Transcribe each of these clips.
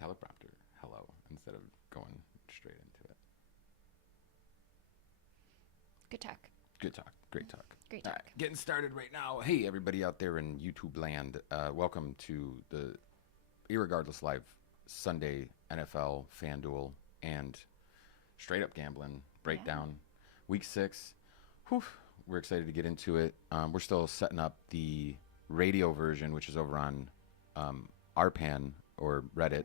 teleprompter hello instead of going straight into it. Good talk. Good talk. Great talk. Great All talk. right, getting started right now. Hey, everybody out there in YouTube land. Welcome to the Irregardless Live Sunday NFL, Fanduel, and straight up gambling breakdown. Week 6. Whew, we're excited to get into it. We're still setting up the radio version, which is over on RPAN or Reddit.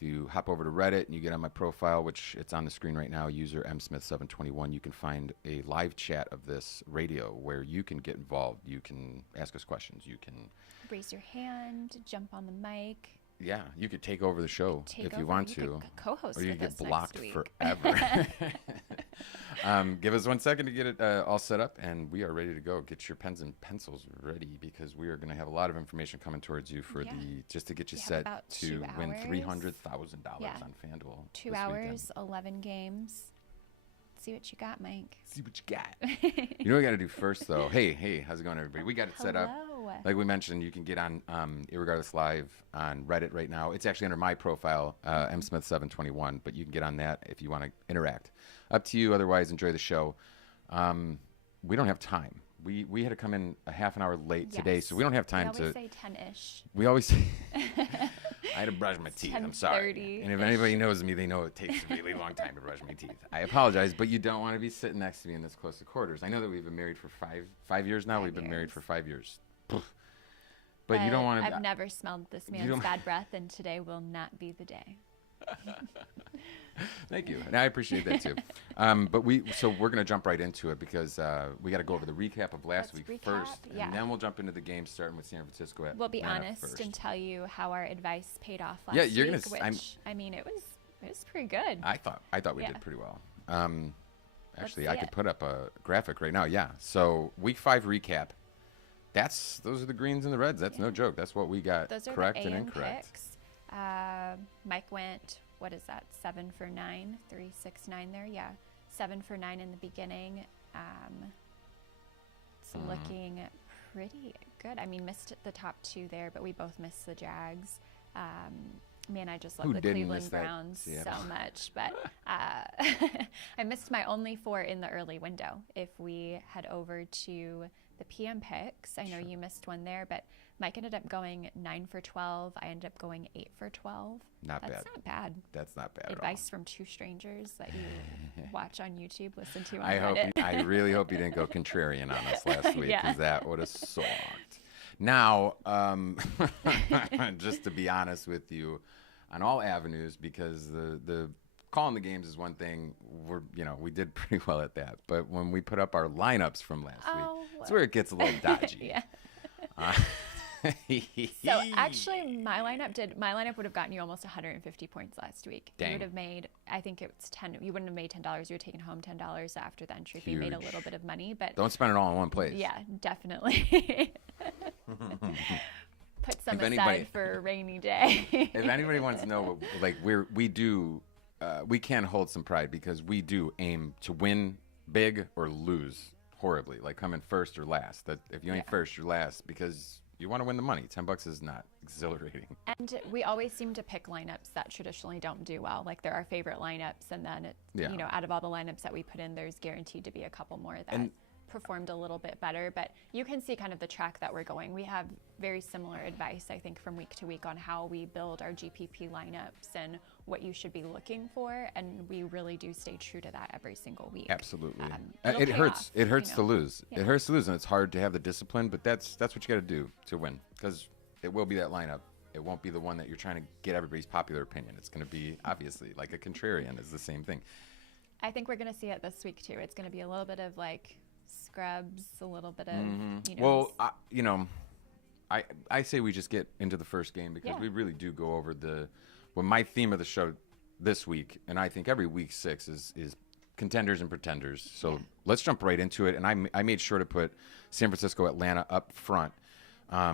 If you hop over to Reddit and you get on my profile, which it's on the screen right now, user msmith721, you can find a live chat of this radio where you can get involved. You can ask us questions. You can raise your hand, jump on the mic. Yeah, you could take over the show if you want to. You could co-host or you with get us blocked next week. forever. Give us 1 second to get it all set up, and we are ready to go. Get your pens and pencils ready because we are going to have a lot of information coming towards you for just to get you set to win $300,000 on FanDuel. 2 hours, 11 games. See what you got, Mike. See what you got. You know what we got to do first, though? Hey, how's it going, everybody? We got it set up. Like we mentioned, you can get on Irregardless Live on Reddit right now. It's actually under my profile, msmith721, but you can get on that if you want to interact. Up to you. Otherwise, enjoy the show. We don't have time. We had to come in a half an hour late today, so we don't have time to. We always say 10-ish. We always say. I had to brush my teeth. I'm sorry. And if anybody knows me, they know it takes a really long time to brush my teeth. I apologize, but you don't want to be sitting next to me in this close to quarters. I know that we've been married for five years now. We've been married for 5 years. But you don't want to. I've never smelled this man's bad breath, and today will not be the day. Thank you, and I appreciate that too. But we're going to jump right into it because we got to go over the recap of last week first, and then we'll jump into the game starting with San Francisco. We'll be honest and tell you how our advice paid off last week. I mean, it was pretty good. I thought we did pretty well. Actually, I could put up a graphic right now. Yeah. So week 5 recap. Those are the greens and the reds. That's no joke. That's what we got correct and incorrect. Picks. Mike went, what is that, 7 for 9, 3, 6, 9 there? Yeah, 7 for 9 in the beginning. It's looking pretty good. I mean, missed the top 2 there, but we both missed the Jags. Man, I just love the Cleveland Browns so much. But I missed my only 4 in the early window. If we head over to the PM picks, I know you missed one there, but Mike ended up going 9 for 12. I ended up going 8 for 12. That's not bad. That's not bad Advice at all. from 2 strangers that you watch on YouTube, listen to on Reddit. I really hope you didn't go contrarian on us last week because that would have sucked. Now, just to be honest with you, on all avenues, because the calling the games is one thing. We did pretty well at that. But when we put up our lineups from last week, that's where it gets a little dodgy. So actually, my lineup would have gotten you almost 150 points last week. Dang. You would have made, I think it's 10. You wouldn't have made $10. You would have taken home $10 after the entry fee. You made a little bit of money, but don't spend it all in one place. Yeah, definitely. Put some aside for a rainy day. If anybody wants to know, like we can hold some pride because we do aim to win big or lose horribly, like come in first or last. That if you ain't first, you're last because you want to win the money. $10 is not exhilarating. And we always seem to pick lineups that traditionally don't do well. Like they're our favorite lineups, and then out of all the lineups that we put in, there's guaranteed to be a couple more that performed a little bit better. But you can see kind of the track that we're going. We have very similar advice, I think, from week to week on how we build our GPP lineups and what you should be looking for, and we really do stay true to that every single week. Absolutely. It hurts. It hurts to lose. Yeah. It hurts to lose, and it's hard to have the discipline, but that's what you got to do to win, because it will be that lineup. It won't be the one that you're trying to get everybody's popular opinion. It's going to be, obviously, like a contrarian is the same thing. I think we're going to see it this week, too. It's going to be a little bit of, like, scrubs, a little bit of, Well, I say we just get into the first game because we really do go over my theme of the show this week, and I think every week 6 is contenders and pretenders. So let's jump right into it. And I made sure to put San Francisco, Atlanta up front,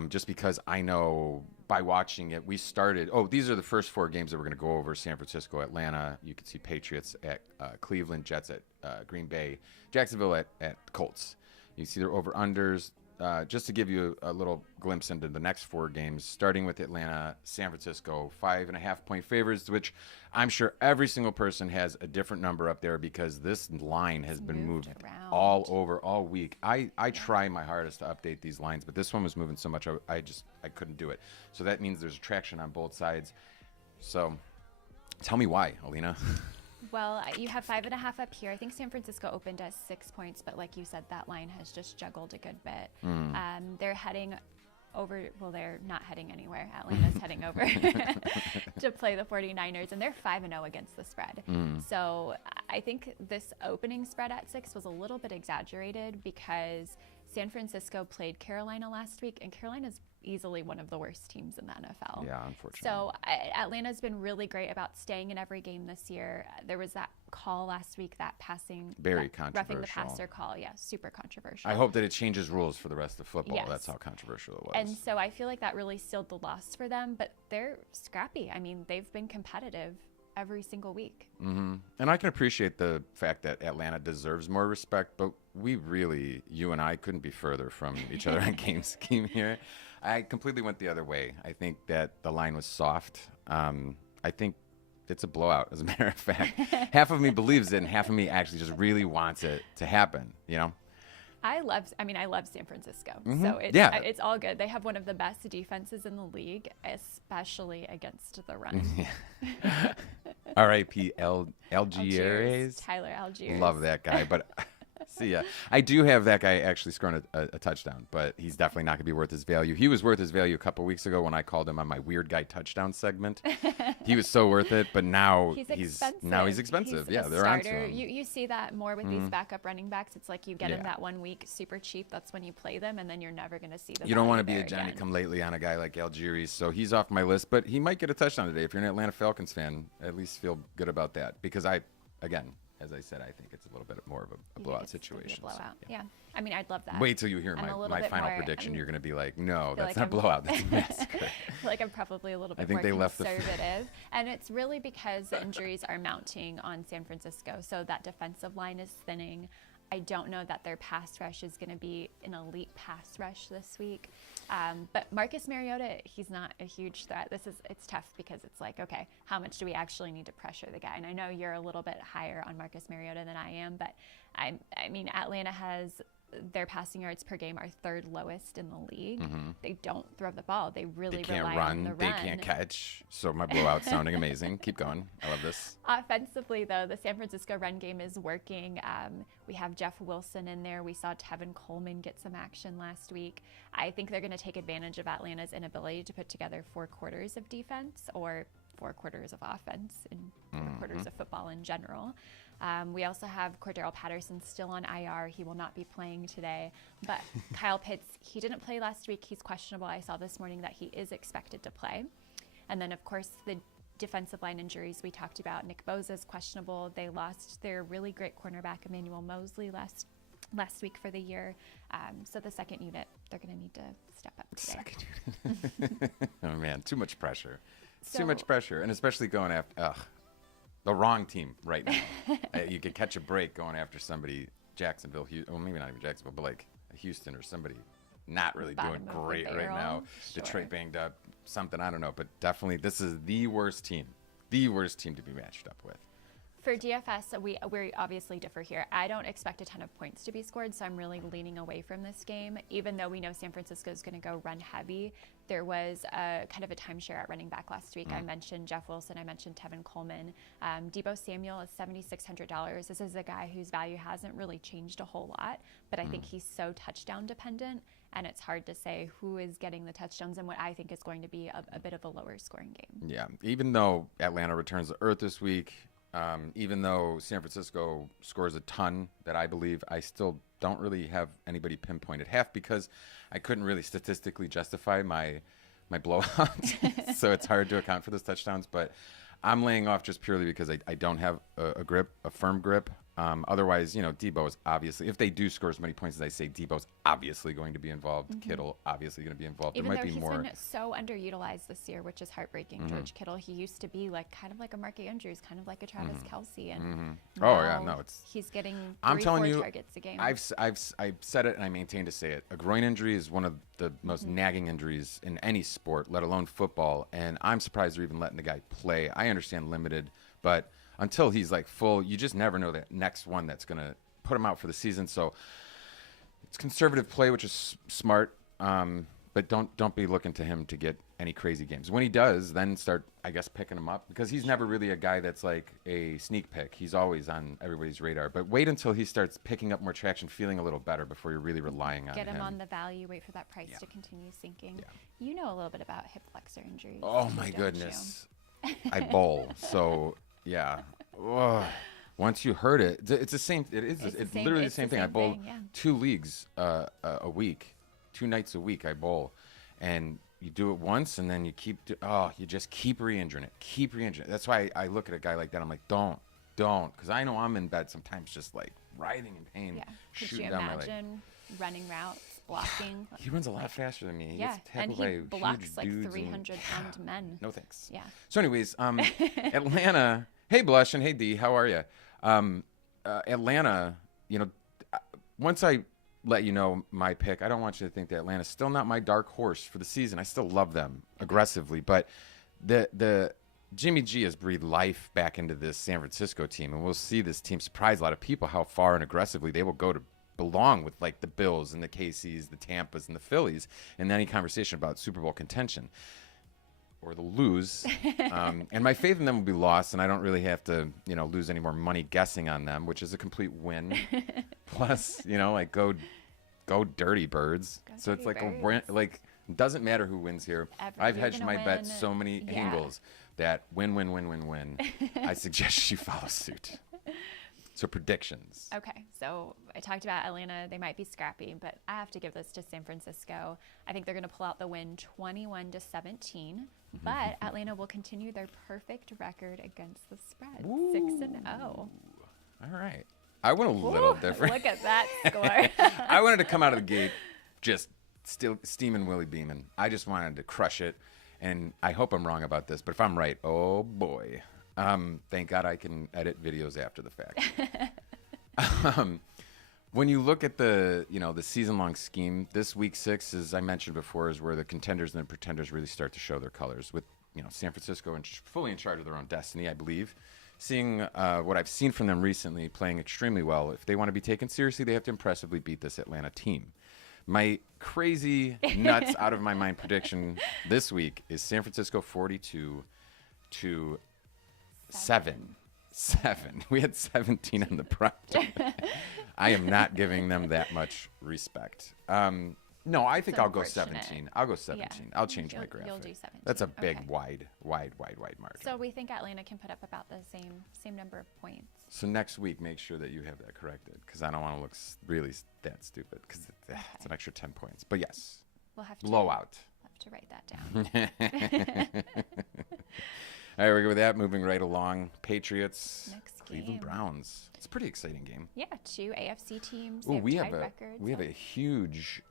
just because I know by watching it, we started. Oh, these are the first 4 games that we're going to go over: San Francisco, Atlanta. You can see Patriots at Cleveland, Jets at Green Bay, Jacksonville at Colts. You see their over-unders. just to give you a little glimpse into the next 4 games, starting with Atlanta, San Francisco, 5.5-point favorites, which I'm sure every single person has a different number up there because this line has been moved around all over all week. I try my hardest to update these lines, but this one was moving so much I couldn't do it. So that means there's traction on both sides. So tell me why, Alina. Well, you have 5.5 up here. I think San Francisco opened at 6 points, but like you said, that line has just juggled a good bit. They're heading over. Well, they're not heading anywhere. Atlanta's heading over to play the 49ers, and they're 5-0 against the spread. So I think this opening spread at 6 was a little bit exaggerated because San Francisco played Carolina last week, and Carolina's easily one of the worst teams in the NFL. Yeah, unfortunately. So Atlanta's been really great about staying in every game this year. There was that call last week, that passing, very controversial, roughing the passer call. Yeah, super controversial. I hope that it changes rules for the rest of football. Yes. That's how controversial it was. And so I feel like that really sealed the loss for them, but they're scrappy. I mean, they've been competitive every single week. And I can appreciate the fact that Atlanta deserves more respect, but we really, you and I, couldn't be further from each other on game scheme here. I completely went the other way. I think that the line was soft. I think it's a blowout, as a matter of fact. Half of me believes it, and half of me actually just really wants it to happen, you know? I love San Francisco. So it's all good. They have one of the best defenses in the league, especially against the run. R.I.P. Algiers. Tyler Algiers. Love that guy. But see ya. I do have that guy actually scoring a touchdown, but he's definitely not going to be worth his value. He was worth his value a couple weeks ago when I called him on my weird guy touchdown segment. He was so worth it, but now he's expensive. He's they're onto him. You see that more with these backup running backs. It's like you get them that 1 week super cheap. That's when you play them, and then you're never going to see them. You don't want to be a Johnny come lately on a guy like Algiers, so he's off my list, but he might get a touchdown today. If you're an Atlanta Falcons fan, at least feel good about that, because as I said, I think it's a little bit more of a blowout situation. Yeah. I mean, I'd love that. Wait till you hear my final prediction. You're going to be like, no, that's not blowout. That's a massacre. I feel like I'm probably a little bit more conservative. And it's really because the injuries are mounting on San Francisco. So that defensive line is thinning. I don't know that their pass rush is going to be an elite pass rush this week. But Marcus Mariota, he's not a huge threat. It's tough because it's like, okay, how much do we actually need to pressure the guy? And I know you're a little bit higher on Marcus Mariota than I am, but I mean, Atlanta has their passing yards per game are 3rd lowest in the league. They don't throw the ball. They really rely on the run. They can't catch. So my blowout's sounding amazing. Keep going. I love this. Offensively, though, the San Francisco run game is working. We have Jeff Wilson in there. We saw Tevin Coleman get some action last week. I think they're going to take advantage of Atlanta's inability to put together 4 quarters of defense or 4 quarters of offense and 4 quarters of football in general. We also have Cordero Patterson still on IR. He will not be playing today. But Kyle Pitts, he didn't play last week. He's questionable. I saw this morning that he is expected to play. And then, of course, the defensive line injuries we talked about. Nick Bosa's questionable. They lost their really great cornerback, Emmanuel Mosley, last week for the year. So the second unit, they're going to need to step up today. Second unit. Oh, man, too much pressure. Too much pressure, and especially going after the wrong team right now. You could catch a break going after somebody, Jacksonville, well, maybe not even Jacksonville, but like Houston or somebody not really doing great right now. Sure. Detroit banged up, something, I don't know. But definitely this is the worst team to be matched up with. For DFS, we obviously differ here. I don't expect a ton of points to be scored, so I'm really leaning away from this game. Even though we know San Francisco is going to go run heavy, there was a kind of a timeshare at running back last week. I mentioned Jeff Wilson. I mentioned Tevin Coleman. Deebo Samuel is $7,600. This is a guy whose value hasn't really changed a whole lot, but I think he's so touchdown dependent, and it's hard to say who is getting the touchdowns and what I think is going to be a bit of a lower scoring game. Yeah, even though Atlanta returns to earth this week, even though San Francisco scores a ton that I believe, I still don't really have anybody pinpointed. Half because I couldn't really statistically justify my blowout, so it's hard to account for those touchdowns. But I'm laying off just purely because I don't have a firm grip Otherwise, Debo is obviously, if they do score as many points as I say, Debo's obviously going to be involved. Mm-hmm. Kittle obviously going to be involved. Even there might though be more. He's been so underutilized this year, which is heartbreaking. Mm-hmm. George Kittle, he used to be kind of like a Mark Andrews, kind of like a Travis Kelsey, and he's getting 3-4 targets a game. I've said it and I maintain to say it. A groin injury is one of the most nagging injuries in any sport, let alone football. And I'm surprised they're even letting the guy play. I understand limited, but until he's full, you just never know that next one that's going to put him out for the season. So it's conservative play, which is smart. But don't be looking to him to get any crazy games. When he does, then start, I guess, picking him up, because he's never really a guy that's like a sneak pick. He's always on everybody's radar. But wait until he starts picking up more traction, feeling a little better before you're really relying on him. Get him on the value, wait for that price to continue sinking. Yeah. You know a little bit about hip flexor injuries. Oh, my goodness. I bowl. So, yeah. Ugh. Once you heard it, it's the same. It's literally the same thing. I bowl 2 leagues a week, 2 nights a week. I bowl, and you do it once, and then you you just keep re-injuring it. That's why I look at a guy like that. I'm like, don't, because I know I'm in bed sometimes, just writhing in pain. Yeah. Could you imagine running routes, blocking? He runs a lot faster than me. Yeah, and he blocks 300-pound men. No thanks. Yeah. So, anyways, Atlanta. Hey, Blush, and hey, D. How are you? Atlanta, once I let you know my pick, I don't want you to think that Atlanta's still not my dark horse for the season. I still love them aggressively, but the Jimmy G has breathed life back into this San Francisco team, and we'll see this team surprise a lot of people how far and aggressively they will go to belong with the Bills and the KCs, the Tampas, and the Phillies in any conversation about Super Bowl contention. Or they'll lose, and my faith in them will be lost, and I don't really have to, lose any more money guessing on them, which is a complete win. Plus, go Dirty Birds. So it's it doesn't matter who wins here. I've hedged my bet so many angles that win. I suggest you follow suit. So predictions. Okay, so I talked about Atlanta. They might be scrappy, but I have to give this to San Francisco. I think they're going to pull out the win 21-17, but Atlanta will continue their perfect record against the spread, 6-0. All right. I went a little different. Look at that score. I wanted to come out of the gate just still steaming, Willie beaming. I just wanted to crush it, and I hope I'm wrong about this, but if I'm right, oh boy. Thank God I can edit videos after the fact. When you look at the season-long scheme, this week 6, as I mentioned before, is where the contenders and the pretenders really start to show their colors. With San Francisco fully in charge of their own destiny, I believe. Seeing what I've seen from them recently, playing extremely well. If they want to be taken seriously, they have to impressively beat this Atlanta team. My crazy, nuts, out of my mind prediction this week is San Francisco 42-7. We had 17 on the prompt. I am not giving them that much respect. No, I think I'll go 17. I'll go 17. Yeah. I'll change my graphic. You'll do 17. That's a big, wide margin. So we think Atlanta can put up about the same number of points. So next week, make sure that you have that corrected, because I don't want to look really that stupid, because it's an extra 10 points. But yes, we'll have to blowout. We'll have to write that down. All right, we're good with that. Moving right along. Patriots, next Cleveland Browns. It's a pretty exciting game. Yeah, 2 AFC teams. Ooh, we have a huge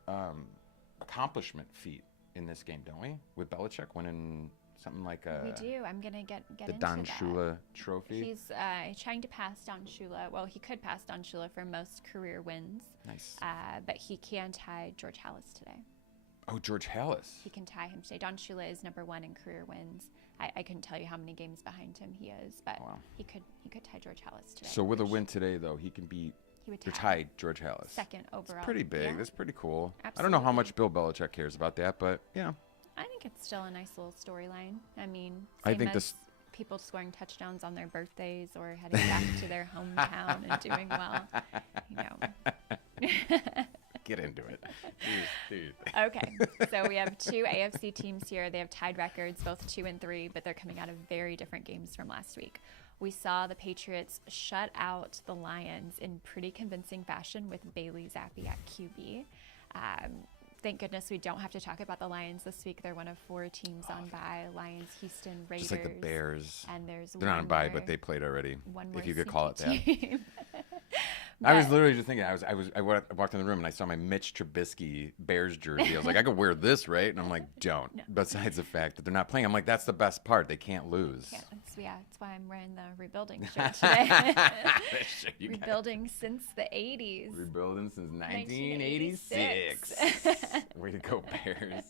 accomplishment feat in this game, don't we? With Belichick winning something like we do. I'm gonna get the into Don that. Shula Trophy. He's trying to pass Don Shula. Well, he could pass Don Shula for most career wins. Nice. But he can tie George Halas today. Oh, George Halas. He can tie him today. Don Shula is number 1 in career wins. I couldn't tell you how many games behind him he is, but he could tie George Halas today. So with a win today, though, he can beat. He would tie George Halas. 2nd overall. It's pretty big. Yeah. That's pretty cool. Absolutely. I don't know how much Bill Belichick cares about that, but yeah. I think it's still a nice little storyline. I mean, I think this people scoring touchdowns on their birthdays or heading back to their hometown and doing well. Get into it. Dude. Okay, so we have 2 AFC teams here. They have tied records, both 2 and 3, but they're coming out of very different games from last week. We saw the Patriots shut out the Lions in pretty convincing fashion with Bailey Zappi at QB. Thank goodness we don't have to talk about the Lions this week. They're one of 4 teams on bye. Lions, Houston, Raiders. Just like the Bears. And they're not on bye, but they played already. One more if you could call it that. I was literally just thinking. I walked in the room and I saw my Mitch Trubisky Bears jersey. I was like, I could wear this, right? And I'm like, don't. No. Besides the fact that they're not playing, I'm like, that's the best part. They can't lose. That's why I'm wearing the rebuilding shirt today. Rebuilding since the 80s. Rebuilding since 1986. Way to go, Bears.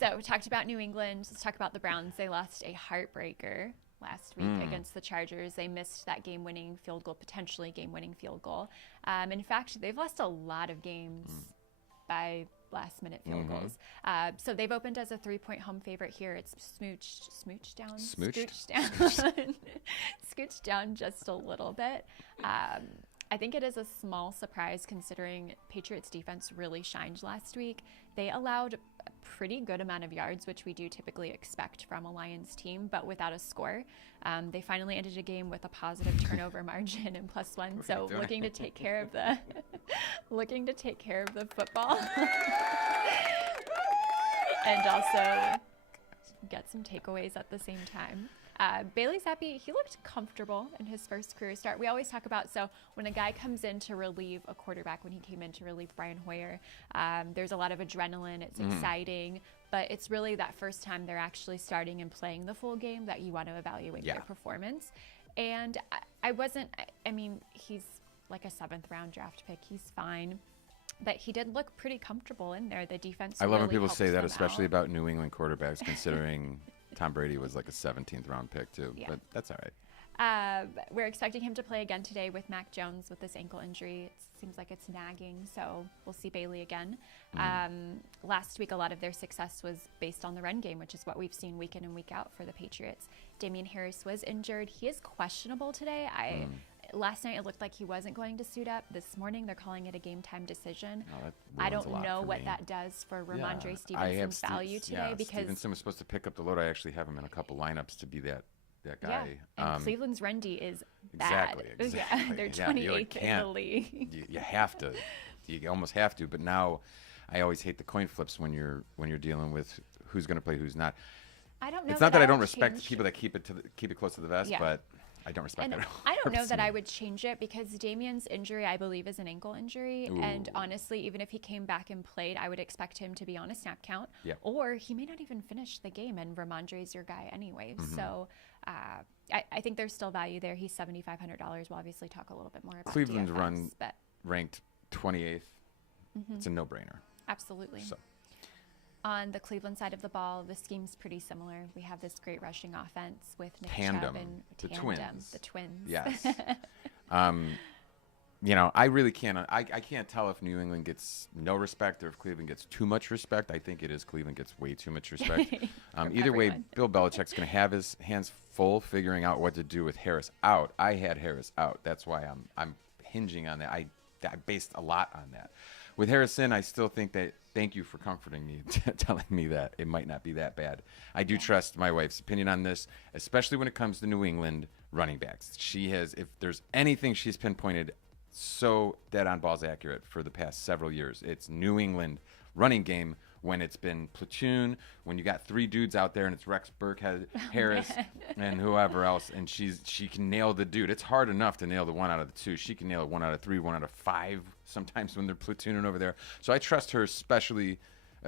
So we talked about New England. Let's talk about the Browns. They lost a heartbreaker last week against the Chargers. They missed that game-winning field goal, potentially game-winning field goal. In fact, they've lost a lot of games by last-minute field goals. So they've opened as a 3-point home favorite here. It's smooched down just a little bit. I think it is a small surprise considering Patriots defense really shined last week. They allowed a pretty good amount of yards, which we do typically expect from a Lions team, but without a score. They finally ended a game with a positive turnover margin and +1. So looking to take care of the football and also get some takeaways at the same time. Bailey Zappi, he looked comfortable in his first career start. We always talk about, so when a guy comes in to relieve a quarterback, when he came in to relieve Brian Hoyer, there's a lot of adrenaline. It's exciting, but it's really that first time they're actually starting and playing the full game that you want to evaluate their performance. And I mean, he's like a 7th round draft pick. He's fine. But he did look pretty comfortable in there. The defense I love really when people say that, especially out. about New England quarterbacks, considering Tom Brady was like a 17th round pick too, but that's all right. We're expecting him to play again today with Mac Jones with this ankle injury. It seems like it's nagging, so we'll see Bailey again. Last week, a lot of their success was based on the run game, which is what we've seen week in and week out for the Patriots. Damian Harris was injured. He is questionable today. Last night, it looked like he wasn't going to suit up. This morning, they're calling it a game-time decision. I don't know what that does for Ramondre Stevenson's value today because Stevenson was supposed to pick up the load. I actually have him in a couple lineups to be that guy. And Cleveland's run D is bad. Exactly. Yeah, they're 28th in the league. You have to. You almost have to. But now, I always hate the coin flips when you're dealing with who's going to play, who's not. I don't know. It's not that I don't respect the people that keep it close to the vest, but I don't respect it. I don't know that I would change it because Damian's injury, I believe, is an ankle injury. Ooh. And honestly, even if he came back and played, I would expect him to be on a snap count. Yep. Or he may not even finish the game, and Ramondre's your guy anyway. So I think there's still value there. He's $7,500. We'll obviously talk a little bit more about Cleveland's DFS, ranked 28th. It's a no-brainer. Absolutely. So. On the Cleveland side of the ball, the scheme's pretty similar. We have this great rushing offense with Nick Chubb and the twins. The twins. Yes. I really can't. I can't tell if New England gets no respect or if Cleveland gets too much respect. I think it is Cleveland gets way too much respect. Either way, Bill Belichick's going to have his hands full figuring out what to do with Harris out. I had Harris out. That's why I'm hinging on that. I based a lot on that. With Harrison, I still think that. Thank you for comforting me, telling me that it might not be that bad. I do trust my wife's opinion on this, especially when it comes to New England running backs. She has, if there's anything she's pinpointed so dead on balls accurate for the past several years, it's New England running game when it's been platoon, when you got 3 dudes out there and it's Rex Burkhead, Harris, and whoever else, and she can nail the dude. It's hard enough to nail the 1 out of the 2. She can nail it 1 out of 3, 1 out of 5 sometimes when they're platooning over there. So I trust her especially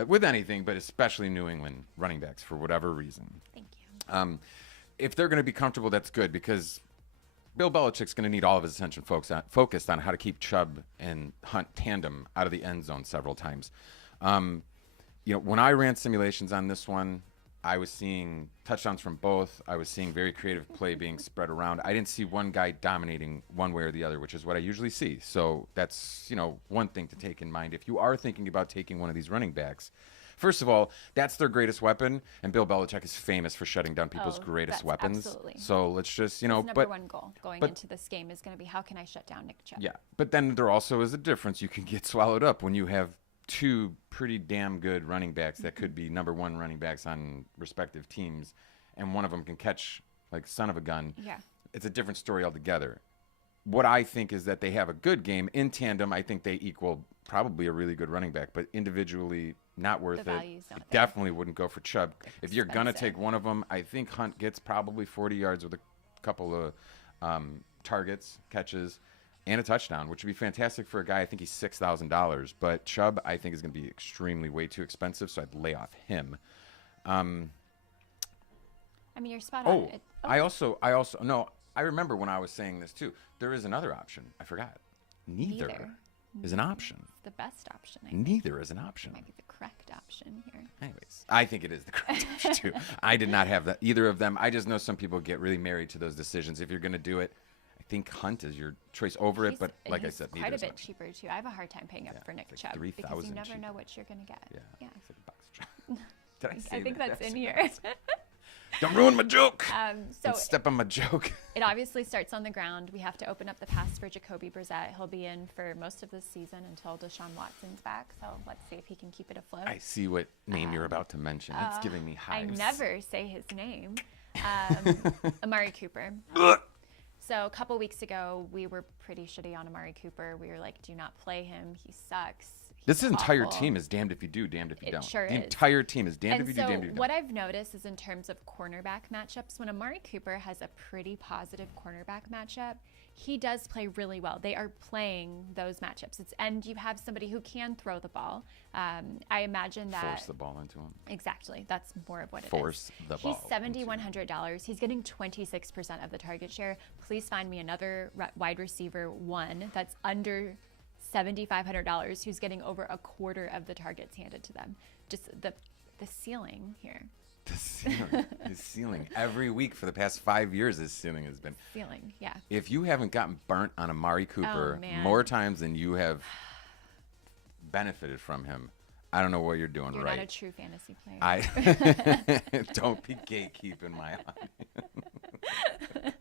with anything, but especially New England running backs for whatever reason. Thank you. If they're going to be comfortable, that's good because Bill Belichick's going to need all of his attention focused on how to keep Chubb and Hunt tandem out of the end zone several times. When I ran simulations on this one, I was seeing touchdowns from both. I was seeing very creative play being spread around. I didn't see one guy dominating one way or the other, which is what I usually see. So that's, one thing to take in mind. If you are thinking about taking one of these running backs, first of all, that's their greatest weapon, and Bill Belichick is famous for shutting down people's greatest weapons. Absolutely. So let's just, His number one goal going into this game is going to be how can I shut down Nick Chubb? Yeah, but then there also is a difference. You can get swallowed up when you have 2 pretty damn good running backs that could be number 1 running backs on respective teams, and one of them can catch like son of a gun. Yeah. It's a different story altogether. What I think is that they have a good game. In tandem, I think they equal probably a really good running back, but individually, not worth it. Definitely wouldn't go for Chubb. If you're going to take one of them, I think Hunt gets probably 40 yards with a couple of targets, catches. and a touchdown, which would be fantastic for a guy. I think he's $6,000, but Chubb I think is going to be extremely way too expensive, so I'd lay off him. I mean, you're spot on. I remember when I was saying this too. There is another option. I forgot. Neither is an option. It's the best option. Neither is an option. It might be the correct option here. Anyways, I think it is the correct option too. I did not have either of them. I just know some people get really married to those decisions. If you're going to do it, I think Hunt is your choice over it. But like I said, quite a bit cheaper too. I have a hard time paying up for Nick Chubb because you never know what you're going to get. Yeah. It's like a box of chocolate. Did I say I think that's in here. Don't ruin my joke. So step on my joke. It obviously starts on the ground. We have to open up the pass for Jacoby Brissett. He'll be in for most of this season until Deshaun Watson's back. So let's see if he can keep it afloat. I see what name you're about to mention. It's giving me hives. I never say his name. Amari Cooper. So a couple weeks ago, we were pretty shitty on Amari Cooper. We were like, do not play him. He sucks. This entire team is damned if you do, damned if you don't. Sure the is. Entire team is damned if you do, damned if you don't. What I've noticed is in terms of cornerback matchups, when Amari Cooper has a pretty positive cornerback matchup, he does play really well. They are playing those matchups. And you have somebody who can throw the ball. I imagine that... Force the ball into him. Exactly. That's more of what it is. Force the ball. He's $7,100. He's getting 26% of the target share. Please find me another wide receiver one that's under $7,500 who's getting over a quarter of the targets handed to them. Just the ceiling here. The ceiling. His ceiling. Every week for the past 5 years, his ceiling has been. Ceiling, yeah. If you haven't gotten burnt on Amari Cooper more times than you have benefited from him, I don't know what you're doing You're right. Not a true fantasy player. Don't be gatekeeping my eye.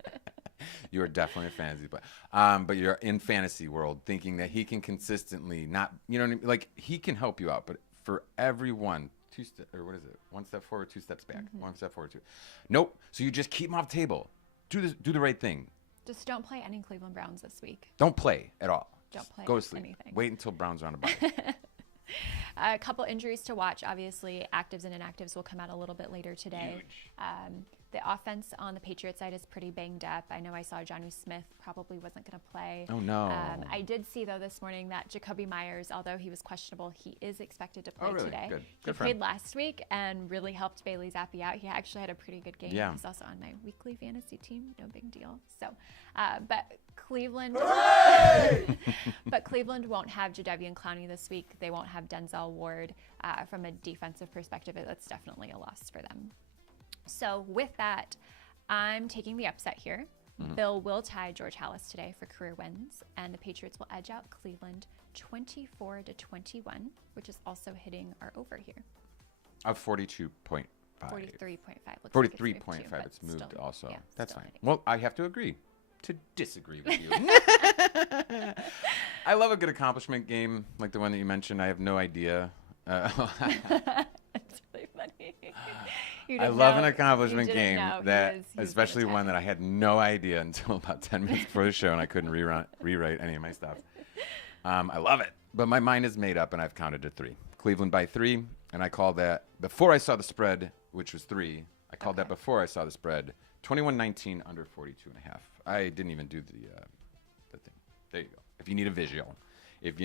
You are definitely a fantasy player. But you're in fantasy world thinking that he can consistently not, you know what I mean? Like, he can help you out, but for everyone, one step forward, two steps back. One step forward, two. Nope. So you just keep him off the table. Do the right thing. Just don't play any Cleveland Browns this week. Don't play at all. Don't play Go to sleep. anything. Wait until Browns are on a bye. A couple injuries to watch. Obviously, actives and inactives will come out a little bit later today. The offense on the Patriots side is pretty banged up. I know I saw Jonnu Smith probably wasn't going to play. Oh, no. I did see, though, this morning that Jacoby Myers, although he was questionable, he is expected to play today. Good. He played last week and really helped Bailey Zappi out. He actually had a pretty good game. Yeah. He's also on my weekly fantasy team. No big deal. So, but Cleveland, but Cleveland won't have Jadeveon Clowney this week. They won't have Denzel Ward. From a defensive perspective, that's definitely a loss for them. So with that, I'm taking the upset here. Bill will tie George Halas today for career wins, and the Patriots will edge out Cleveland 24-21, which is also hitting our over here. Of 42.5. 43.5. 43.5. It's moved still, also. Yeah, that's fine. Hitting. Well, I have to agree to disagree with you. I love a good accomplishment game like the one that you mentioned. I have no idea. That's really funny. I love an accomplishment game that, especially one that I had no idea until about 10 minutes before the show, and I couldn't rewrite any of my stuff. I love it, but my mind is made up, and I've counted to 3. Cleveland by 3, and I called that before I saw the spread, which was 3. I called that before I saw the spread, 21-19 under 42.5. I didn't even do the thing. There you go. If you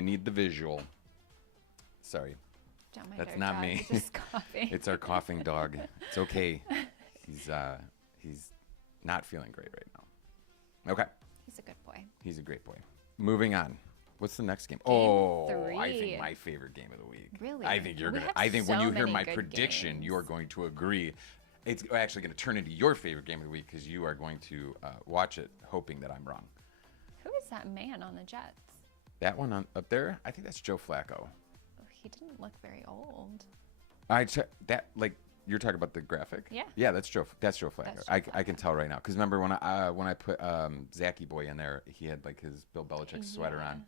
need the visual, sorry. That's not me. Just coughing. It's our coughing dog. It's okay. He's not feeling great right now. Okay. He's a good boy. He's a great boy. Moving on. What's the next game? Game 3. I think my favorite game of the week. Really? I think when you hear my prediction, you are going to agree. It's actually going to turn into your favorite game of the week because you are going to watch it hoping that I'm wrong. Who is that man on the Jets? That one up there? I think that's Joe Flacco. He didn't look very old. You're talking about the graphic? Yeah. Yeah, that's Joe Flacco. I can tell right now because remember when I put Zachy Boy in there, he had like his Bill Belichick sweater on.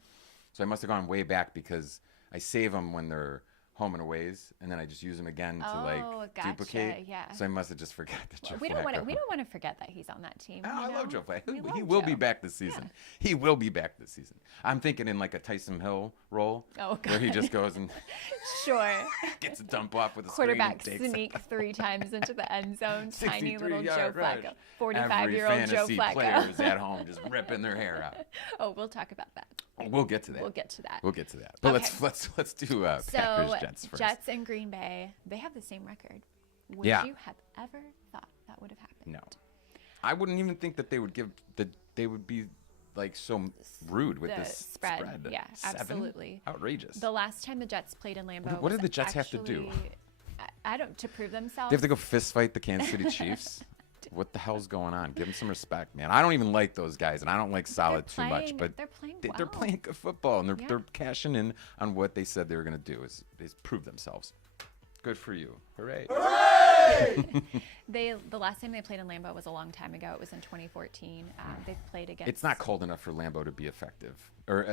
So I must have gone way back because I save them when they're home and aways, and then I just use him again to gotcha. duplicate. Yeah. So I must have just forgot that Joe We don't Flacco. want to forget that he's on that team. I love Joe Flacco. He love will Joe. be back this season. He will be back this season. I'm thinking in like a Tyson Hill role, where he just goes and sure gets a dump off with a quarterback screen and sneak 3 times into the end zone. Tiny little Joe rush. Flacco, 45-year-old Joe Every fantasy Flacco. player is at home just ripping their hair out. Oh, we'll talk about that. We'll get to that. We'll get to that. But Okay. let's do Packers Jets first. Jets and Green Bay, they have the same record. Would Yeah. you have ever thought that would have happened? No, I wouldn't even think that they would they would be like so rude with The this spread. Yeah, 7? absolutely. Outrageous. The last time the Jets played in Lambeau, What did the Jets have to do? I don't to prove themselves. They have to go fist fight the Kansas City Chiefs. What the hell's going on? Give them some respect, man. I don't even like those guys, and I don't like Solid too much, but they're playing well. they're playing good football, and Yeah. they're cashing in on what they said they were going to do is prove themselves. Good for you. Hooray. The last time they played in Lambeau was a long time ago. It was in 2014. They've played against. It's not cold enough for Lambeau to be effective. Or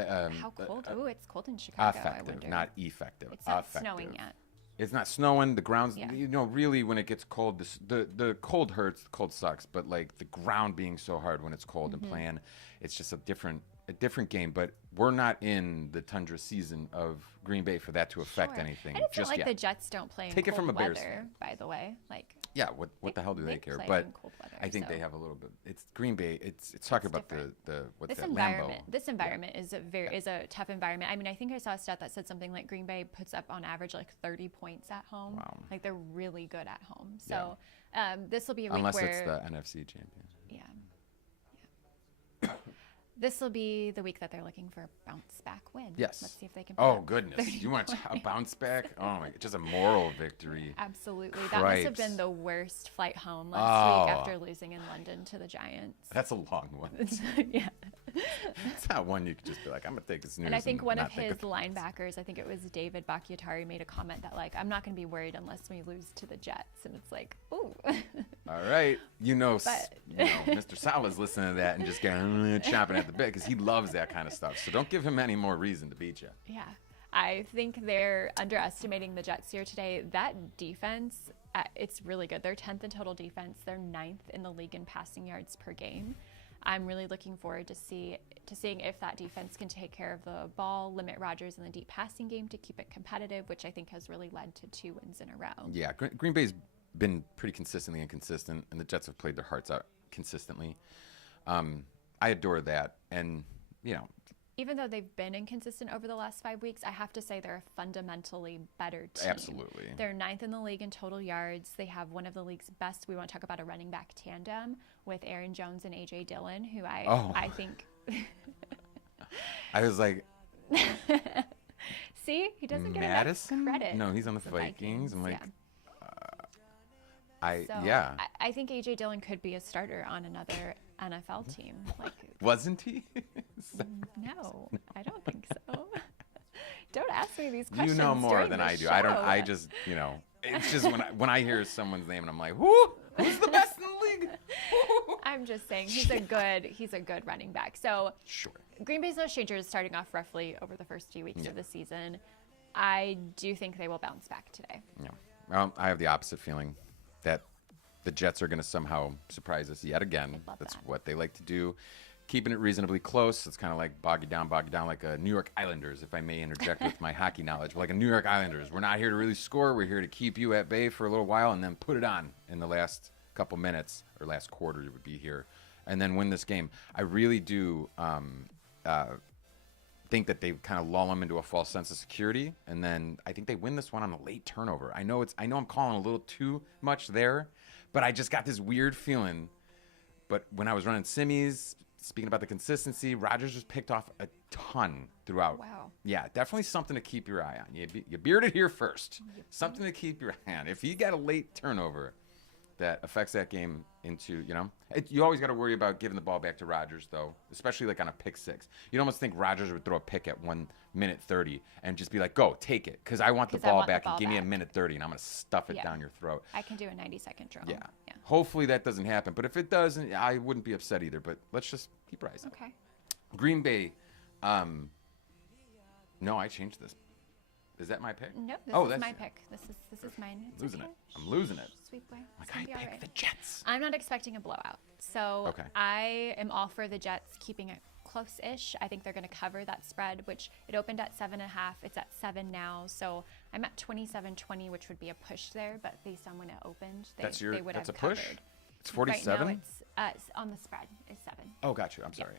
How cold? Oh, it's cold in Chicago. I effective, wonder. not effective. It's not effective. snowing yet. It's not snowing. The ground's, Yeah. really when it gets cold, the cold hurts. The cold sucks. But like the ground being so hard when it's cold and playing, it's just a different game. But we're not in the tundra season of Green Bay for that to affect Sure. anything And it's just not like yet. the Jets don't play in Take it cold from a Bears weather, fan. by the way. Like Yeah, what the hell do they care? play But in cold weather, I think so. they have a little bit. It's Green Bay. It's talking about different. what's This that environment, Lambeau. this environment is a tough environment. I mean, I think I saw a stat that said something like Green Bay puts up on average like 30 points at home. Wow. Like they're really good at home. So this will be a week Unless where it's the NFC champion. yeah. This will be the week that they're looking for a bounce back win. Yes. Let's see if they can. put Oh up goodness! 30 You want a points. bounce back? Oh my! Just a moral victory. Absolutely. That must have Cripes. been the worst flight home last week Oh. after losing in London to the Giants. That's a long one. Yeah. It's not one you could just be like, I'm gonna take this news. And I think one of not think his linebackers, I think it was David Bakhtiari, made a comment that like, I'm not going to be worried unless we lose to the Jets. And it's like, ooh. All right, But- Mr. Salah's listening to that and just going chomping at the bit because he loves that kind of stuff. So don't give him any more reason to beat you. Yeah. I think they're underestimating the Jets here today. That defense, it's really good. They're 10th in total defense. They're 9th in the league in passing yards per game. I'm really looking forward to seeing if that defense can take care of the ball, limit Rodgers in the deep passing game to keep it competitive, which I think has really led to 2 wins in a row. Yeah, Green Bay's been pretty consistently inconsistent, and the Jets have played their hearts out consistently. I adore that, and Even though they've been inconsistent over the last 5 weeks, I have to say they're a fundamentally better team. Absolutely. They're 9th in the league in total yards. They have one of the league's best. We want to talk about a running back tandem with Aaron Jones and A.J. Dillon, who I think. I was like, See, he doesn't get Madison? enough credit. No, he's on the The Vikings. I'm like, So, I think A.J. Dillon could be a starter on another NFL team. Like, wasn't he? no, I don't think so. Don't ask me these questions. You know more during than the I do. show. I just, it's just when I hear someone's name and I'm like, who's the best in the league? I'm just saying he's a good running back. So Sure. Green Bay's no strangers starting off roughly over the first few weeks of the season. I do think they will bounce back today. Yeah. Well, I have the opposite feeling that the Jets are going to somehow surprise us yet again. Love That's that. what they like to do. Keeping it reasonably close. It's kind of like bog you down like a New York Islanders, if I may interject with my hockey knowledge. We're like a New York Islanders. We're not here to really score. We're here to keep you at bay for a little while and then put it on in the last couple minutes, or last quarter you would be here, and then win this game. I really do think that they kind of lull them into a false sense of security, and then I think they win this one on a late turnover. I know I'm calling a little too much there, but I just got this weird feeling. But when I was running simmies, speaking about the consistency, Rodgers was picked off a ton throughout. Wow. Yeah, definitely something to keep your eye on. You bearded here first. Something to keep your eye on. If you got a late turnover that affects that game into, you always got to worry about giving the ball back to Rodgers, though, especially like on a pick six. You'd almost think Rodgers would throw a pick at 1:30 and just be like, go, take it, because I want the ball back and give me a 1:30 and I'm going to stuff it down your throat. I can do a 90-second drill. Yeah. Hopefully that doesn't happen. But if it doesn't, I wouldn't be upset either. But let's just keep our eyes out. Okay. Green Bay. No, I changed this. Is that my pick? No, this is my pick. This is mine. It's losing okay. it. I'm losing it. Sweet boy. Like, I picked the Jets. I'm not expecting a blowout. So I am all for the Jets keeping it close-ish. I think they're going to cover that spread, which it opened at 7.5. It's at 7 now. So I'm at 27-20, which would be a push there. But based on when it opened, they would have covered. Push? It's 47? Right now it's on the spread is 7. Oh, got you. I'm sorry.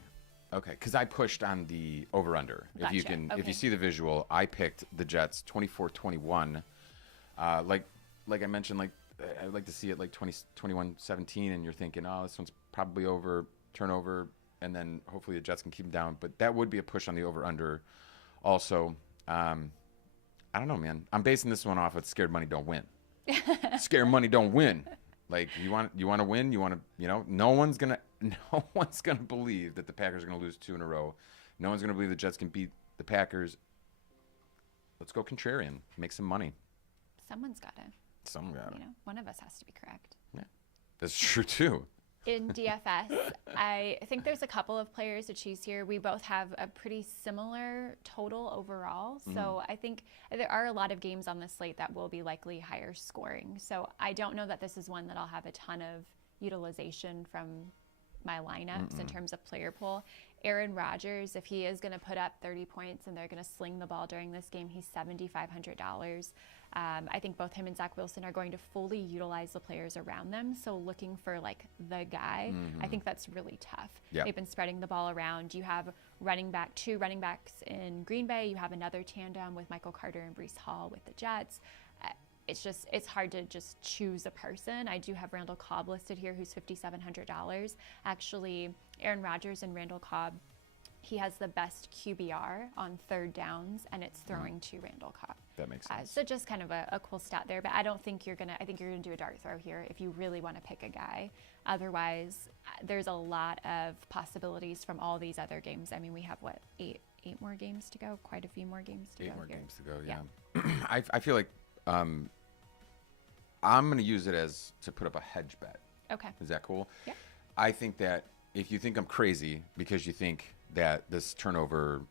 Okay, because I pushed on the over/under. Gotcha. If you see the visual, I picked the Jets 24-21. Like I mentioned, like I'd like to see it like 21-17, and you're thinking, oh, this one's probably over, turnover, and then hopefully the Jets can keep them down. But that would be a push on the over/under. Also, I don't know, man. I'm basing this one off of scared money don't win. Scared money don't win. Like you want to win, no one's gonna believe that the Packers are gonna lose 2 in a row. No one's gonna believe the Jets can beat the Packers. Let's go contrarian, make some money. Someone's got to. Someone got to. One of us has to be correct. Yeah, that's true too. In DFS, I think there's a couple of players to choose here. We both have a pretty similar total overall. So I think there are a lot of games on the slate that will be likely higher scoring. So I don't know that this is one that I'll have a ton of utilization from my lineups in terms of player pool. Aaron Rodgers, if he is going to put up 30 points and they're going to sling the ball during this game, he's $7,500. I think both him and Zach Wilson are going to fully utilize the players around them. So looking for like the guy, I think that's really tough. Yep. They've been spreading the ball around. You have two running backs in Green Bay. You have another tandem with Michael Carter and Breece Hall with the Jets. It's hard to just choose a person. I do have Randall Cobb listed here, who's $5,700. Actually, Aaron Rodgers and Randall Cobb, he has the best QBR on third downs, and it's throwing to Randall Cobb. That makes sense. So just kind of a cool stat there, but I think you're gonna do a dart throw here if you really want to pick a guy. Otherwise, there's a lot of possibilities from all these other games. I mean, we have eight more games to go, quite a few more games to go. 8 more here. games to go. Yeah. I feel like I'm going to use it as to put up a hedge bet. Okay. Is that cool? Yeah. I think that if you think I'm crazy because you think that this turnover,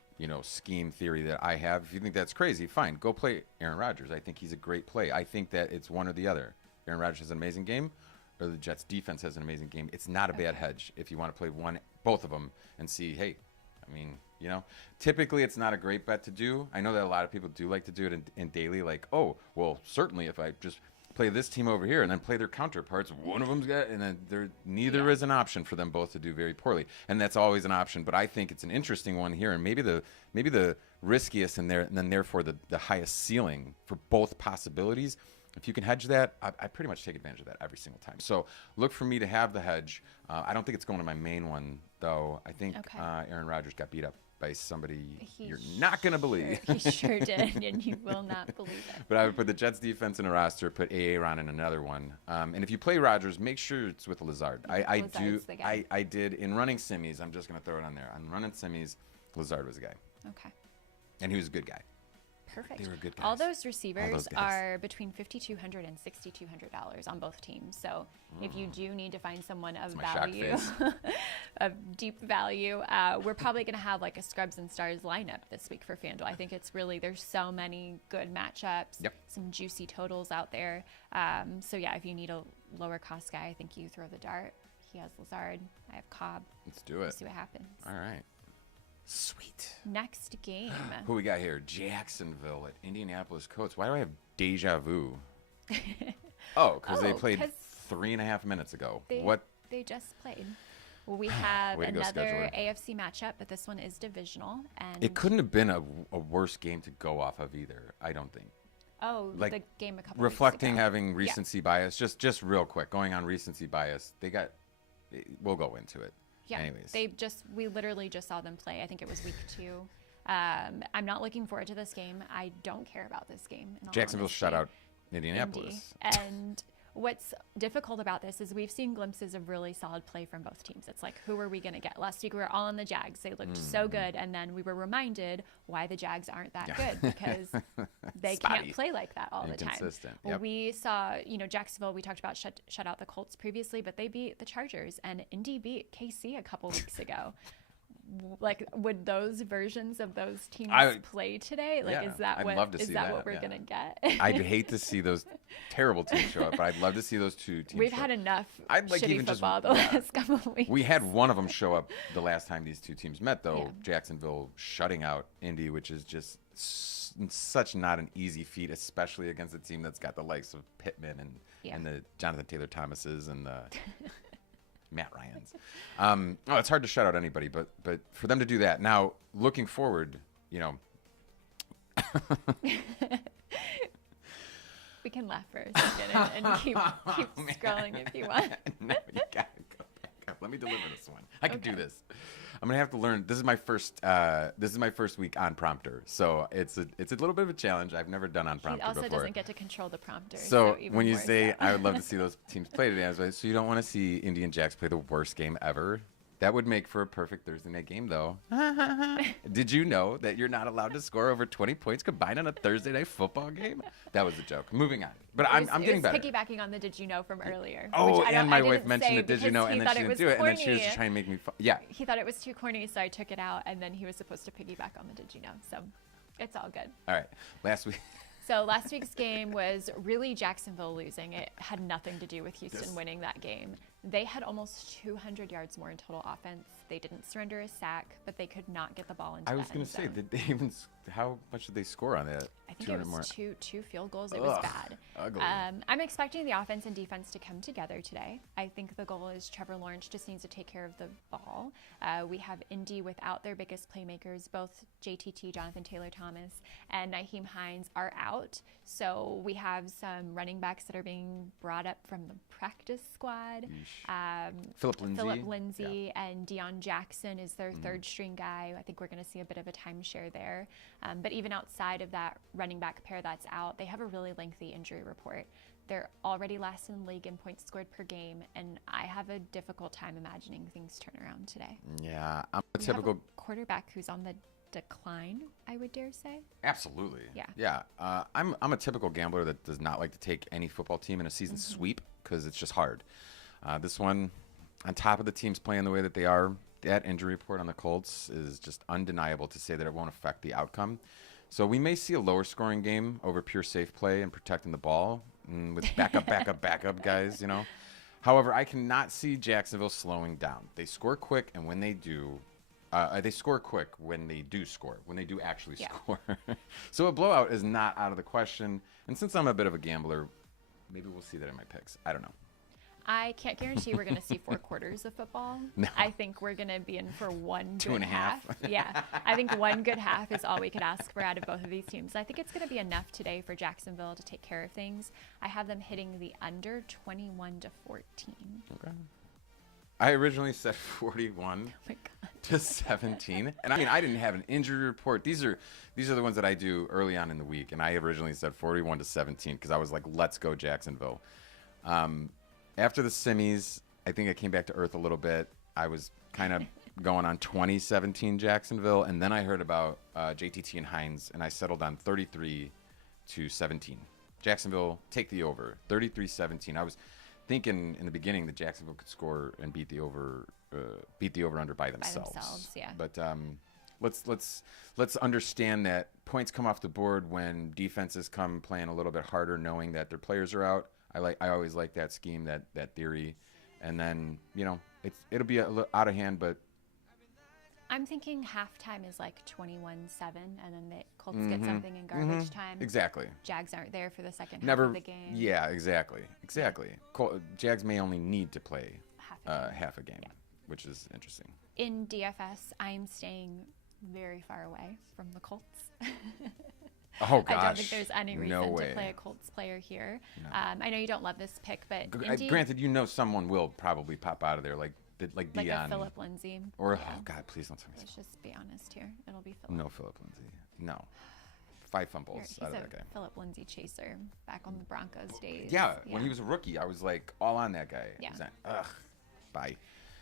scheme theory that I have, if you think that's crazy, fine. Go play Aaron Rodgers. I think he's a great play. I think that it's one or the other. Aaron Rodgers has an amazing game, or the Jets defense has an amazing game. It's not a bad hedge if you want to play both of them and see, hey, I mean, typically it's not a great bet to do. I know that a lot of people do like to do it in daily, like, oh, well, certainly if I just play this team over here and then play their counterparts, one of them's got, and then neither is an option for them both to do very poorly, and that's always an option. But I think it's an interesting one here, and maybe the riskiest and then therefore the highest ceiling for both possibilities. If you can hedge that, I pretty much take advantage of that every single time. So look for me to have the hedge. I don't think it's going to my main one, though. I think Aaron Rodgers got beat up by somebody you're not going to believe. He sure did, and you will not believe it. But I would put the Jets defense in a roster, put Aaron in another one. And if you play Rodgers, make sure it's with Lazard. I did in running semis. I'm just going to throw it on there. On running semis, Lazard was the guy. Okay. And he was a good guy. Perfect. They were good guys. All those receivers are between $5,200 and $6,200 on both teams. So if you do need to find someone of value, of deep value, we're probably going to have like a Scrubs and Stars lineup this week for Fanduel. I think it's really, there's so many good matchups, some juicy totals out there. So yeah, if you need a lower cost guy, I think you throw the dart. He has Lazard. I have Cobb. Let's do it. We'll see what happens. All right. Sweet. Next game. Who we got here? Jacksonville at Indianapolis Colts. Why do I have deja vu? Because they played 3.5 minutes ago. They just played. Well, we have another AFC matchup, but this one is divisional. And it couldn't have been a worse game to go off of either, I don't think. Oh, the game a couple reflecting, weeks ago. having recency bias. Just real quick, going on recency bias. We'll go into it. Yeah, anyways. We literally just saw them play. I think it was week 2. I'm not looking forward to this game. I don't care about this game. Jacksonville shut out Indianapolis. And what's difficult about this is we've seen glimpses of really solid play from both teams. It's like, who are we going to get? Last week we were all on the Jags. They looked so good. And then we were reminded why the Jags aren't that good, because they can't play like that all the time. Yep. We saw, Jacksonville, we talked about shut out the Colts previously, but they beat the Chargers, and Indy beat KC a couple weeks ago. like, would those versions of those teams play today? Like, is that what we're gonna get? I'd hate to see those terrible teams show up, but I'd love to see those two teams. We've had enough shitty football the last couple of weeks. We had one of them show up the last time these two teams met, though. Jacksonville shutting out Indy, which is just such not an easy feat, especially against a team that's got the likes of Pittman and the Jonathan Taylor Thomases and the Matt Ryans. It's hard to shut out anybody, but for them to do that now, looking forward, you know. We can laugh for a second and keep scrolling if you want. No, you gotta go back up. Let me deliver this one. I can do this. I'm gonna have to learn. This is my first week on prompter, so it's a little bit of a challenge. I've never done on prompter before. He also doesn't get to control the prompter. So when you say I would love to see those teams play today, I was like, so you don't want to see Indian Jacks play the worst game ever? That would make for a perfect Thursday night game, though. Did you know that you're not allowed to score over 20 points combined on a Thursday night football game? That was a joke. Moving on. But I'm getting better. Piggybacking on the did you know from earlier. Oh, and my wife mentioned the did you know, and then she didn't do it. And then she was just trying to make me yeah. He thought it was too corny, so I took it out, and then he was supposed to piggyback on the did you know. So it's all good. All right. Last week. So last week's game was really Jacksonville losing. It had nothing to do with Houston winning that game. They had almost 200 yards more in total offense. They didn't surrender a sack, but they could not get the ball into the end zone. I was going to say, did they even? How much did they score on that? I think it was two field goals. It was bad. Ugly. I'm expecting the offense and defense to come together today. I think the goal is Trevor Lawrence just needs to take care of the ball. We have Indy without their biggest playmakers. Both JTT, Jonathan Taylor Thomas, and Nyheim Hines are out. So we have some running backs that are being brought up from the practice squad. Philip Lindsay and Deion Jackson is their third string guy. I think we're going to see a bit of a timeshare there. But even outside of that running back pair that's out, they have a really lengthy injury report. They're already last in the league in points scored per game, and I have a difficult time imagining things turn around today. Yeah, I'm a typical quarterback who's on the decline, I would dare say. Absolutely. Yeah. I'm a typical gambler that does not like to take any football team in a season sweep because it's just hard. This one, on top of the teams playing the way that they are, that injury report on the Colts is just undeniable to say that it won't affect the outcome. So we may see a lower scoring game over pure safe play and protecting the ball with backup guys, you know. However, I cannot see Jacksonville slowing down. They score quick, and when they do, they score quick when they do score, when they do actually score. So a blowout is not out of the question. And since I'm a bit of a gambler, maybe we'll see that in my picks. I don't know. I can't guarantee we're going to see 4 quarters of football. No. I think we're going to be in for one good half. Yeah, I think one good half is all we could ask for out of both of these teams. I think it's going to be enough today for Jacksonville to take care of things. I have them hitting the under 21-14. Okay. I originally said 41 to 17. And I mean, I didn't have an injury report. These are the ones that I do early on in the week. And I originally said 41 to 17 because I was like, let's go Jacksonville. After the semis, I think I came back to earth a little bit. I was kind of going on 2017 Jacksonville, and then I heard about JTT and Hines, and I settled on 33 to 17. Jacksonville, take the over. 33-17. I was thinking in the beginning that Jacksonville could score and beat the over under by themselves. Yeah. But let's understand that points come off the board when defenses come playing a little bit harder, knowing that their players are out. I always like that scheme, that theory, and then it'll be a little out of hand, but I'm thinking halftime is like 21-7, and then the Colts get something in garbage time. Exactly. Jags aren't there for the second half of the game. Yeah, exactly. Jags may only need to play half a game, which is interesting. In DFS, I'm staying very far away from the Colts. Oh, gosh. I don't think there's any reason No to way. play a Colts player here. No. I know you don't love this pick, but granted, someone will probably pop out of there like like Deion. a Philip Lindsay. Or, oh, God, please don't tell me. Let's just be honest here. It'll be Philip. No Philip Lindsay. No. 5 fumbles out of that guy. He's a Philip Lindsay chaser back on the Broncos days. Yeah, when he was a rookie, I was like all on that guy. Yeah. Ugh, bye.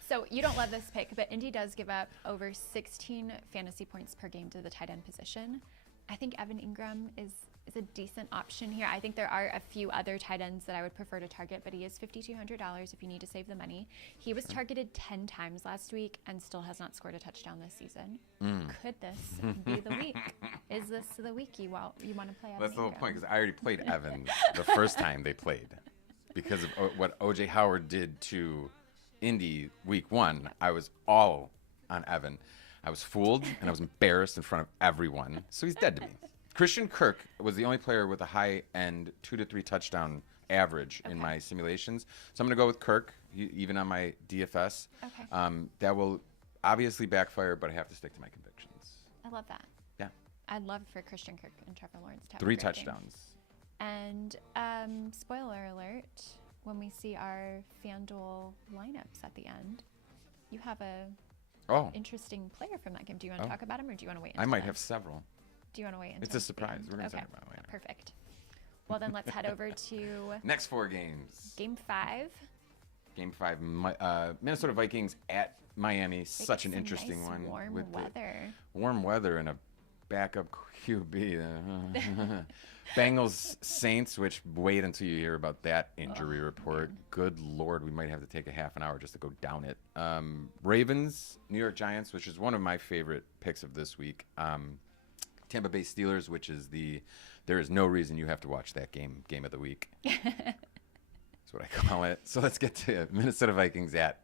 So you don't love this pick, but Indy does give up over 16 fantasy points per game to the tight end position. I think Evan Ingram is is a decent option here. I think there are a few other tight ends that I would prefer to target, but he is $5,200 if you need to save the money. He was targeted 10 times last week and still has not scored a touchdown this season. Could this be the week? Is this the week you want to play Evan? That's the whole point, because I already played Evans the first time they played. Because of what O.J. Howard did to Indy week 1, I was all on Evan. I was fooled, and I was embarrassed in front of everyone. So he's dead to me. Christian Kirk was the only player with a high-end 2 to 3 touchdown average in my simulations. So I'm going to go with Kirk, even on my DFS. Okay. That will obviously backfire, but I have to stick to my convictions. I love that. Yeah. I'd love for Christian Kirk and Trevor Lawrence to have 3 a great touchdowns. Game. And spoiler alert, when we see our FanDuel lineups at the end, you have a interesting player from that game. Do you want to talk about him, or do you want to wait until I might then? have several. Do you want to wait until It's a surprise. We're going to talk about it later. Perfect. Well, then let's head over to next 4 games. Game 5. Game 5, Minnesota Vikings at Miami. Such an interesting nice one. Warm with weather. Warm weather and a backup QB. Bengals Saints, which wait until you hear about that injury report. Man. Good Lord, we might have to take a half an hour just to go down it. Ravens, New York Giants, which is one of my favorite picks of this week. Tampa Bay Steelers, which is there is no reason you have to watch that game of the week. That's what I call it. So let's get to Minnesota Vikings at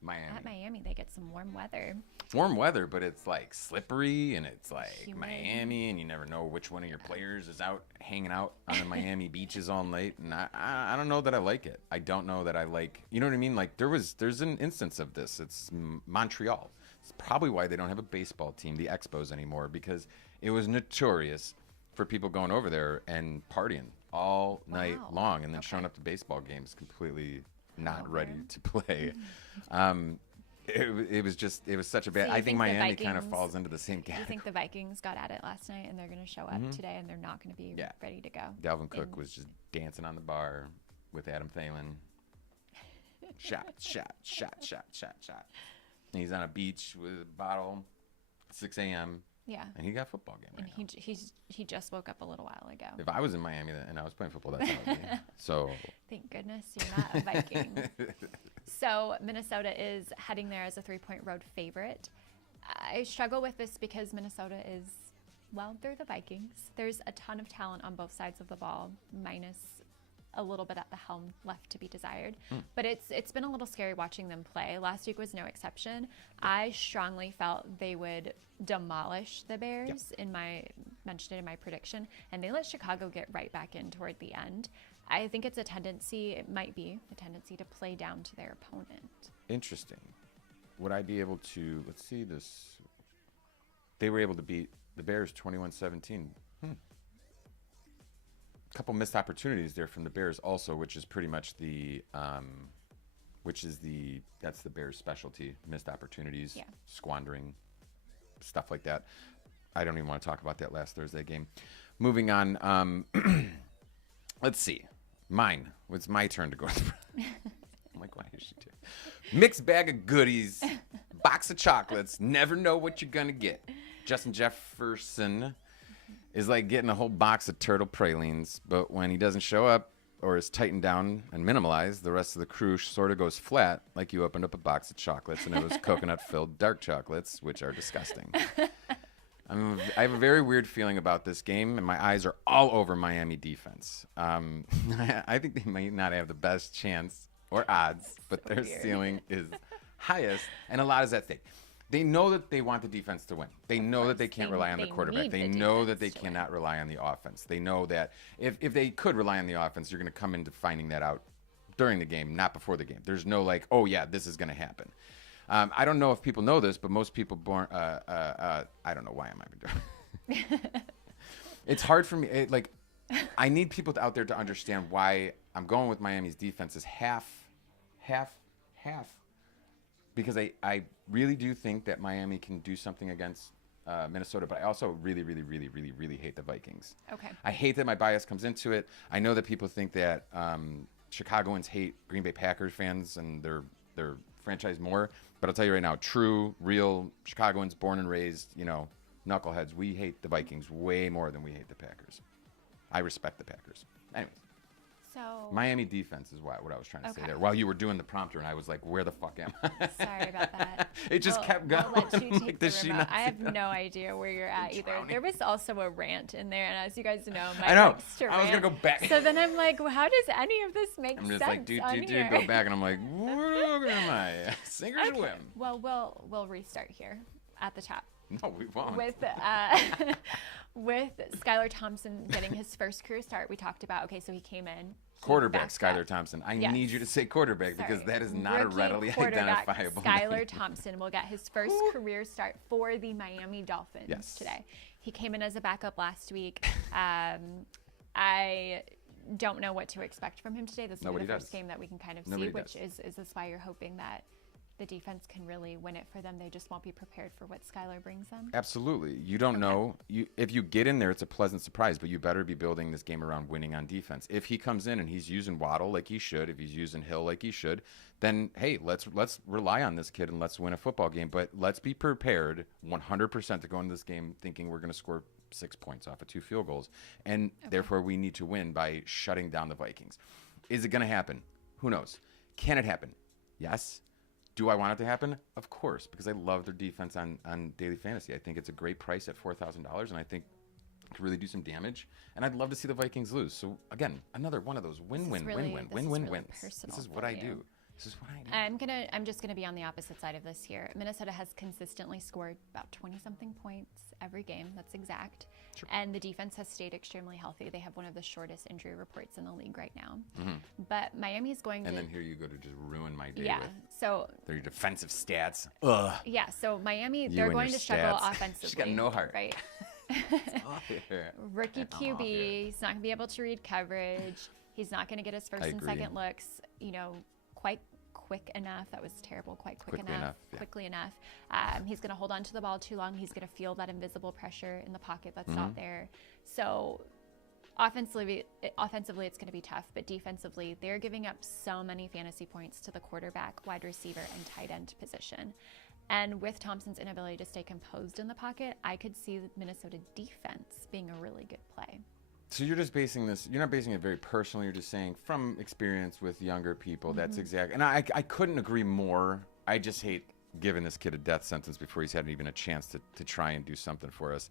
Miami. At Miami, they get some warm weather. Warm weather, but it's like slippery, and it's like humid. Miami, and you never know which one of your players is out hanging out on the Miami beaches all night. And I don't know that I like it. I don't know that I like, you know what I mean? Like there's an instance of this. It's Montreal. It's probably why they don't have a baseball team, the Expos, anymore, because it was notorious for people going over there and partying all night long, and then showing up to baseball games completely not ready to play. It was such a bad. So I think Miami kind of falls into the same category. You think the Vikings got at it last night, and they're going to show up today, and they're not going to be ready to go? Dalvin Cook was just dancing on the bar with Adam Thielen. Shot. And he's on a beach with a bottle, 6 a.m. Yeah. And he got a football game right now. He just woke up a little while ago. If I was in Miami and I was playing football, that's how it would be. So. Thank goodness you're not a Viking. So Minnesota is heading there as a 3-point road favorite. I struggle with this because Minnesota is, well, they're the Vikings. There's a ton of talent on both sides of the ball, minus a little bit at the helm left to be desired. But it's been a little scary watching them play. Last week was no exception. I strongly felt they would demolish the Bears mentioned it in my prediction, and they let Chicago get right back in toward the end. I think it might be a tendency to play down to their opponent. Interesting. Would I be able to, let's see this. They were able to beat the Bears 21-17. Couple missed opportunities there from the Bears also, which is pretty much that's the Bears' specialty, missed opportunities, squandering, stuff like that. I don't even want to talk about that last Thursday game. Moving on, let's see. It's my turn to go. I'm like, why is she doing? Mixed bag of goodies, box of chocolates, never know what you're going to get. Justin Jefferson is like getting a whole box of turtle pralines, but when he doesn't show up or is tightened down and minimalized, the rest of the crew sort of goes flat, like you opened up a box of chocolates and it was coconut-filled dark chocolates, which are disgusting. I have a very weird feeling about this game, and my eyes are all over Miami defense. I think they might not have the best chance or odds, but their ceiling is highest, and a lot is at stake. They know that they want the defense to win. They know that they can't rely on the quarterback. They know that they cannot rely on the offense. They know that if they could rely on the offense, you're going to come into finding that out during the game, not before the game. There's no like, oh, yeah, this is going to happen. I don't know if people know this, but most people I don't know why I'm even doing it. It's hard for me. I need people out there to understand why I'm going with Miami's defense is half. Because I really do think that Miami can do something against Minnesota, but I also really hate the Vikings. Okay. I hate that my bias comes into it. I know that people think that Chicagoans hate Green Bay Packers fans and their franchise more, but I'll tell you right now, true, real Chicagoans, born and raised, knuckleheads, we hate the Vikings way more than we hate the Packers. I respect the Packers. Anyways. So Miami defense is what I was trying to say there. While you were doing the prompter, and I was like, "Where the fuck am I?" Sorry about that. It just kept going. We'll let you take like, the remote. I have no idea where you're at either. There was also a rant in there, and as you guys know, I know. I was gonna go back. So then I'm like, well, how does any of this make sense? I'm just like, dude, go back, and I'm like, where am I? Sink or swim. Well, we'll restart here at the top. No, we won't. With Skylar Thompson getting his first career start, we talked about, okay, so he came in. Quarterback Skylar Thompson. I need you to say quarterback because that is not a readily identifiable Skylar name. Thompson will get his first career start for the Miami Dolphins today. He came in as a backup last week. I don't know what to expect from him today. This will be the first game that we can kind of see, which is this why you're hoping that the defense can really win it for them. They just won't be prepared for what Skylar brings them. Absolutely. You don't know. If you get in there, it's a pleasant surprise, but you better be building this game around winning on defense. If he comes in and he's using Waddle like he should, if he's using Hill like he should, then, hey, let's rely on this kid and let's win a football game. But let's be prepared 100% to go into this game thinking we're going to score 6 points off of 2 field goals. And therefore, we need to win by shutting down the Vikings. Is it going to happen? Who knows? Can it happen? Yes. Do I want it to happen? Of course, because I love their defense on Daily Fantasy. I think it's a great price at $4,000, and I think it could really do some damage. And I'd love to see the Vikings lose. So, again, another one of those win-win wins. This is what I do. This is what I do. I'm just gonna be on the opposite side of this here. Minnesota has consistently scored about 20-something points every game. That's exact. Sure. And the defense has stayed extremely healthy. They have one of the shortest injury reports in the league right now. Mm-hmm. But Miami's going to... And then here you go to just ruin my day with so their defensive stats. Ugh. Yeah, so Miami, they're going to struggle offensively. She's got no heart. Right? Rookie QB, he's not going to be able to read coverage. He's not going to get his first and second looks, quite quick enough. That was terrible. Quickly enough. He's going to hold on to the ball too long. He's going to feel that invisible pressure in the pocket that's not there. So offensively, it's going to be tough. But defensively, they're giving up so many fantasy points to the quarterback, wide receiver, and tight end position. And with Thompson's inability to stay composed in the pocket, I could see the Minnesota defense being a really good play. So you're just basing this, you're not basing it very personally, you're just saying from experience with younger people, that's exactly, and I couldn't agree more. I just hate giving this kid a death sentence before he's had even a chance to try and do something for us.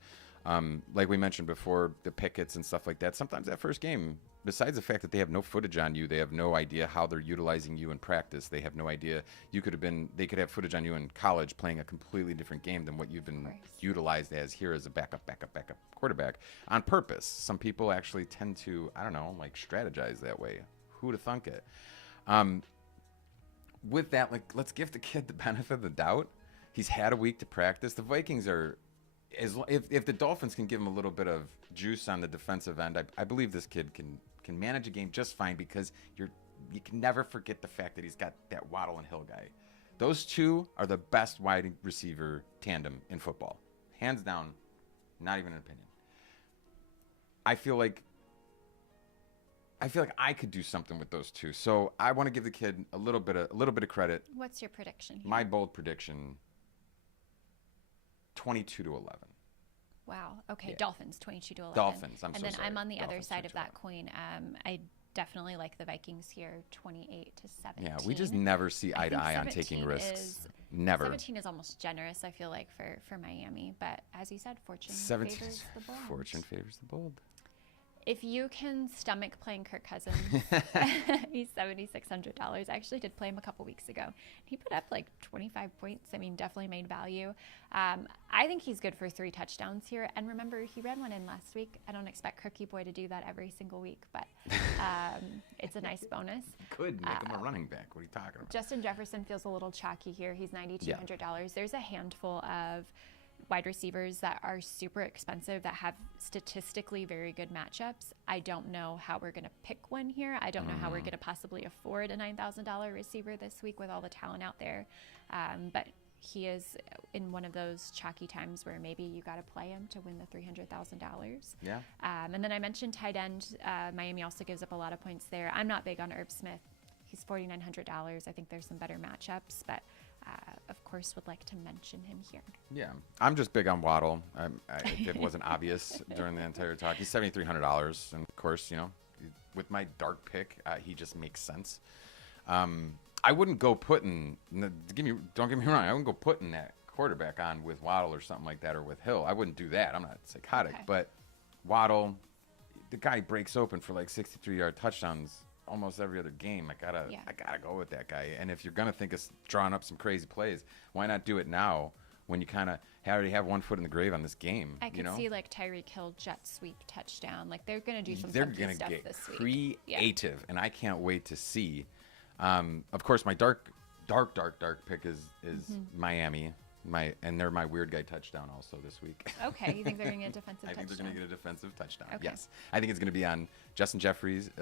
Like we mentioned before, the pickets and stuff like that, sometimes that first game, besides the fact that they have no footage on you, they have no idea how they're utilizing you in practice. They have no idea. They could have footage on you in college playing a completely different game than what you've been utilized as here as a backup quarterback on purpose. Some people actually tend to, strategize that way. Who'd have thunk it? With that, let's give the kid the benefit of the doubt. He's had a week to practice. The Vikings are, if the Dolphins can give him a little bit of juice on the defensive end, I believe this kid can manage a game just fine because you can never forget the fact that he's got that Waddle and Hill guy. Those two are the best wide receiver tandem in football. Hands down, not even an opinion. I feel like I could do something with those two. So I want to give the kid a little bit of credit. What's your prediction here? My bold prediction, 22-11. Wow. Okay. Yeah. Dolphins, 22-11. Dolphins. And then I'm on the other side of that coin. I definitely like the Vikings here, 28-17. Yeah, we just never see eye to eye on taking risks. Never. 17 is almost generous, I feel like, for Miami. But as you said, fortune favors the bold. Fortune favors the bold. If you can stomach playing Kirk Cousins, he's $7,600. I actually did play him a couple weeks ago. He put up 25 points. Definitely made value. I think he's good for 3 touchdowns here. And remember, he ran one in last week. I don't expect Cookie Boy to do that every single week, but it's a nice bonus. Could make him a running back. What are you talking about? Justin Jefferson feels a little chalky here. He's $9,200. Yeah. There's a handful of wide receivers that are super expensive that have statistically very good matchups. I don't know how we're going to pick one here. I don't know how we're going to possibly afford a $9,000 receiver this week with all the talent out there. But he is in one of those chalky times where maybe you got to play him to win the $300,000. Yeah. And then I mentioned tight end. Miami also gives up a lot of points there. I'm not big on Irv Smith. He's $4,900. I think there's some better matchups, but of course, would like to mention him here. Yeah, I'm just big on Waddle. It wasn't obvious during the entire talk. He's $7,300, and of course, with my dark pick, he just makes sense. I wouldn't go putting. Don't get me wrong. I wouldn't go putting that quarterback on with Waddle or something like that, or with Hill. I wouldn't do that. I'm not psychotic, but Waddle, the guy breaks open for like 63-yard touchdowns almost every other game. I gotta go with that guy. And if you're gonna think of drawing up some crazy plays, why not do it now when you kind of already have one foot in the grave on this game? I could see like Tyreek Hill jet sweep touchdown. Like they're gonna do some They're funky gonna stuff get this creative, week. and I can't wait to see. Of course, my dark pick is Miami. And they're my weird guy touchdown also this week. Okay, you think they're gonna get a defensive touchdown? I think they're gonna get a defensive touchdown. Okay. Yes, I think it's gonna be on Justin Jefferson.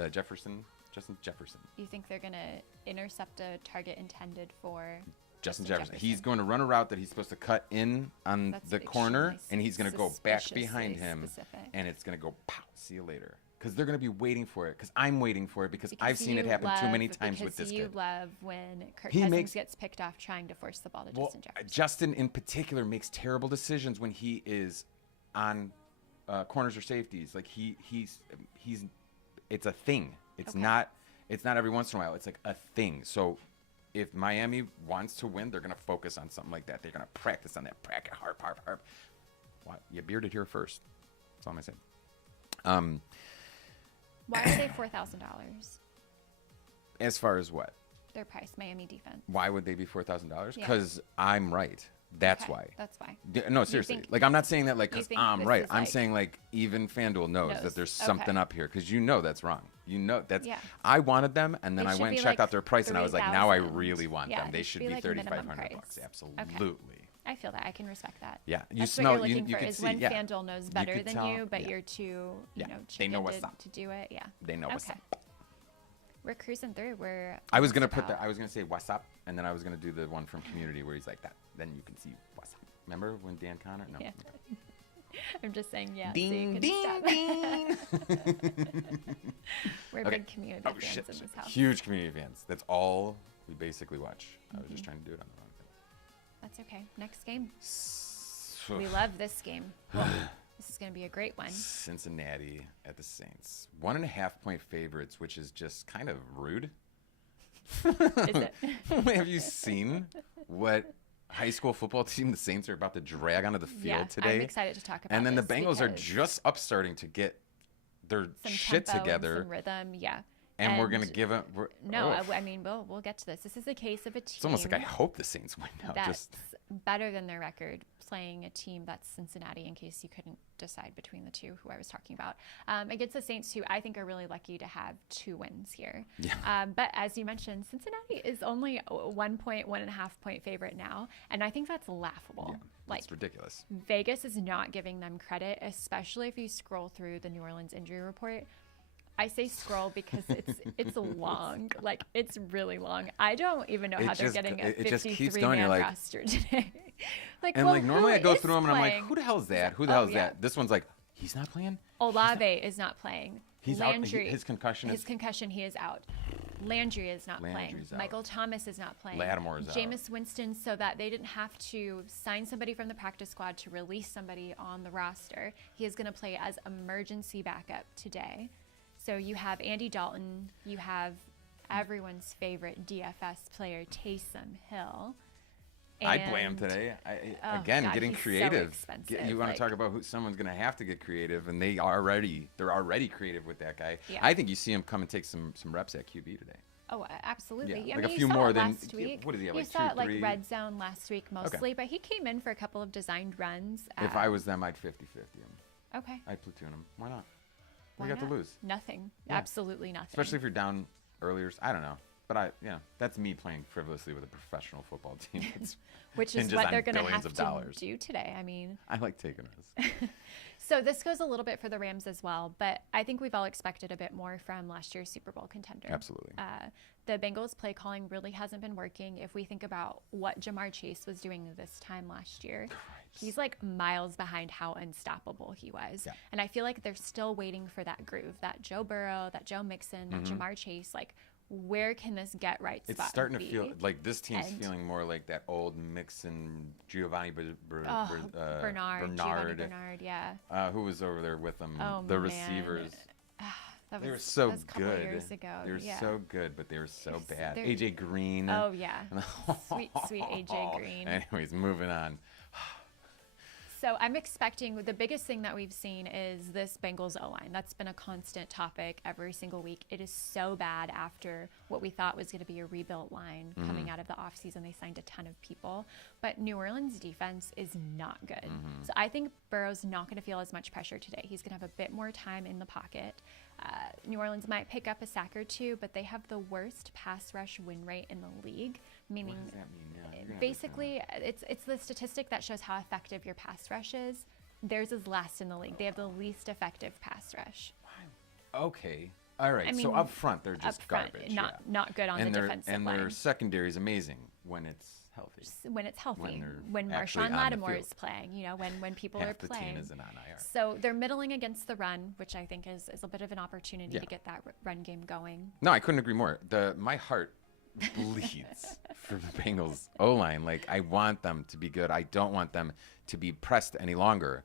You think they're going to intercept a target intended for Justin Jefferson? He's going to run a route that he's supposed to cut in on the corner, and he's going to go back behind him, and it's going to go pow. See you later. Because they're going to be waiting for it. Because I'm waiting for it. Because I've seen it happen too many times with this kid. Because you love when Kirk Cousins gets picked off trying to force the ball to Justin Jefferson. Justin in particular makes terrible decisions when he is on corners or safeties. Like he's it's a thing. It's not every once in a while. It's like a thing. So if Miami wants to win, they're going to focus on something like that. They're going to practice on that bracket. Harp. What? You bearded here first. That's all I'm saying. Why are they $4,000? As far as what? Their price, Miami defense. Why would they be $4,000? Because I'm right. That's why. That's why. No, seriously. Like, I'm not saying that like because I'm right. I'm saying like even FanDuel knows that there's something up here because that's wrong. That's. Yeah. I wanted them, and then I went and checked out their price, and I was like, now I really want them. They should be $3,500. Absolutely. I feel that. I can respect that. Yeah, that's what you're looking for is when FanDuel knows better than you, but you're too, they know what's up to do it. Yeah. They know what's up. We're cruising through. I was gonna I was gonna say what's up, and then I was gonna do the one from Community where he's like that. Then you can see what's up. Remember when Dan Connor? No. Yeah. I'm just saying, Ding, so ding, ding. We're big Community fans in this house. Huge Community fans. That's all we basically watch. I was just trying to do it on the wrong thing. That's okay. Next game. We love this game. This is going to be a great one. Cincinnati at the Saints. 1.5-point favorites, which is just kind of rude. Is it? Have you seen what high school football team the Saints are about to drag onto the field today? I'm excited to talk about And then the Bengals are just starting to get their shit together. And some rhythm, yeah. And we're going to give them... I mean, we'll get to this. This is a case of a team... It's almost like I hope the Saints win now. That's better than their record, playing a team that's Cincinnati, in case you couldn't decide between the two who I was talking about. Against the Saints, who I think are really lucky to have 2 wins here. Yeah. But as you mentioned, Cincinnati is only a 1.5-point favorite now, and I think that's laughable. Yeah, it's ridiculous. Vegas is not giving them credit, especially if you scroll through the New Orleans injury report. I say scroll because it's long. Like, it's really long. I don't even know how they're getting a 53-man roster today. Normally I go through them and I'm like, who the hell is that? Who the hell is that? This one's like, he's not playing? Olave is not playing. He's Landry, out. His concussion, he is out. Landry is not playing. Michael Thomas is not playing. Lattimore is out. Jameis Winston, so that they didn't have to sign somebody from the practice squad to release somebody on the roster. He is going to play as emergency backup today. So you have Andy Dalton, you have everyone's favorite DFS player, Taysom Hill. I play him today. Getting creative. So you want to talk about who someone's going to have to get creative, and they're already creative with that guy. Yeah. I think you see him come and take some reps at QB today. Oh, absolutely. Yeah, like a few more than last week. What did he have? You like saw 2, it like 3? red zone last week mostly, but he came in for a couple of designed runs. If I was them, I'd 50-50 him. Okay. I'd platoon him. Why not? Why got to lose? Nothing. Yeah. Absolutely nothing. Especially if you're down earlier. I don't know. But that's me playing frivolously with a professional football team. Which is what they're going to have to do today. I mean, I like taking risks. So this goes a little bit for the Rams as well, but I think we've all expected a bit more from last year's Super Bowl contender. Absolutely. The Bengals play calling really hasn't been working. If we think about what Jamar Chase was doing this time last year, he's like miles behind how unstoppable he was. Yeah. And I feel like they're still waiting for that groove, that Joe Burrow, that Joe Mixon, that Jamar Chase. Like, where can this get right spot It's starting be? to feel like this team's feeling more like that old mix and Bernard, Giovanni Bernard, yeah. who was over there with them? Oh, the man. receivers. They were so good. Years ago. They were yeah. so good, but they were so bad. they're- AJ Green. Oh yeah, sweet AJ Green. Anyways, moving on. So I'm expecting the biggest thing that we've seen is this Bengals O-line. That's been a constant topic every single week. It is so bad after what we thought was going to be a rebuilt line coming out of the offseason. They signed a ton of people. But New Orleans' defense is not good. So I think Burrow's not going to feel as much pressure today. He's going to have a bit more time in the pocket. New Orleans might pick up a sack or two, but they have the worst pass rush win rate in the league, meaning What does that mean? Yeah, basically it's the statistic that shows how effective your pass rush is. Theirs is last in the league. They have the least effective pass rush. Okay. All right. I mean, so up front, they're just up front, garbage. not good on the defensive line. And their secondary is amazing when it's healthy. When it's healthy, When they're actually Marshawn on the Lattimore field. is playing, when people Half are playing. the team isn't on IR. So they're middling against the run, which I think is a bit of an opportunity Yeah. to get that run game going. No, I couldn't agree more. My heart bleeds for the Bengals O-line. Like, I want them to be good. I don't want them to be pressed any longer.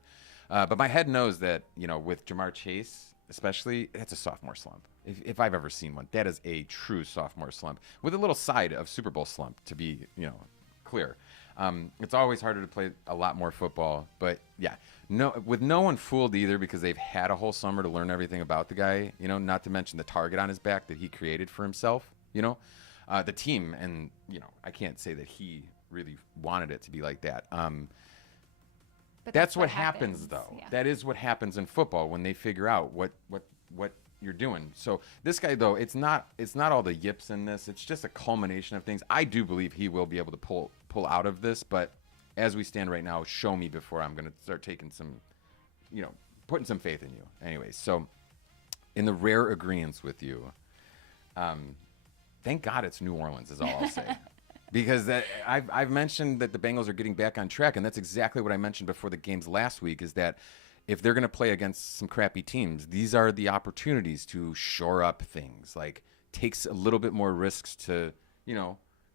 But my head knows that, with Jamar Chase, especially, that's a sophomore slump. If I've ever seen one, that is a true sophomore slump with a little side of Super Bowl slump, to be, clear. It's always harder to play a lot more football, but yeah, with no one fooled either, because they've had a whole summer to learn everything about the guy, not to mention the target on his back that he created for himself, the team. And, I can't say that he really wanted it to be like that. But that's what happens though. Yeah. That is what happens in football when they figure out what you're doing. So this guy though, it's not all the yips in this. It's just a culmination of things. I do believe he will be able to pull out of this, but as we stand right now, show me before I'm going to start taking some, putting some faith in you. Anyways, so in the rare agreement with you, thank God it's New Orleans is all I'll say. Because I've mentioned that the Bengals are getting back on track, and that's exactly what I mentioned before the games last week, is that if they're going to play against some crappy teams, these are the opportunities to shore up things. Like, takes a little bit more risks to,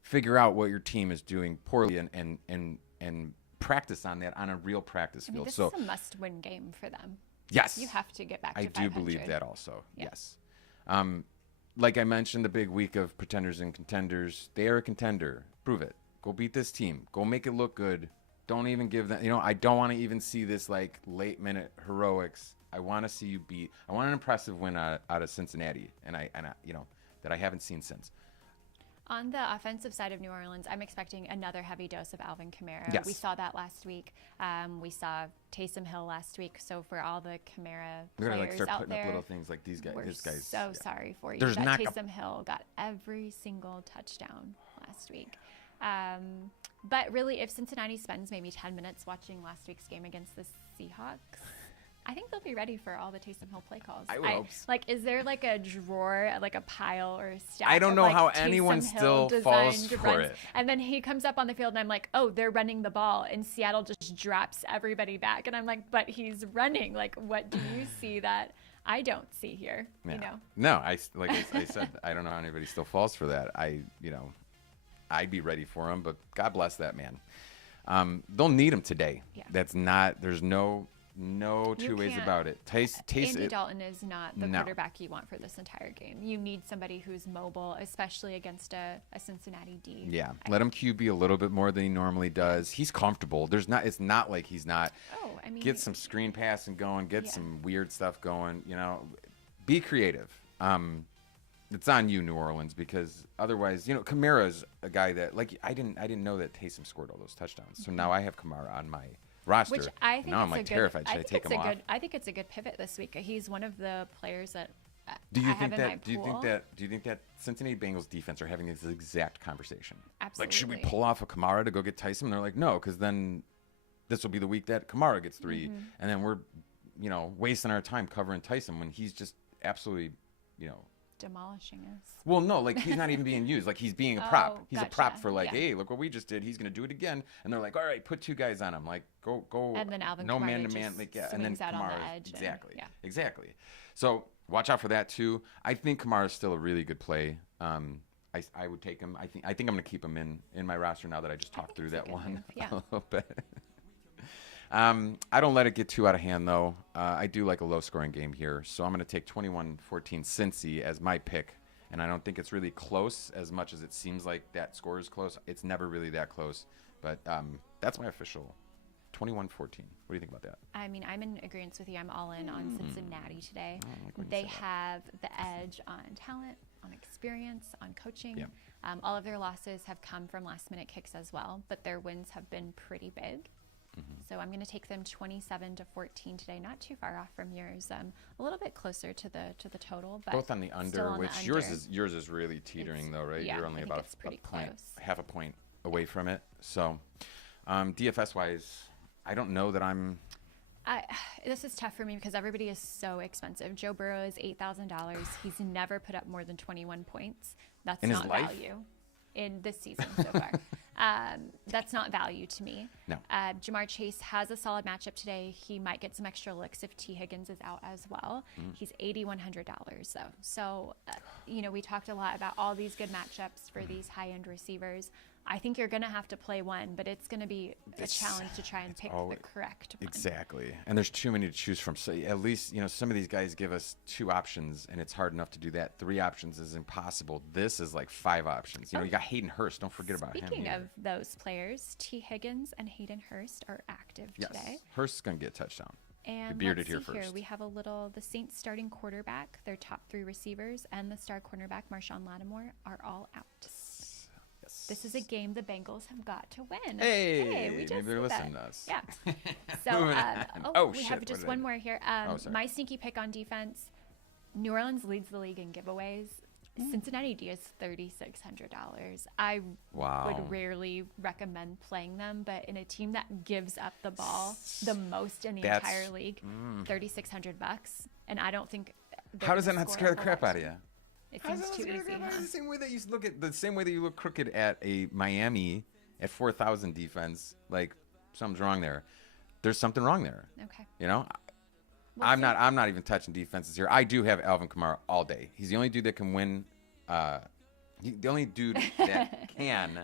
figure out what your team is doing poorly and practice on that on a real practice field. This is a must-win game for them. Yes. You have to get back to 500. I do believe that also, yes. Like I mentioned, the big week of pretenders and contenders, they are a contender. Prove it. Go beat this team. Go make it look good. Don't even give them, I don't want to even see this like late minute heroics. I want to see you beat. I want an impressive win out of Cincinnati, and I that I haven't seen since. On the offensive side of New Orleans, I'm expecting another heavy dose of Alvin Kamara. Yes. We saw that last week. We saw Taysom Hill last week. So for all the Kamara We're players gonna start out putting there, up little things like these guys. we're This guy's so sorry for you. There's that not Taysom Hill got every single touchdown last week. But really, if Cincinnati spends maybe 10 minutes watching last week's game against the Seahawks, I think they'll be ready for all the Taysom Hill play calls. I would hope so. Like, is there like a drawer, like a pile or a stack? I don't know of, like, how Taysom anyone Hill still falls designed for runs? it. And then he comes up on the field, and I'm like, oh, they're running the ball, and Seattle just drops everybody back, and I'm like, but he's running. Like, what do you see that I don't see here? Yeah. No, I said, I don't know how anybody still falls for that. I'd be ready for him, but God bless that man. They'll need him today. Yeah. There's no two ways about it. Andy Dalton is not the quarterback you want for this entire game. You need somebody who's mobile, especially against a Cincinnati D. Yeah, let him QB a little bit more than he normally does. He's comfortable. It's not like he's not. Oh, I mean, get some screen passing going, get some weird stuff going. Be creative. It's on you, New Orleans, because otherwise, Kamara's a guy that I didn't know that Taysom scored all those touchdowns. So now I have Kamara on my roster. Which I think now I'm terrified. Should I take him off? I think it's a good pivot this week. He's one of the players that Do you I have in my Do you pool. think that Cincinnati Bengals defense are having this exact conversation? Absolutely. Like, should we pull off a Kamara to go get Tyson? And they're like, no, because then this will be the week that Kamara gets 3, and then we're, wasting our time covering Tyson when he's just absolutely, demolishing us. Well, no, like, he's not even being used. Like, he's being a prop. He's a prop gotcha. for, like, Yeah. hey, look what we just did. He's going to do it again. And they're like, all right, put 2 guys on him. Like, go. And then Alvin no Kamara man to man. just And then swings out on the Kamara. edge and- Exactly. yeah. Exactly. So watch out for that too. I think Kamara's still a really good play. I would take him. I think I'm going to keep him in my roster now that I just talked through that one a little bit. I don't let it get too out of hand, though. I do like a low-scoring game here, so I'm going to take 21-14 Cincy as my pick, and I don't think it's really close as much as it seems like that score is close. It's never really that close, but that's my official 21-14. What do you think about that? I mean, I'm in agreement with you. I'm all in on Cincinnati today. They have the edge on talent, on experience, on coaching. Yeah. All of their losses have come from last-minute kicks as well, but their wins have been pretty big. So I'm going to take them 27-14 today. Not too far off from yours. A little bit closer to the total, but both on the under, on which the under. yours is really teetering though, right? Yeah, You're only about half a point away from it. So DFS wise, I don't know that I'm. This is tough for me because everybody is so expensive. Joe Burrow is $8,000. He's never put up more than 21 points. That's not value in this season so far. That's not value to me. No. Jamar Chase has a solid matchup today. He might get some extra looks if T. Higgins is out as well. He's $8,100 though. So, we talked a lot about all these good matchups for these high-end receivers. I think you're going to have to play one, but it's going to be a challenge to try and pick the correct one. Exactly. And there's too many to choose from. So at least, some of these guys give us 2 options, and it's hard enough to do that. 3 options is impossible. This is like 5 options. You got Hayden Hurst. Don't forget about him. Speaking of those players, T. Higgins and Hayden Hurst are active today. Hurst is going to get a touchdown. And bearded let's see here first. We have the Saints starting quarterback, their top 3 receivers, and the star cornerback, Marshawn Lattimore, are all out. This is a game the Bengals have got to win. Hey, we just maybe they're listening to us. Yeah. So we have just one more here. Sorry. My sneaky pick on defense, New Orleans leads the league in giveaways. Cincinnati is $3,600. I would rarely recommend playing them, but in a team that gives up the ball the most in the entire league, $3,600, and I don't think. How does that not scare the crap out of you? It seems too easy. The same way that you look crooked at a Miami at 4,000 defense, like something's wrong there. There's something wrong there. Okay. I'm not even touching defenses here. I do have Alvin Kamara all day. He's the only dude that can win. The only dude that can,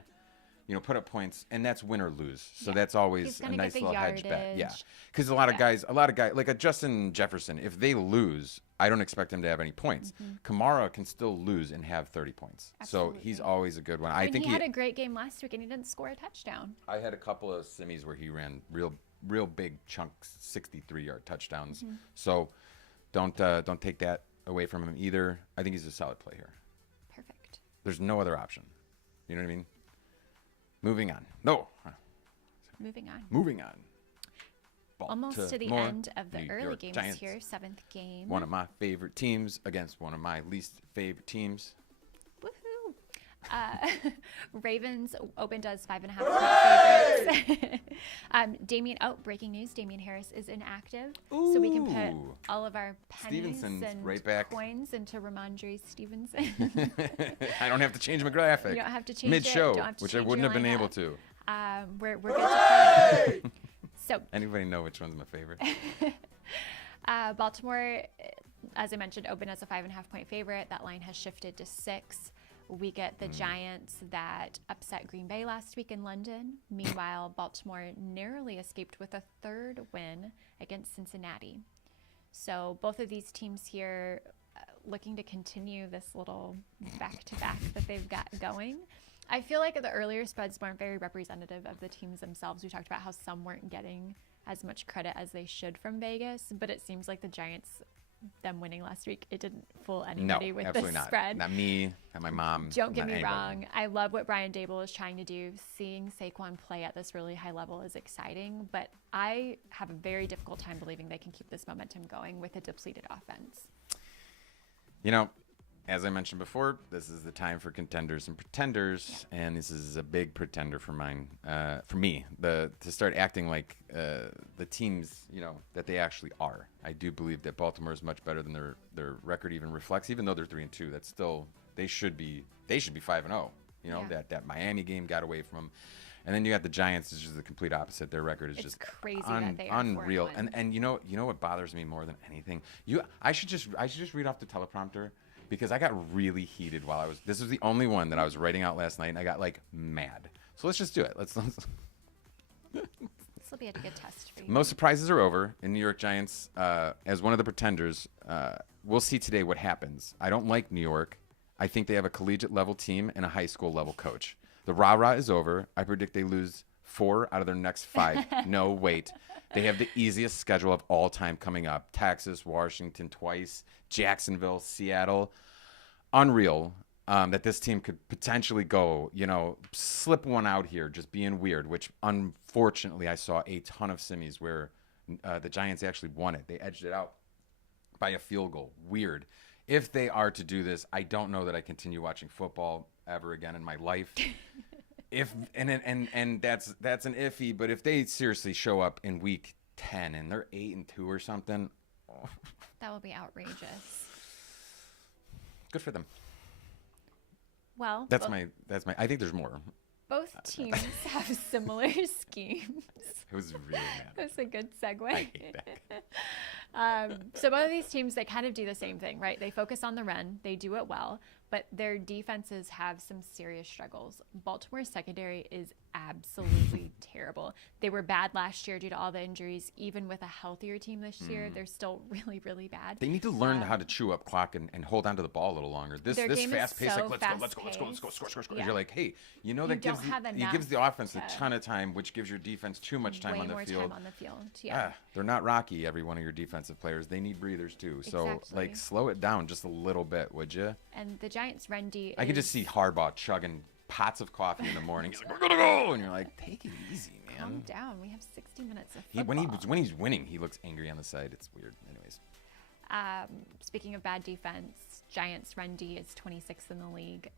put up points, and that's win or lose. So that's always a nice little hedge bet. Yeah, because a lot of guys, like a Justin Jefferson, if they lose, I don't expect him to have any points. Kamara can still lose and have 30 point. Absolutely. So he's always a good one. I think he had a great game last week, and he didn't score a touchdown. I had a couple of semis where he ran real big chunks, 63-yard touchdowns. So don't take that away from him either. I think he's a solid play here. Perfect. There's no other option. You know what I mean? Moving on. Moving on. Almost to the end of the early games Giants. Here, 7th game. One of my favorite teams against one of my least favorite teams. Woohoo! Ravens opened as 5.5 favorites. Breaking news, Damian Harris is inactive. Ooh. So we can put all of our pennies Stevenson's and right back. coins into Ramondre Stevenson. I don't have to change my graphic. You don't have to change mid-show, it. which I wouldn't have been able to. We're good to play. So anybody know which one's my favorite? Baltimore, as I mentioned, opened as a 5.5 point favorite. That line has shifted to 6. We get the Giants that upset Green Bay last week in London. Meanwhile, Baltimore narrowly escaped with a 3rd win against Cincinnati. So both of these teams here looking to continue this little back-to-back that they've got going. I feel like the earlier spreads weren't very representative of the teams themselves. We talked about how some weren't getting as much credit as they should from Vegas, but it seems like the Giants, them winning last week, it didn't fool anybody with the spread. Not me, not my mom. Don't get me wrong. I love what Brian Dable is trying to do. Seeing Saquon play at this really high level is exciting, but I have a very difficult time believing they can keep this momentum going with a depleted offense. As I mentioned before, this is the time for contenders and pretenders, and this is a big pretender for me. To start acting like the teams, that they actually are. I do believe that Baltimore is much better than their record even reflects. Even though they're 3-2, that's still they should be 5-0. That Miami game got away from them, And then you got the Giants, which is the complete opposite. Their record is just crazy that they are unreal. 4-1. And you know what bothers me more than anything? I should just read off the teleprompter because I got really heated while this was the only one that I was writing out last night, and I got like mad. So let's just do it. Let's This will be a good test for you. Most surprises are over in New York Giants as one of the pretenders. We'll see today what happens. I don't like New York. I think they have a collegiate level team and a high school level coach. The rah-rah is over. I predict they lose 4 out of their next 5. No, wait. They have the easiest schedule of all time coming up. Texas, Washington twice, Jacksonville, Seattle. Unreal that this team could potentially go, slip one out here, just being weird, which unfortunately I saw a ton of simmies where the Giants actually won it. They edged it out by a field goal. Weird. If they are to do this, I don't know that I continue watching football ever again in my life. And that's an iffy, but if they seriously show up in week 10 and they're 8-2 or something, that will be outrageous. Good for them. Well, that's my I think there's more. Both teams have similar schemes. It was really mad. That's a good segue. I hate that. So both of these teams, they kind of do the same thing, right? They focus on the run. They do it well, but their defenses have some serious struggles. Baltimore's secondary is absolutely terrible. They were bad last year due to all the injuries. Even with a healthier team this year, they're still really, really bad. They need to learn how to chew up clock and hold on to the ball a little longer. This fast pace, so like let's go, score. Yeah. You're like, hey, that gives the offense a ton of time, which gives your defense too much time on the field. Way more time on the field. Yeah. They're not Rocky, every one of your defensive players. They need breathers too. So Exactly. slow it down just a little bit, would you? And the Giants' run D. I can just see Harbaugh chugging pots of coffee in the morning. He's like, we're gonna go, and you're like, take it easy, man. Calm down. We have 60 minutes of football. When he's winning, he looks angry on the side. It's weird. Anyways. Speaking of bad defense, Giants' run D is 26th in the league.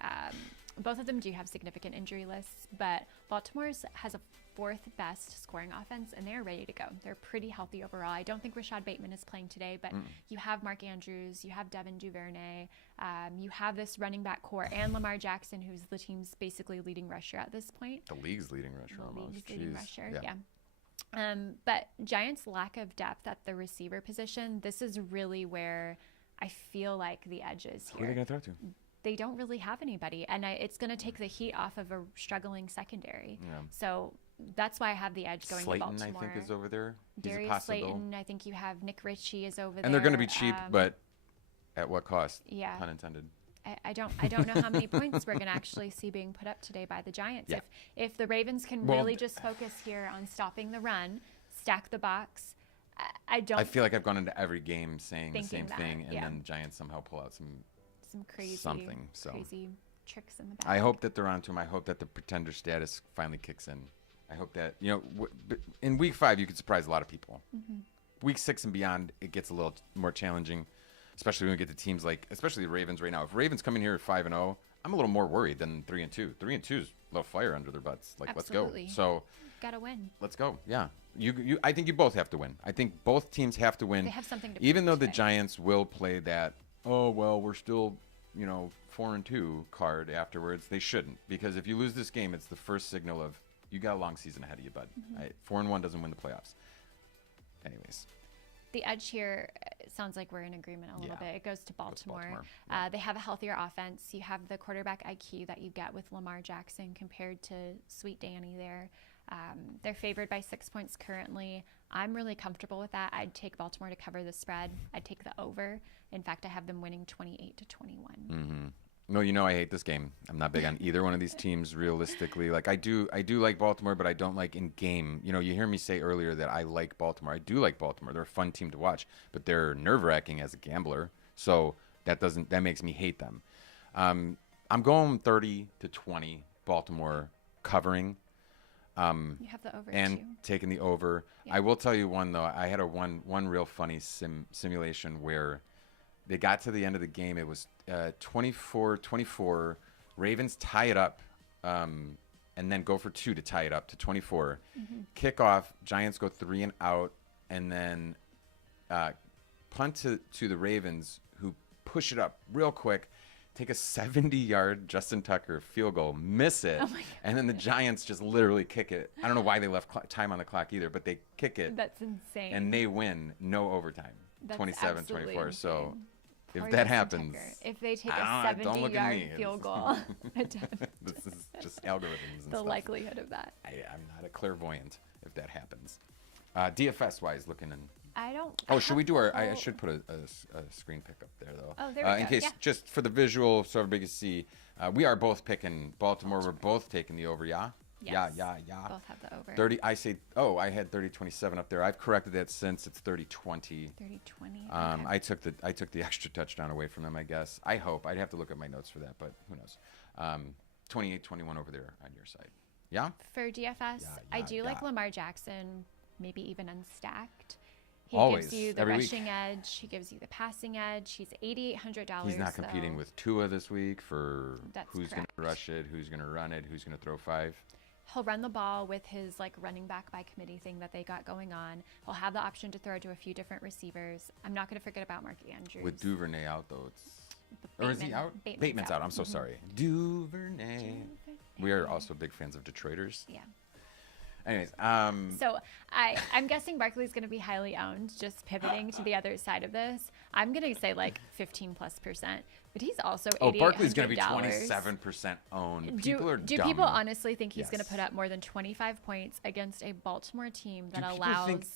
Both of them do have significant injury lists, but Baltimore's has a 4th best scoring offense, and they're ready to go. They're pretty healthy overall. I don't think Rashad Bateman is playing today, but you have Mark Andrews, you have Devin Duvernay, you have this running back core, and Lamar Jackson, who's the team's basically leading rusher at this point. The league's leading rusher almost. Leading rusher, yeah. But Giants' lack of depth at the receiver position, this is really where I feel like the edge is here. Who are they going to throw to? They don't really have anybody, and it's going to take the heat off of a struggling secondary. Yeah. So that's why I have the edge going Slayton, to Baltimore. I think, is over there. He's Darius a possible. Slayton, I think you have Nick Ritchie is over there. And they're going to be cheap, but at what cost? Yeah. Pun intended. I don't know how many points we're going to actually see being put up today by the Giants. Yeah. If the Ravens can really just focus here on stopping the run, stack the box, I feel like I've gone into every game saying the same thing, and yeah. then the Giants somehow pull out some crazy crazy tricks in the back. I hope that they're onto him. I hope that the pretender status finally kicks in. I hope that, in week 5, you could surprise a lot of people. Mm-hmm. Week 6 and beyond, it gets a little more challenging, especially when we get to teams especially the Ravens right now. If Ravens come in here at 5-0, I'm a little more worried than 3-2. 3-2 is a little fire under their butts. Absolutely. Let's go. So gotta win. Let's go. Yeah. I think you both have to win. I think both teams have to win. They have something to even though today. The Giants will play that, we're still, 4-2 card afterwards. They shouldn't, because if you lose this game, it's the first signal of you got a long season ahead of you, bud. 4-1 doesn't win the playoffs. Anyways. The edge here, it sounds like we're in agreement a little bit. It goes to Baltimore. Yeah. They have a healthier offense. You have the quarterback IQ that you get with Lamar Jackson compared to Sweet Danny there. They're favored by 6 points currently. I'm really comfortable with that. I'd take Baltimore to cover the spread. I'd take the over. In fact, I have them winning 28-21. Mm-hmm. No, I hate this game. I'm not big on either one of these teams realistically. Like I do like Baltimore, but I don't like in game. You hear me say earlier that I like Baltimore. I do like Baltimore. They're a fun team to watch, but they're nerve-wracking as a gambler. So that makes me hate them. I'm going 30-20 Baltimore covering. You have the over and too. Taking the over. Yeah. I will tell you one though. I had one real funny simulation where they got to the end of the game. It was 24-24. Ravens tie it up, and then go for 2 to tie it up to 24. Mm-hmm. Kickoff. Giants go 3 and out, and then punt to the Ravens, who push it up real quick take a 70-yard Justin Tucker field goal, miss it, Oh my and then the Giants just literally kick it. I don't know why they left time on the clock either, but they kick it. That's insane. And they win, no overtime, That's 27-24. So if Poor that Justin happens, Tucker. If they take a don't look at 70-yard me. field goal attempt, this is just algorithms and the stuff. likelihood of that. I'm not a clairvoyant if that happens. DFS-wise, looking in. I don't. Oh, should we do our? I should put a screen pick up there though. Oh, there we go. In case, Yeah. just for the visual, so everybody can see. We are both picking Baltimore. We're both taking the over. Yeah. Yes. Yeah. Both have the over. 30. I say. Oh, I had 30-27 up there. I've corrected that since it's 30-20. 30-20. Okay. I took the extra touchdown away from them. I guess. I hope. I'd have to look at my notes for that, but who knows? 28-21 over there on your side. Yeah. For DFS, I do like yeah. Lamar Jackson, maybe even unstacked. He Always, gives you the every week. rushing edge. He gives you the passing edge. He's $8,800. He's not competing with Tua this week for That's who's going to correct. rush it, who's going to run it, who's going to throw 5. He'll run the ball with his like running back by committee thing that they got going on. He'll have the option to throw to a few different receivers. I'm not going to forget about Mark Andrews. With Duvernay out, though, it's... Bateman. Or is he out? Bateman's out. I'm so sorry. Duvernay. We are also big fans of Detroiters. Yeah. Anyways, So I'm guessing Barkley's going to be highly owned, just pivoting to the other side of this. I'm going to say like 15+%, but he's also $8,800. Barkley's going to be 27% owned. People are do dumb. people honestly think he's going to Yes. put up more than 25 points against a Baltimore team that Do people allows think-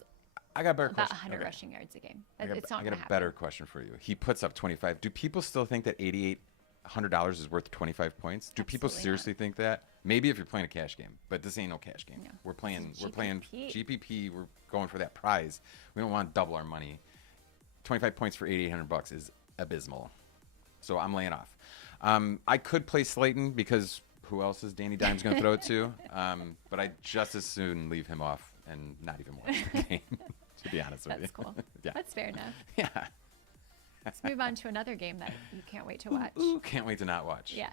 I got a better about question. 100 Okay. rushing yards a game? I got, It's not I going got to a happen. better question for you. He puts up 25. Do people still think that $8,800 is worth 25 points? Do people Absolutely seriously think that? Maybe if you're playing a cash game, but this ain't no cash game. No. We're playing This is we're playing GPP. GPP. We're going for that prize. We don't want to double our money. 25 points for $8,800 is abysmal. So I'm laying off. I could play Slayton because who else is Danny Dimes going to throw it to? But I'd just as soon leave him off and not even watch the game, to be honest with you. That's cool. Yeah. That's fair enough. Yeah. Let's move on to another game that you can't wait to watch. Ooh, can't wait to not watch. Yeah.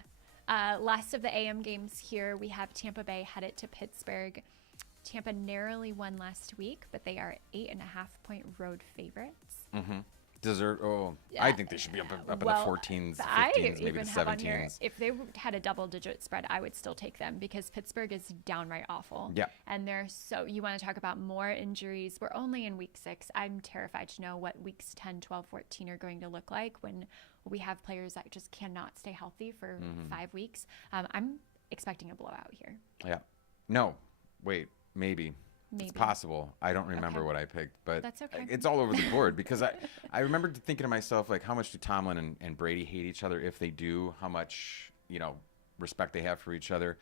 Last of the AM games here, we have Tampa Bay headed to Pittsburgh. Tampa narrowly won last week, but they are 8.5-point road favorites. Mm-hmm. I Yeah. think they should be up in the Well, 14s, 15s, I maybe even the have on here, 17s. if they had a double-digit spread, I would still take them because Pittsburgh is downright awful. Yeah. And you want to talk about more injuries. We're only in week 6. I'm terrified to know what weeks 10, 12, 14 are going to look like when we have players that just cannot stay healthy for 5 weeks. I'm expecting a blowout here. Yeah. No. Wait. Maybe. It's Maybe. possible. I don't remember Okay. what I picked, but That's okay. it's all over the board because I remember thinking to myself, like, how much do Tomlin and Brady hate each other? If they do, how much, respect they have for each other.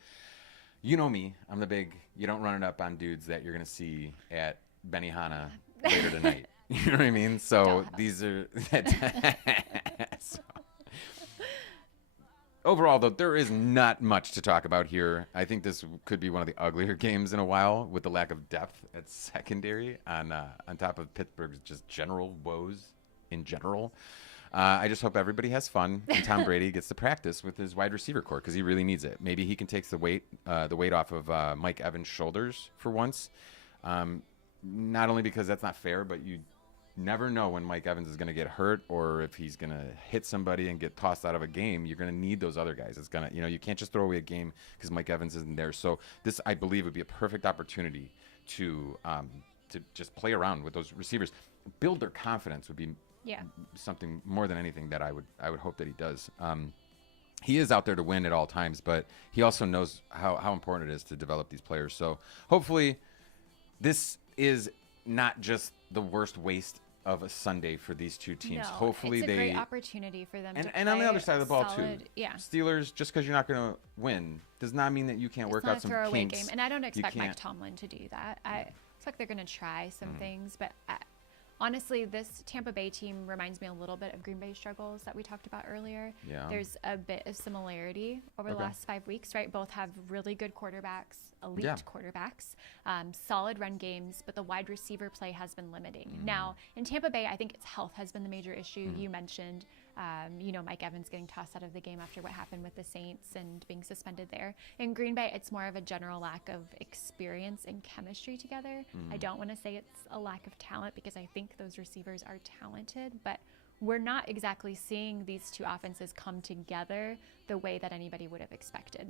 You know me. I'm the big, you don't run it up on dudes that you're going to see at Benihana later tonight. You know what I mean? So these are... so, overall, though, there is not much to talk about here. I think this could be one of the uglier games in a while with the lack of depth at secondary on top of Pittsburgh's just general woes in general. I just hope everybody has fun and Tom Brady gets to practice with his wide receiver core because he really needs it. Maybe he can take the weight off of Mike Evans' shoulders for once. Not only because that's not fair, but you never know when Mike Evans is going to get hurt or if he's going to hit somebody and get tossed out of a game. You're going to need those other guys. It's going to, you can't just throw away a game because Mike Evans isn't there. So this, I believe, would be a perfect opportunity to just play around with those receivers. Build their confidence would be something more than anything that I would hope that he does. He is out there to win at all times, but he also knows how important it is to develop these players. So hopefully this is not just the worst waste of a Sunday for these two teams. No, Hopefully it's a they great opportunity for them to play and on the other side of the ball solid, too. Yeah. Steelers, just because you're not going to win does not mean that you can't work It's not out some a throwaway kinks. game, and I don't expect Mike can't- Tomlin to do that. I expect they're going to try some things, but honestly, this Tampa Bay team reminds me a little bit of Green Bay's struggles that we talked about earlier. Yeah. There's a bit of similarity over the Okay. last 5 weeks, right? Both have really good quarterbacks, elite Yeah. quarterbacks, solid run games, but the wide receiver play has been limiting. Now, in Tampa Bay, I think its health has been the major issue. You mentioned, Mike Evans getting tossed out of the game after what happened with the Saints and being suspended there. In Green Bay, it's more of a general lack of experience and chemistry together. I don't want to say it's a lack of talent because I think those receivers are talented, but we're not exactly seeing these two offenses come together the way that anybody would have expected.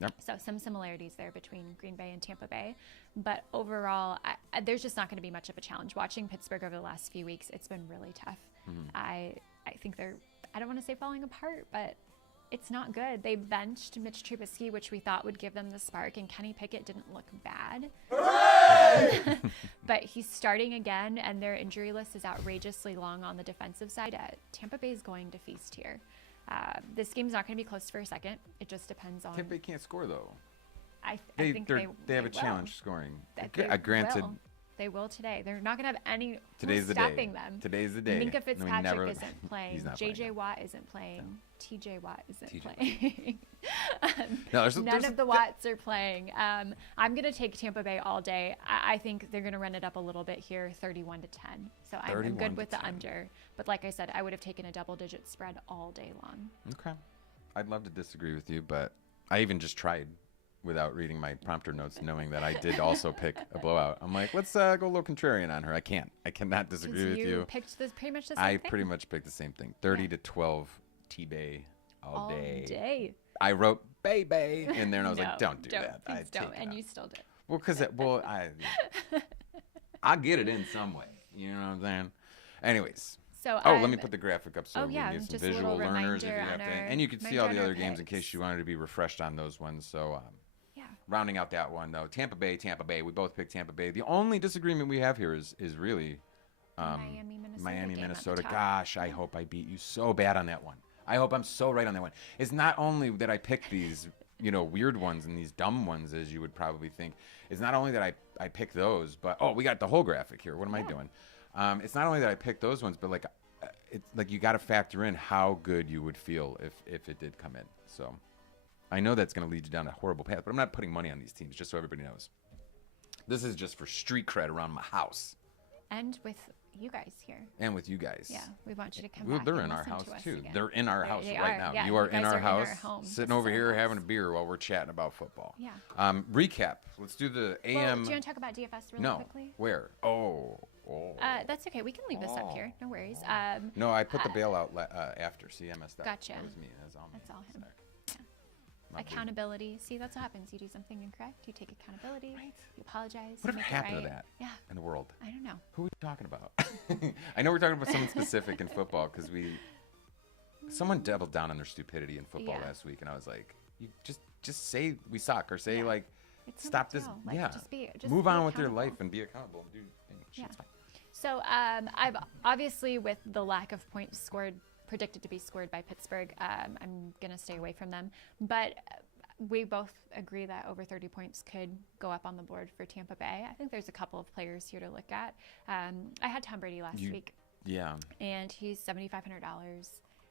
Yep. So some similarities there between Green Bay and Tampa Bay. But overall, there's just not going to be much of a challenge. Watching Pittsburgh over the last few weeks, it's been really tough. Mm-hmm. I think they're, I don't want to say falling apart, but it's not good. They benched Mitch Trubisky, which we thought would give them the spark, and Kenny Pickett didn't look bad. But he's starting again, and their injury list is outrageously long on the defensive side. Tampa Bay is going to feast here. This game's not going to be close for a second. It just depends on. Tampa Bay can't score though. I think they have a challenge scoring. Granted, they will today. They're not going to have any. Today's the stopping day. them. Today's the day. Minka Fitzpatrick isn't playing. He's not J.J. playing. Watt isn't playing. T.J. Watt isn't playing. None of the Watts are playing. I'm going to take Tampa Bay all day. I think they're going to run it up a little bit here, 31-10. So I'm good with the under. But like I said, I would have taken a double-digit spread all day long. Okay. I'd love to disagree with you, but I even just tried without reading my prompter notes, knowing that I did also pick a blowout. I'm like, let's go a little contrarian on her. I cannot disagree with you. You picked pretty much the same thing. I pretty much picked the same thing. 30-12 T-Bay all day. I wrote Bay in there, and I was like, don't do that. Please don't. And you still did. Well, because I'll get it in some way. You know what I'm saying? Anyways. So let me put the graphic up so we can get some just visual learners. If you have to, and you can see all the other games in picks. case you wanted to be refreshed on those ones. So, rounding out that one, though, Tampa Bay. We both picked Tampa Bay. The only disagreement we have here is really Miami, Minnesota. Gosh, I hope I beat you so bad on that one. I hope I'm so right on that one. It's not only that I picked these, weird ones and ththese dumb ones, as you would probably think. It's not only that I picked those, but we got the whole graphic here. What am I doing? It's not only that I picked those ones, but it's like you got to factor in how good you would feel if it did come in. So I know that's going to lead you down a horrible path, but I'm not putting money on these teams, just so everybody knows. This is just for street cred around my house. And with you guys here. And with you guys. Yeah, we want you to come back. They're in our house too. Again. They're in our house right now. Yeah, you are in our house, home. sitting over here having a beer while we're chatting about football. Yeah. Recap. Let's do the AM. Well, do you want to talk about DFS really quickly? Where? Oh. That's okay. We can leave this up here. No worries. No, I put the bailout after. See, I messed up. Gotcha. That was me. That's all him. Yeah. Accountability. See, that's what happens. You do something incorrect. You take accountability. Right. You apologize. Whatever you make happened it right. to that Yeah. in the world? I don't know. Who are we talking about? I know we're talking about someone specific in football because someone doubled down on their stupidity in football last week, and I was like, you just say we suck or say it's stop this. Like, just move on with your life and be accountable. Dude, it's fine. So I've obviously, with the lack of points scored, predicted to be scored by Pittsburgh, I'm going to stay away from them. But we both agree that over 30 points could go up on the board for Tampa Bay. I think there's a couple of players here to look at. I had Tom Brady last week. Yeah. And he's $7,500.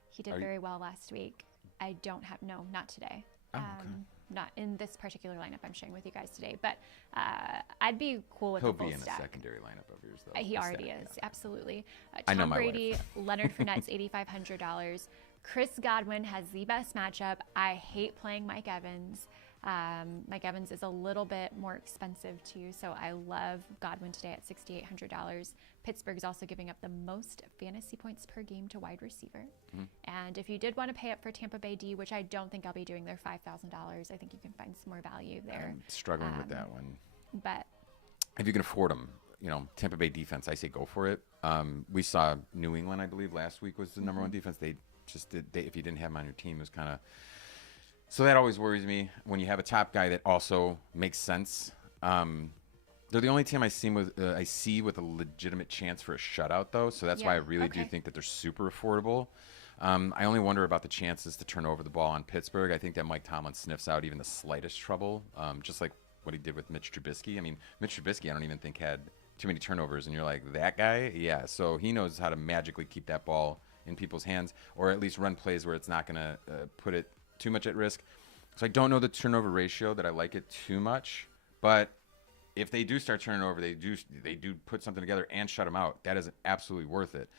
He did very well last week. I don't have, not today. Oh, okay. Not in this particular lineup I'm sharing with you guys today, but I'd be cool with He'll the full be in stack. a secondary lineup of yours, though. He already is, absolutely. I know Tom my Brady, wife. Leonard Fournette's $8,500. Chris Godwin has the best matchup. I hate playing Mike Evans. Mike Evans is a little bit more expensive too, so I love Godwin today at $6,800. Pittsburgh is also giving up the most fantasy points per game to wide receiver. Mm-hmm. And if you did want to pay up for Tampa Bay D, which I don't think I'll be doing, their $5,000, I think you can find some more value there. I'm struggling with that one. But if you can afford them, Tampa Bay defense, I say go for it. We saw New England, I believe, last week was the number one defense. They just did. If you didn't have them on your team, it was kind of. So that always worries me when you have a top guy that also makes sense. They're the only team I see with a legitimate chance for a shutout, though. So that's why I really do think that they're super affordable. I only wonder about the chances to turn over the ball on Pittsburgh. I think that Mike Tomlin sniffs out even the slightest trouble, just like what he did with Mitch Trubisky. I mean, Mitch Trubisky, I don't even think had too many turnovers, and you're like, that guy? Yeah. So he knows how to magically keep that ball in people's hands, or at least run plays where it's not going to put it too much at risk. So I don't know the turnover ratio that I like it too much, but if they do start turning over, they do put something together and shut them out. That is absolutely worth it.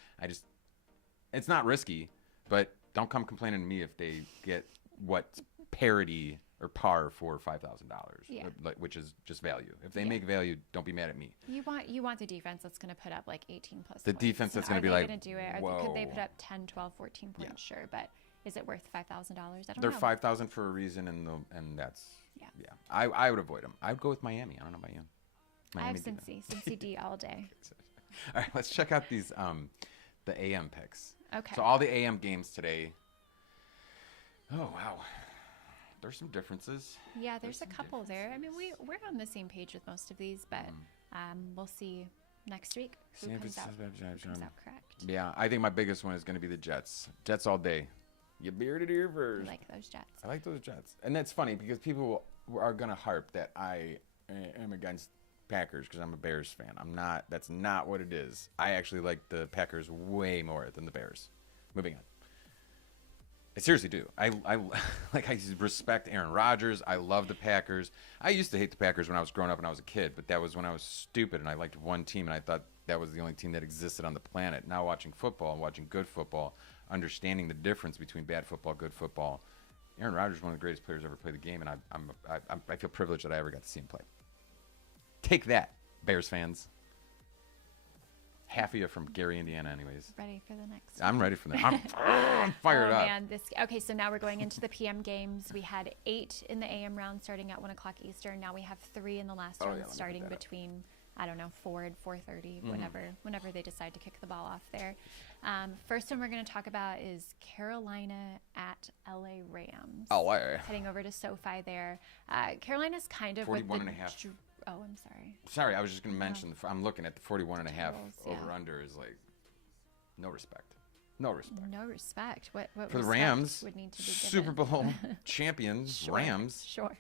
It's not risky, but don't come complaining to me if they get what's parity or par for $5,000, Yeah. which is just value. If they make value, don't be mad at me. You want the defense that's going to put up like 18 plus the points. defense that's going to be like, are they going to do it? Could they put up 10, 12, 14 points? Sure, but is it worth $5,000? I don't know. They're $5,000 for a reason, and that's I would avoid them. I would go with Miami. I don't know about you. I have Cincy D all day. All right, let's check out these the AM picks. Okay. So all the AM games today. Oh wow, there's some differences. Yeah, there's a couple there. I mean, we're on the same page with most of these, but we'll see next week who comes out correct. Yeah, I think my biggest one is going to be the Jets. Jets all day. You bearded ear first. I like those Jets. I like those Jets, and that's funny because people are going to harp that I am against Packers because I'm a Bears fan. I'm not. That's not what it is. I actually like the Packers way more than the Bears. Moving on. I seriously do. I respect Aaron Rodgers. I love the Packers. I used to hate the Packers when I was growing up and I was a kid, but that was when I was stupid and I liked one team and I thought that was the only team that existed on the planet. Now watching football and watching good football, understanding the difference between bad football, good football. Aaron Rodgers is one of the greatest players ever played the game, and I feel privileged that I ever got to see him play. Take that, Bears fans. Half of you from Gary, Indiana, anyways. Ready for the next I'm ready for that. I'm fired up. Man, okay, so now we're going into the PM games. We had 8 in the AM round starting at 1 o'clock Eastern. Now we have 3 in the last round starting between, 4 and 4:30, whenever they decide to kick the ball off there. First one we're going to talk about is Carolina at LA Rams. LA. Heading over to SoFi there. Carolina's kind of 41.5. Oh, I'm sorry. Sorry, I was just going to mention, I'm looking at the 41.5 over-under is like, no respect. No respect. No respect. What for the Rams would need to be given? Super Bowl champions, Rams. Sure.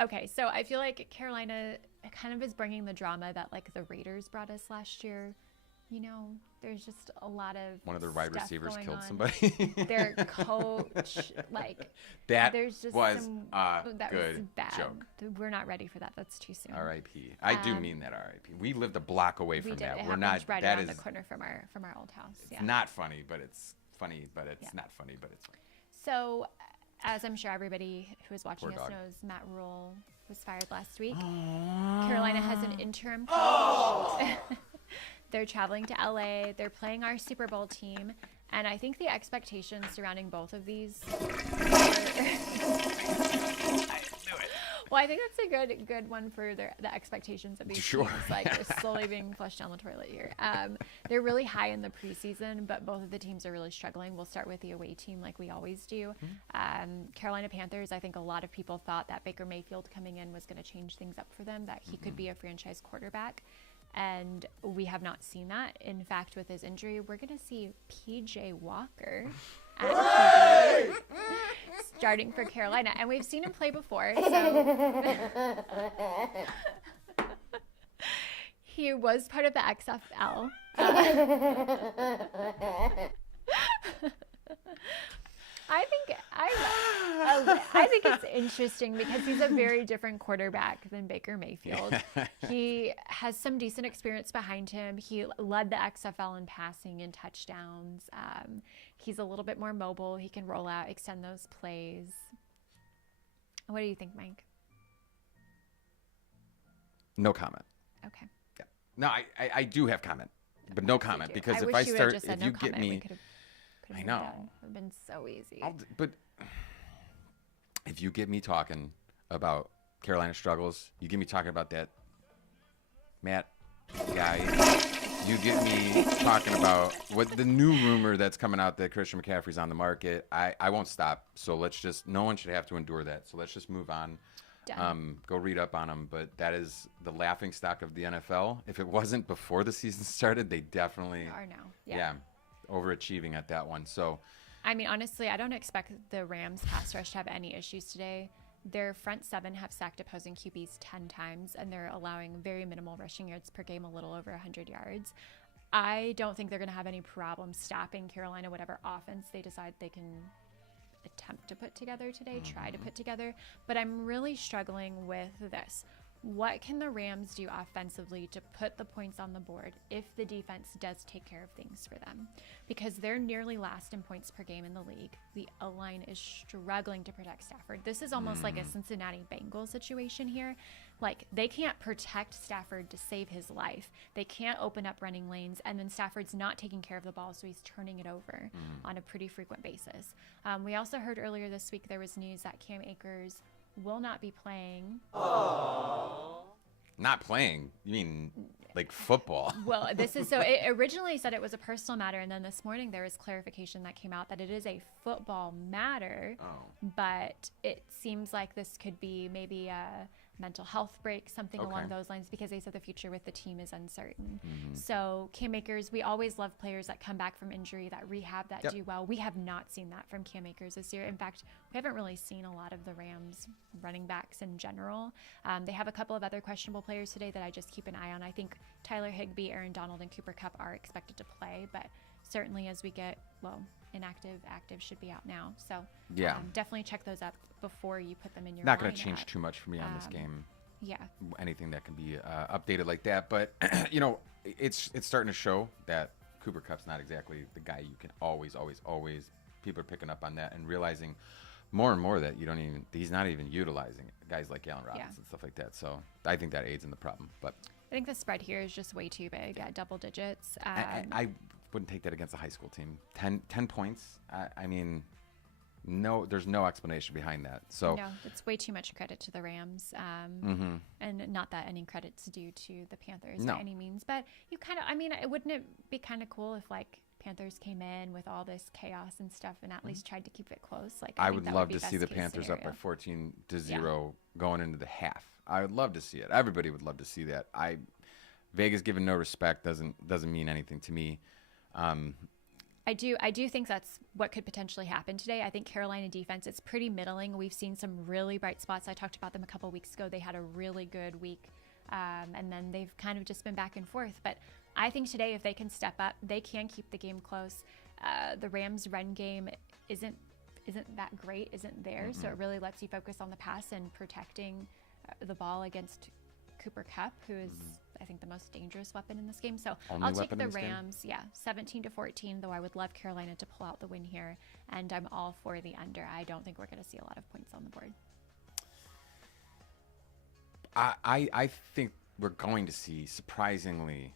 Okay, so I feel like Carolina kind of is bringing the drama that like the Raiders brought us last year. You know, there's just a lot of one of their wide receivers killed on. somebody. Their coach, like that there's just was that good was bad. joke. We're not ready for that. That's too soon. R.I.P. I do mean that R.I.P. We lived a block away from that. It We're not right that around is the corner from our old house. It's not funny, but it's funny, but it's not funny, but it's funny. So, as I'm sure everybody who is watching Poor us dog. knows, Matt Rule was fired last week. Carolina has an interim coach. They're traveling to LA. They're playing our Super Bowl team. And I think the expectations surrounding both of these Well, I think that's a good one for the expectations of these teams. Like, they're slowly being flushed down the toilet here. They're really high in the preseason, but both of the teams are really struggling. We'll start with the away team like we always do. Carolina Panthers, I think a lot of people thought that Baker Mayfield coming in was going to change things up for them, that he could be a franchise quarterback. And we have not seen that. In fact, with his injury, we're going to see P.J. Walker at QB starting for Carolina. And we've seen him play before. So he was part of the XFL. I think it's interesting because he's a very different quarterback than Baker Mayfield. He has some decent experience behind him. He led the XFL in passing and touchdowns. He's a little bit more mobile. He can roll out, extend those plays. What do you think, Mike? No comment. Okay. Yeah. No, I do have comment, but no comment because if I start, if you get me, I know. It would have been so easy. But if you get me talking about Carolina struggles, you get me talking about that Matt guy, you get me talking about what the new rumor that's coming out that Christian McCaffrey's on the market, I won't stop. So no one should have to endure that. So let's just move on. Go read up on him. But that is the laughing stock of the NFL. If it wasn't before the season started, they definitely are now. Yeah. Overachieving at that one. So I mean, honestly, I don't expect the Rams pass rush to have any issues today. Their front seven have sacked opposing QBs 10 times, and they're allowing very minimal rushing yards per game, a little over 100 yards. I don't think they're going to have any problem stopping Carolina, whatever offense they decide they can attempt to put together today, try to put together. But I'm really struggling with this. what can the Rams do offensively to put the points on the board if the defense does take care of things for them? Because they're nearly last in points per game in the league. The O-line is struggling to protect Stafford. This is almost like a Cincinnati Bengals situation here. Like, they can't protect Stafford to save his life. They can't open up running lanes, and then Stafford's not taking care of the ball, so he's turning it over on a pretty frequent basis. We also heard earlier this week there was news that Cam Akers will not be playing. Not playing? You mean like football? Well, this is so. It originally said it was a personal matter, and then this morning there was clarification that came out that it is a football matter. But it seems like this could be maybe a mental health break, something along those lines, because they said the future with the team is uncertain. So Cam Akers, we always love players that come back from injury, that rehab, that do well. We have not seen that from Cam Akers this year. In fact, we haven't really seen a lot of the Rams running backs in general. They have a couple of other questionable players today that I just keep an eye on. I think Tyler Higbee, Aaron Donald, and Cooper Kupp are expected to play, but certainly as we get, inactive, active should be out now. So definitely check those up before you put them in your Not going to change too much for me on this game. Yeah. Anything that can be updated like that. But, it's starting to show that Cooper Kupp's not exactly the guy you can always, people are picking up on that and realizing more and more that he's not even utilizing guys like Allen Robinson and stuff like that. So I think that aids in the problem. But I think the spread here is just way too big at double digits. I wouldn't take that against a high school team. 10 points. No, there's no explanation behind that. So no, it's way too much credit to the Rams, and not that any credit's due to the Panthers by any means. But you kind of, wouldn't it be kind of cool if Panthers came in with all this chaos and stuff and at least tried to keep it close? I would love to see the Panthers up by 14-0 going into the half. I would love to see it. Everybody would love to see that. Vegas giving no respect doesn't mean anything to me. I do think that's what could potentially happen today. I think Carolina defense, it's pretty middling. We've seen some really bright spots. I talked about them a couple weeks ago. They had a really good week, and then they've kind of just been back and forth. But I think today, if they can step up, they can keep the game close. The Rams' run game isn't that great, isn't there, so it really lets you focus on the pass and protecting the ball against Cooper Kupp, who is, I think, the most dangerous weapon in this game. So I'll take the Rams, 17-14, though I would love Carolina to pull out the win here, and I'm all for the under. I don't think we're going to see a lot of points on the board. I think we're going to see, surprisingly,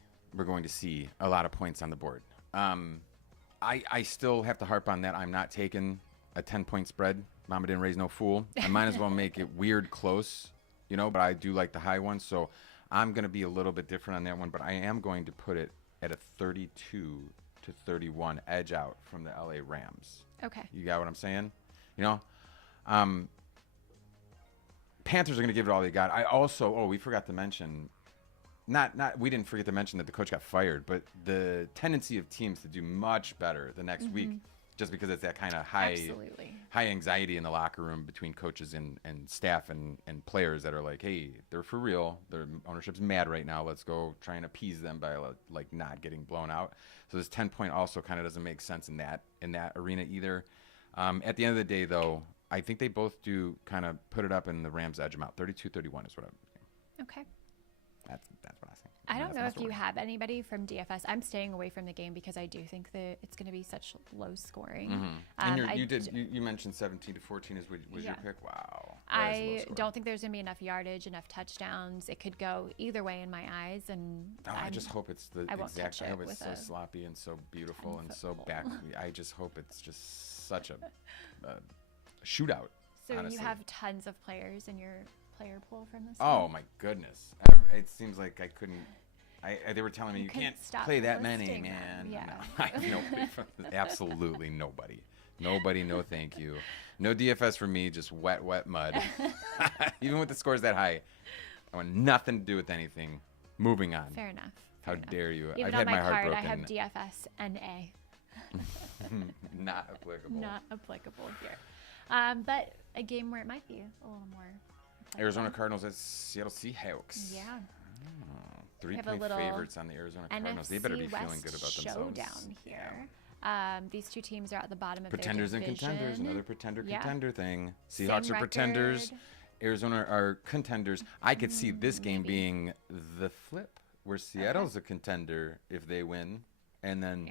a lot of points on the board. I still have to harp on that. I'm not taking a 10-point spread. Mama didn't raise no fool. I might as well make it weird close, but I do like the high one, so I'm going to be a little bit different on that one, but I am going to put it at a 32-31 edge out from the LA Rams. Okay. You got what I'm saying? Panthers are going to give it all they got. I also, we forgot to mention, we didn't forget to mention that the coach got fired, but the tendency of teams to do much better the next week, just because it's that kind of high anxiety in the locker room between coaches and staff and players that are like, hey, they're for real. Their ownership's mad right now. Let's go try and appease them by not getting blown out. So this 10-point also kind of doesn't make sense in that arena either. At the end of the day, though, I think they both do kind of put it up and the Rams edge them out. 32-31 is what I'm thinking. Okay. That's what I think. I don't know if you have anybody from DFS. I'm staying away from the game because I do think that it's going to be such low scoring. And you mentioned 17-14 was your pick. Wow. I don't think there's going to be enough yardage, enough touchdowns. It could go either way in my eyes, and I just hope it's the exact. I hope it's so sloppy and so beautiful and so back. I just hope it's just such a shootout. So honestly. You have tons of players in your player pool from this game? game? My goodness. It seems like I couldn't. They were telling me you can't play that many, man. Yeah. No, absolutely nobody. Nobody, no thank you. No DFS for me, just wet mud. Even with the scores that high, I want nothing to do with anything. Moving on. Fair enough. How dare you? Even I've on had my heart card, broken. I have DFS NA. Not applicable. Not applicable here. But a game where it might be a little more applicable. Arizona Cardinals at Seattle Seahawks. Yeah. 3-point favorites on the Arizona Cardinals. They better be feeling good about themselves. Showdown here. These two teams are at the bottom of pretenders their division. Pretenders and contenders. Another pretender-contender thing. Seahawks are pretenders. Arizona are contenders. I could see this game being the flip, where Seattle's a contender if they win, and then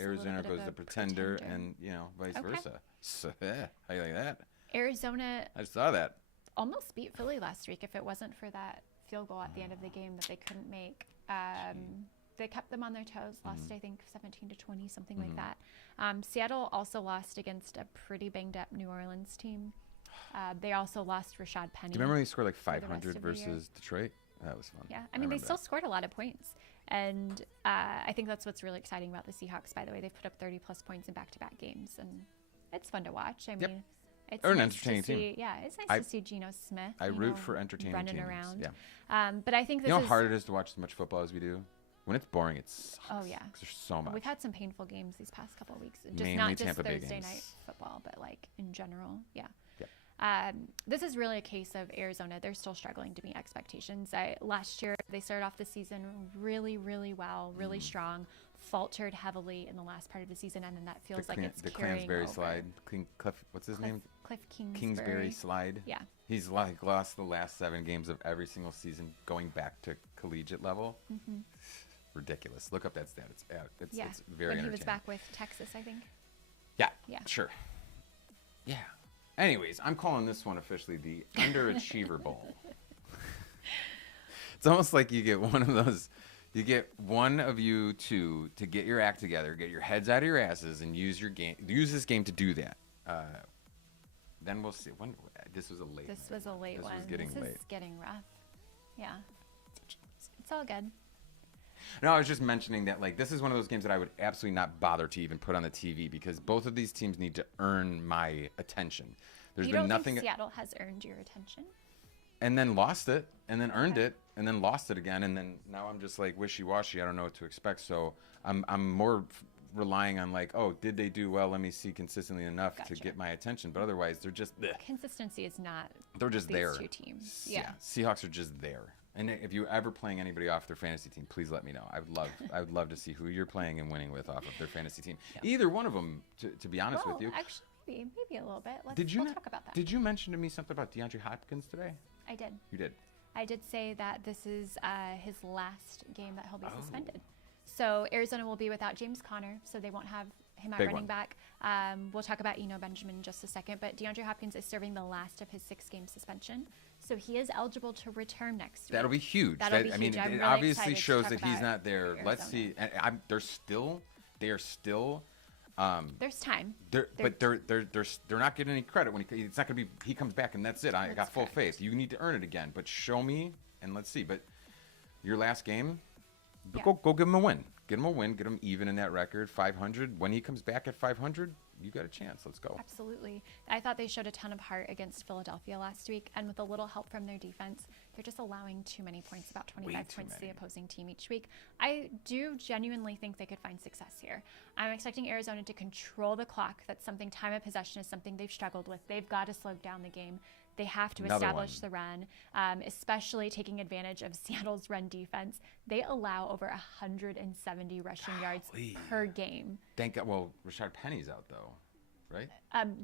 Arizona goes the pretender, and vice versa. So, how you like that? Arizona. I saw that. Almost beat Philly last week if it wasn't for that field goal at the end of the game that they couldn't make. They kept them on their toes, lost I think 17-20, something like that. Seattle also lost against a pretty banged up New Orleans team. They also lost Rashad Penny. Do you remember when he scored like 500 versus Detroit? That was fun. Yeah, I mean, they still scored a lot of points. And I think that's what's really exciting about the Seahawks, by the way. They've put up 30-plus points in back-to-back games, and it's fun to watch. I mean, it's an nice entertaining team. Yeah, it's nice to see Geno Smith. I root for entertaining running teams. around. Yeah. But I think this is... how hard it is to watch as much football as we do? When it's boring, it sucks. Oh, yeah. Because there's so much. We've had some painful games these past couple of weeks. Mainly Not just Tampa Bay Thursday games. night football, but like in general. Yeah. Yep. This is really a case of Arizona. They're still struggling to meet expectations. Last year, they started off the season really, really well, really strong, faltered heavily in the last part of the season, and then that feels like it's carrying Clansbury over. slide. What's his name? Cliff Kingsbury slide. Yeah. He's like lost the last 7 games of every single season going back to collegiate level. Ridiculous. Look up that stat. It's very when entertaining. He was back with Texas, I think. Yeah. Sure. Yeah. Anyways, I'm calling this one officially the Underachiever Bowl. It's almost like you get one of those. You get one of you two to get your act together, get your heads out of your asses, and use this game to do that. Then we'll see. This was a late. This was a late one. This is getting rough. Yeah. It's all good. No, I was just mentioning that this is one of those games that I would absolutely not bother to even put on the TV because both of these teams need to earn my attention. There's been nothing. Think Seattle has earned your attention? And then lost it, and then earned it, and then lost it again, and then now I'm just wishy-washy. I don't know what to expect. So I'm more relying on did they do well? Let me see consistently enough to get my attention. But otherwise, they're just consistency is not. They're just these there. Two teams. Yeah, Seahawks are just there. And if you're ever playing anybody off their fantasy team, please let me know. I would love to see who you're playing and winning with off of their fantasy team. Yep. Either one of them, to be honest with you. Actually, maybe a little bit. We'll talk about that. Did you mention to me something about DeAndre Hopkins today? I did. You did? I did say that this is his last game that he'll be suspended. So Arizona will be without James Conner, so they won't have him at running back. We'll talk about Eno Benjamin in just a second, but DeAndre Hopkins is serving the last of his 6-game suspension. So he is eligible to return next week. That'll be huge. That'll be huge. I mean, it really obviously shows that he's not there. Arizona. Let's see. And they are still. There's time. They're not getting any credit when it's not going to be. He comes back and that's it. I got full faith. You need to earn it again, but show me and let's see. But your last game, go give him a win. Get him a win. Get him even in that record. 500. When he comes back at 500. You got a chance. Let's go. Absolutely. I thought they showed a ton of heart against Philadelphia last week, and with a little help from their defense, they're just allowing too many points, about 25 points to the opposing team each week. I do genuinely think they could find success here. I'm expecting Arizona to control the clock. That's something, time of possession is something they've struggled with. They've got to slow down the game. They have to establish the run, especially taking advantage of Seattle's run defense. They allow over 170 rushing yards per game. Thank God. Well, Rashad Penny's out, though, right?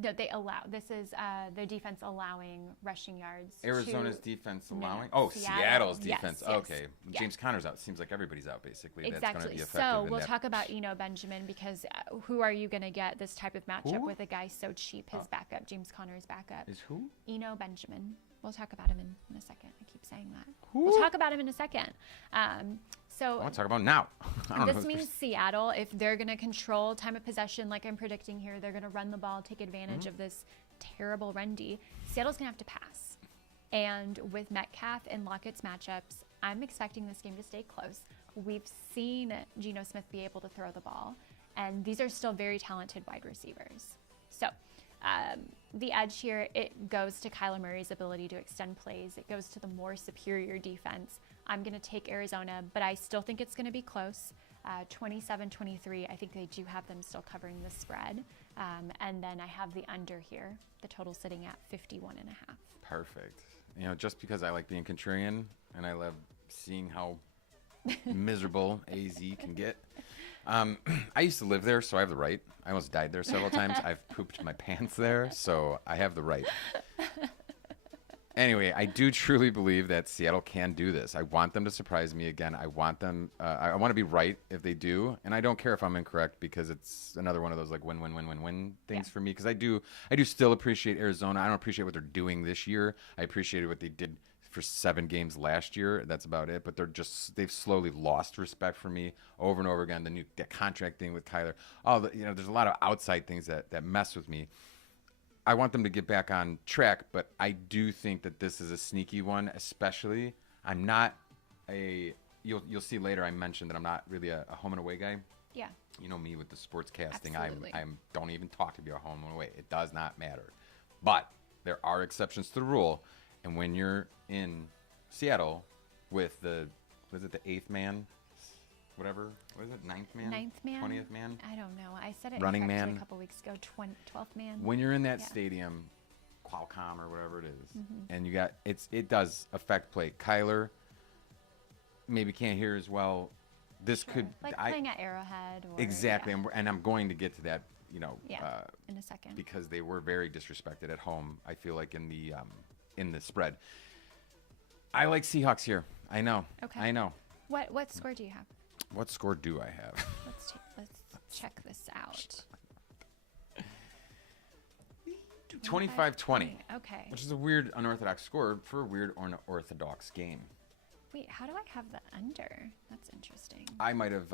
No, they allow. This is their defense allowing rushing yards. Arizona's defense allowing? No, Seattle's defense. Yes, okay. yes. James Conner's out. Seems like everybody's out, basically. Exactly. That's going to be effective. So we'll talk about Eno Benjamin because who are you going to get this type of matchup with a guy so cheap? His backup, James Conner's backup. Is who? Eno Benjamin. We'll talk about him in a second. I keep saying that. We'll talk about him in a second. So I want to talk about now. This means Seattle, if they're going to control time of possession like I'm predicting here, they're going to run the ball, take advantage of this terrible run D. Seattle's going to have to pass. And with Metcalf and Lockett's matchups, I'm expecting this game to stay close. We've seen Geno Smith be able to throw the ball, and these are still very talented wide receivers. So the edge here, it goes to Kyler Murray's ability to extend plays. It goes to the more superior defense. I'm going to take Arizona, but I still think it's going to be close. 27-23, I think they do have them still covering the spread. And then I have the under here, the total sitting at 51.5. Perfect. Just because I like being contrarian and I love seeing how miserable AZ can get. I used to live there, so I have the right. I almost died there several times. I've pooped my pants there, so I have the right. Anyway, I do truly believe that Seattle can do this. I want them to surprise me again. I want them. I want to be right if they do, and I don't care if I'm incorrect because it's another one of those like win things for me. Because I do still appreciate Arizona. I don't appreciate what they're doing this year. I appreciated what they did for 7 games last year. That's about it. But they've slowly lost respect for me over and over again. The contract thing with Kyler. There's a lot of outside things that mess with me. I want them to get back on track, but I do think that this is a sneaky one, especially. I'm not you'll see later I mentioned that I'm not really a home and away guy. Yeah. You know me with the sports casting. Absolutely. I don't even talk to be a home and away. It does not matter. But there are exceptions to the rule, and when you're in Seattle with the 8th man? Whatever. What is it? 9th man? 9th man? 20th man? I don't know. I said it Running man a couple weeks ago. 12th man. When you're in that stadium, Qualcomm or whatever it is, and you got it does affect play. Kyler maybe can't hear as well. This could playing at Arrowhead. Exactly, and I'm going to get to that. In a second, because they were very disrespected at home. I feel like in the spread. I like Seahawks here. I know. Okay. I know. What score do you have? What score do I have? Let's check this out. 25-20. Okay. Which is a weird unorthodox score for a weird unorthodox game. Wait, how do I have the under? That's interesting. I might have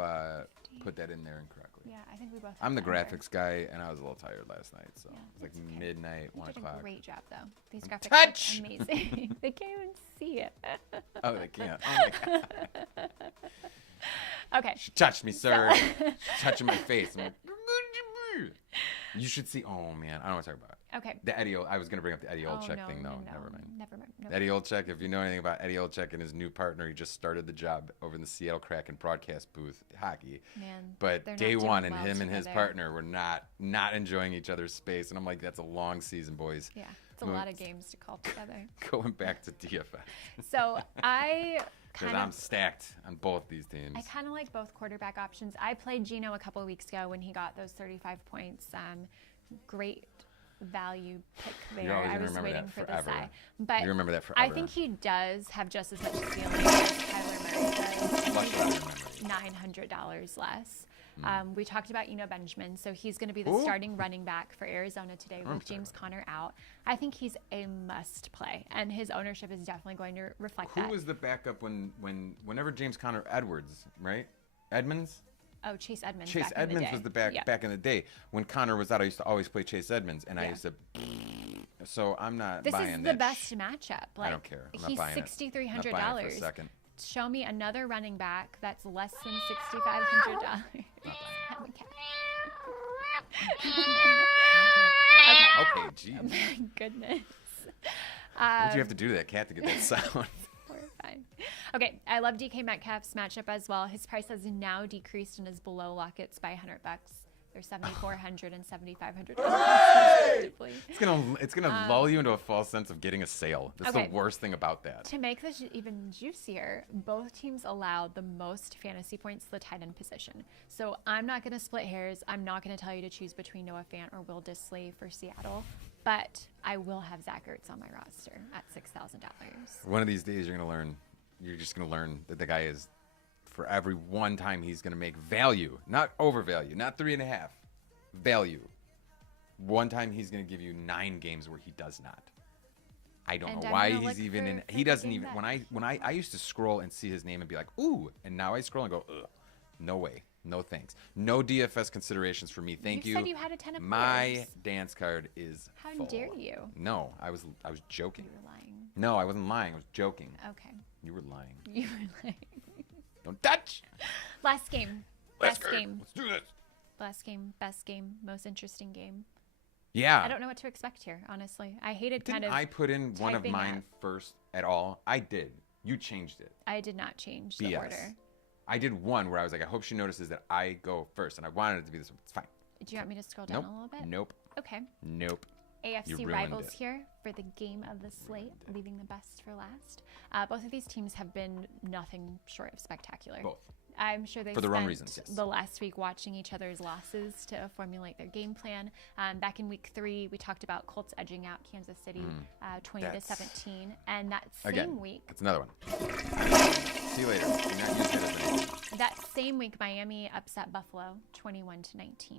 put that in there incorrectly. Yeah, I think we both. I'm the under. graphics guy, and I was a little tired last night, so it's like okay. midnight, you 1 did o'clock. A great job, though. These graphics Touch! are amazing. They can't even see it. Oh, they can't. Oh my god. Okay. She touched me, sir. She's touching my face. I'm like, you should see. Oh man, I don't want to talk about it. Okay. The Eddie. I was gonna bring up the Eddie Olczyk thing. No, never mind. Never mind. Nope. Eddie Olczyk. If you know anything about Eddie Olczyk and his new partner, he just started the job over in the Seattle Kraken broadcast booth, hockey. Man, but they're day not one, doing and well him and his together. partner were not enjoying each other's space, and I'm like, that's a long season, boys. Yeah, it's a lot of games to call together. Going back to DFS. So Because I'm stacked on both these teams. I kind of like both quarterback options. I played Geno a couple of weeks ago when he got those 35 points. Great value pick there. I was waiting for this eye. But you remember that forever. I think he does have just as much ceiling as Kyler Murray does. $900 less. We talked about Benjamin, so he's going to be the starting running back for Arizona today with James Conner out. I think he's a must play, and his ownership is definitely going to reflect that. Who was the backup whenever James Conner Edwards, right? Edmonds? Oh, Chase Edmonds. Chase Edmonds was the back in the day. When Conner was out, I used to always play Chase Edmonds, and I used to. So I'm not buying that. This is the best matchup. I don't care. I'm he's not buying $6,300. Second. Show me another running back that's less than $6,500. Okay, geez. Oh my goodness. What did you have to do to that cat to get that sound? Horrifying. Okay, I love DK Metcalf's matchup as well. His price has now decreased and is below Lockett's by $100. They're $7,400 and $7,500 respectively. It's gonna lull you into a false sense of getting a sale. That's the worst thing about that. To make this even juicier, both teams allowed the most fantasy points to the tight end position. So I'm not going to split hairs. I'm not going to tell you to choose between Noah Fant or Will Dissly for Seattle, but I will have Zach Ertz on my roster at $6,000. One of these days, you're just gonna learn that the guy is. For every one time he's going to make value, not overvalue, not 3.5, value. One time he's going to give you 9 games where he does not. I don't know why he's even in. He doesn't even. When I used to scroll and see his name and be like, ooh, and now I scroll and go, ugh, no way, no thanks, no DFS considerations for me. Thank you. You said you had a ton of My players. dance card is How full. dare you? No, I was joking. You were lying. No, I wasn't lying. I was joking. Okay. You were lying. You were lying. Don't touch. Last game. Best game. Let's do this. Last game. Best game. Most interesting game. Yeah. I don't know what to expect here, honestly. I hated Didn't I put in one of mine first at all? I did. You changed it. I did not change the order. I did one where I was like, I hope she notices that I go first, and I wanted it to be this one. It's fine. Do you want me to scroll down a little bit? Nope. Okay. Nope. AFC rivals here for the game of the slate, leaving the best for last. Both of these teams have been nothing short of spectacular. Both. I'm sure they for their own spent reasons. Yes. the last week watching each other's losses to formulate their game plan. Back in week 3, we talked about Colts edging out Kansas City 20-17, and that same week. That's another one. See you later. Do not use that as an name. That same week, Miami upset Buffalo 21-19.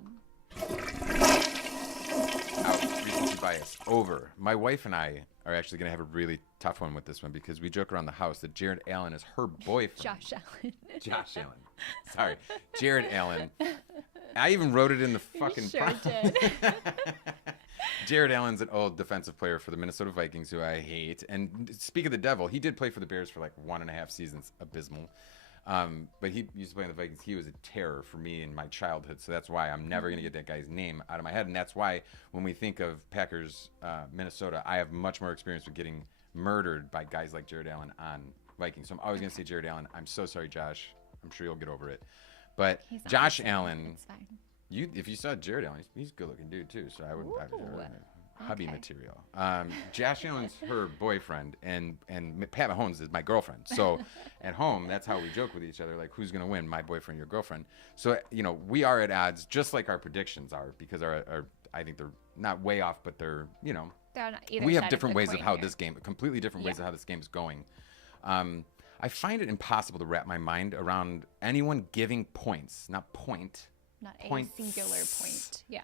Out. Recency bias. Over. My wife and I are actually going to have a really tough one with this one because we joke around the house that Jared Allen is her boyfriend. Josh Allen. Josh Allen. Sorry. Jared Allen. I even wrote it in the fucking... You sure did. Jared Allen's an old defensive player for the Minnesota Vikings who I hate. And speak of the devil, he did play for the Bears for like 1.5 seasons. Abysmal. But he used to play in the Vikings. He was a terror for me in my childhood. So that's why I'm never going to get that guy's name out of my head. And that's why when we think of Packers, Minnesota, I have much more experience with getting murdered by guys like Jared Allen on Vikings. So I'm always going to say Jared Allen. I'm so sorry, Josh. I'm sure you'll get over it. But Josh Allen, if you saw Jared Allen, he's a good-looking dude too. So I wouldn't. Hubby material. Josh Allen's her boyfriend, and Pat Mahomes is my girlfriend. So at home, that's how we joke with each other, like, who's going to win, my boyfriend, your girlfriend? So, we are at odds, just like our predictions are, because our I think they're not way off, but they're not we have different ways of how this game, completely different ways of how this game is going. I find it impossible to wrap my mind around anyone giving points, not a singular point. Yeah.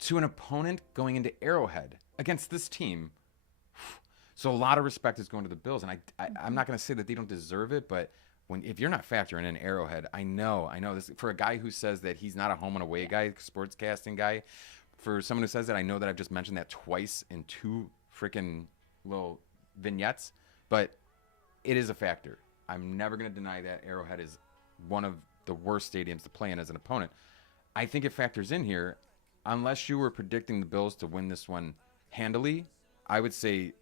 To an opponent going into Arrowhead against this team. So a lot of respect is going to the Bills, and I'm not going to say that they don't deserve it, but if you're not factoring in Arrowhead, I know this for a guy who says that he's not a home and away guy, sportscasting guy. For someone who says that, I know that I've just mentioned that twice in 2 freaking little vignettes, but it is a factor. I'm never going to deny that Arrowhead is one of the worst stadiums to play in as an opponent. I think it factors in here. Unless you were predicting the Bills to win this one handily, I would say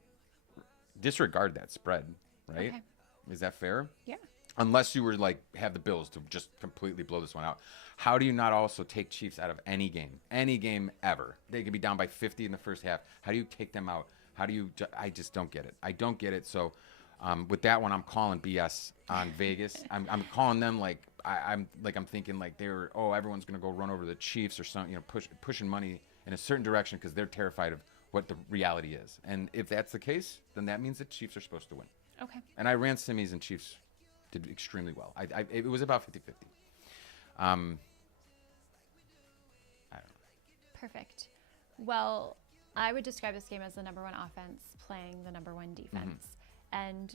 disregard that spread, right? Okay. Is that fair? Yeah. Unless you were have the Bills to just completely blow this one out. How do you not also take Chiefs out of any game ever? They could be down by 50 in the first half. How do you take them out? How do you? I just don't get it. I don't get it. So with that one, I'm calling BS on Vegas. I'm calling them I'm thinking they're everyone's gonna go run over the Chiefs or something, pushing money in a certain direction because they're terrified of what the reality is. And if that's the case, then that means the Chiefs are supposed to win. Okay. And I ran semis and Chiefs did extremely well. It was about 50-50. I don't know. Perfect. Well, I would describe this game as the number 1 offense playing the number 1 defense. And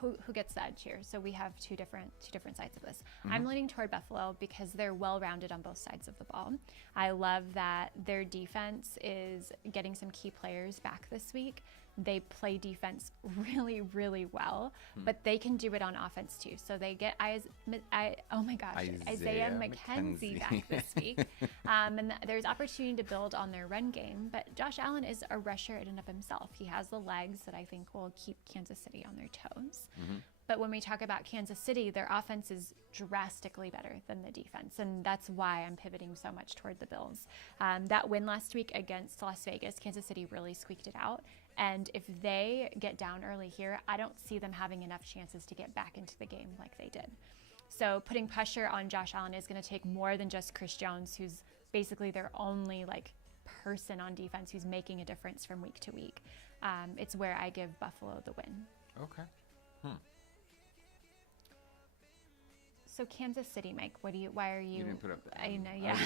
who gets the edge here? So we have two different sides of this. I'm leaning toward Buffalo because they're well-rounded on both sides of the ball. I love that their defense is getting some key players back this week. They play defense really, really well, but they can do it on offense too. So they get Isaiah McKenzie back this week. And there's opportunity to build on their run game, but Josh Allen is a rusher in and of himself. He has the legs that I think will keep Kansas City on their toes. But when we talk about Kansas City, their offense is drastically better than the defense, and that's why I'm pivoting so much toward the Bills. That win last week against Las Vegas, Kansas City really squeaked it out. And if they get down early here, I don't see them having enough chances to get back into the game like they did. So putting pressure on Josh Allen is going to take more than just Chris Jones, who's basically their only person on defense who's making a difference from week to week. It's where I give Buffalo the win. Okay. So Kansas City, Mike, why are you? You didn't put up. I know, yeah.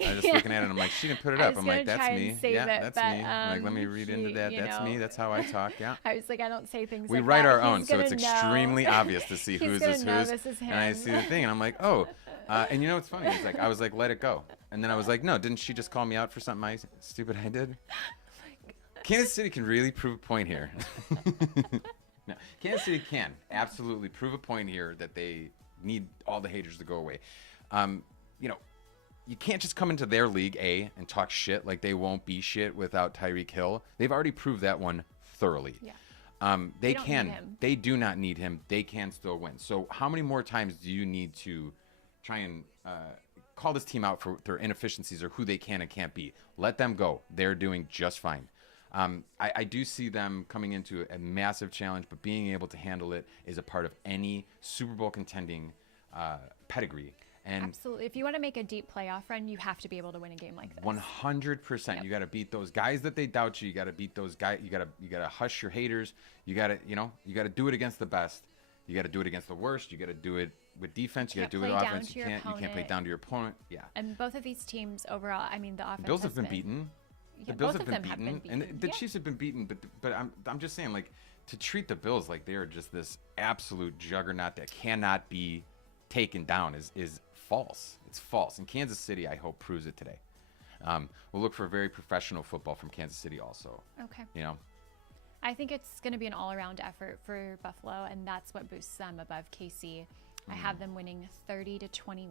I was just looking at it and I'm like, she didn't put it up. I'm like, that's me. Yeah, that's me. Let me read into that. That's me. That's how I talk. Yeah. I was like, I don't say things we like write that. our own, so it's extremely obvious to see who's this who's. This is him. And I see the thing and I'm like, oh. And you know what's funny? It's like, I was like, let it go. And then I was like, no, didn't she just call me out for something stupid I did? Kansas City can really prove a point here. No, Kansas City can absolutely prove a point here that they need all the haters to go away. You can't just come into their league and talk shit like they won't be shit without Tyreek Hill. They've already proved that one thoroughly. Yeah. They do not need him. They can still win. So how many more times do you need to try and call this team out for their inefficiencies or who they can and can't be? Let them go. They're doing just fine. I do see them coming into a massive challenge, but being able to handle it is a part of any Super Bowl contending pedigree. And absolutely. If you want to make a deep playoff run, you have to be able to win a game like this. 100%. Yep. You got to beat those guys that they doubt you. You got to beat those guys. You got to hush your haters. You got to, you got to do it against the best. You got to do it against the worst. You got to do it with defense. You got to do it with offense. You can't play down to your opponent. Yeah. And both of these teams overall, I mean, the offense. The Bills have been beaten. Yeah, the Bills have been beaten. And the Chiefs have been beaten. But I'm just saying, like, to treat the Bills like they are just this absolute juggernaut that cannot be taken down is false. It's false. And Kansas City, I hope, proves it today. We'll look for very professional football from Kansas City also. Okay. I think it's going to be an all-around effort for Buffalo, and that's what boosts them above KC. I have them winning 30-21.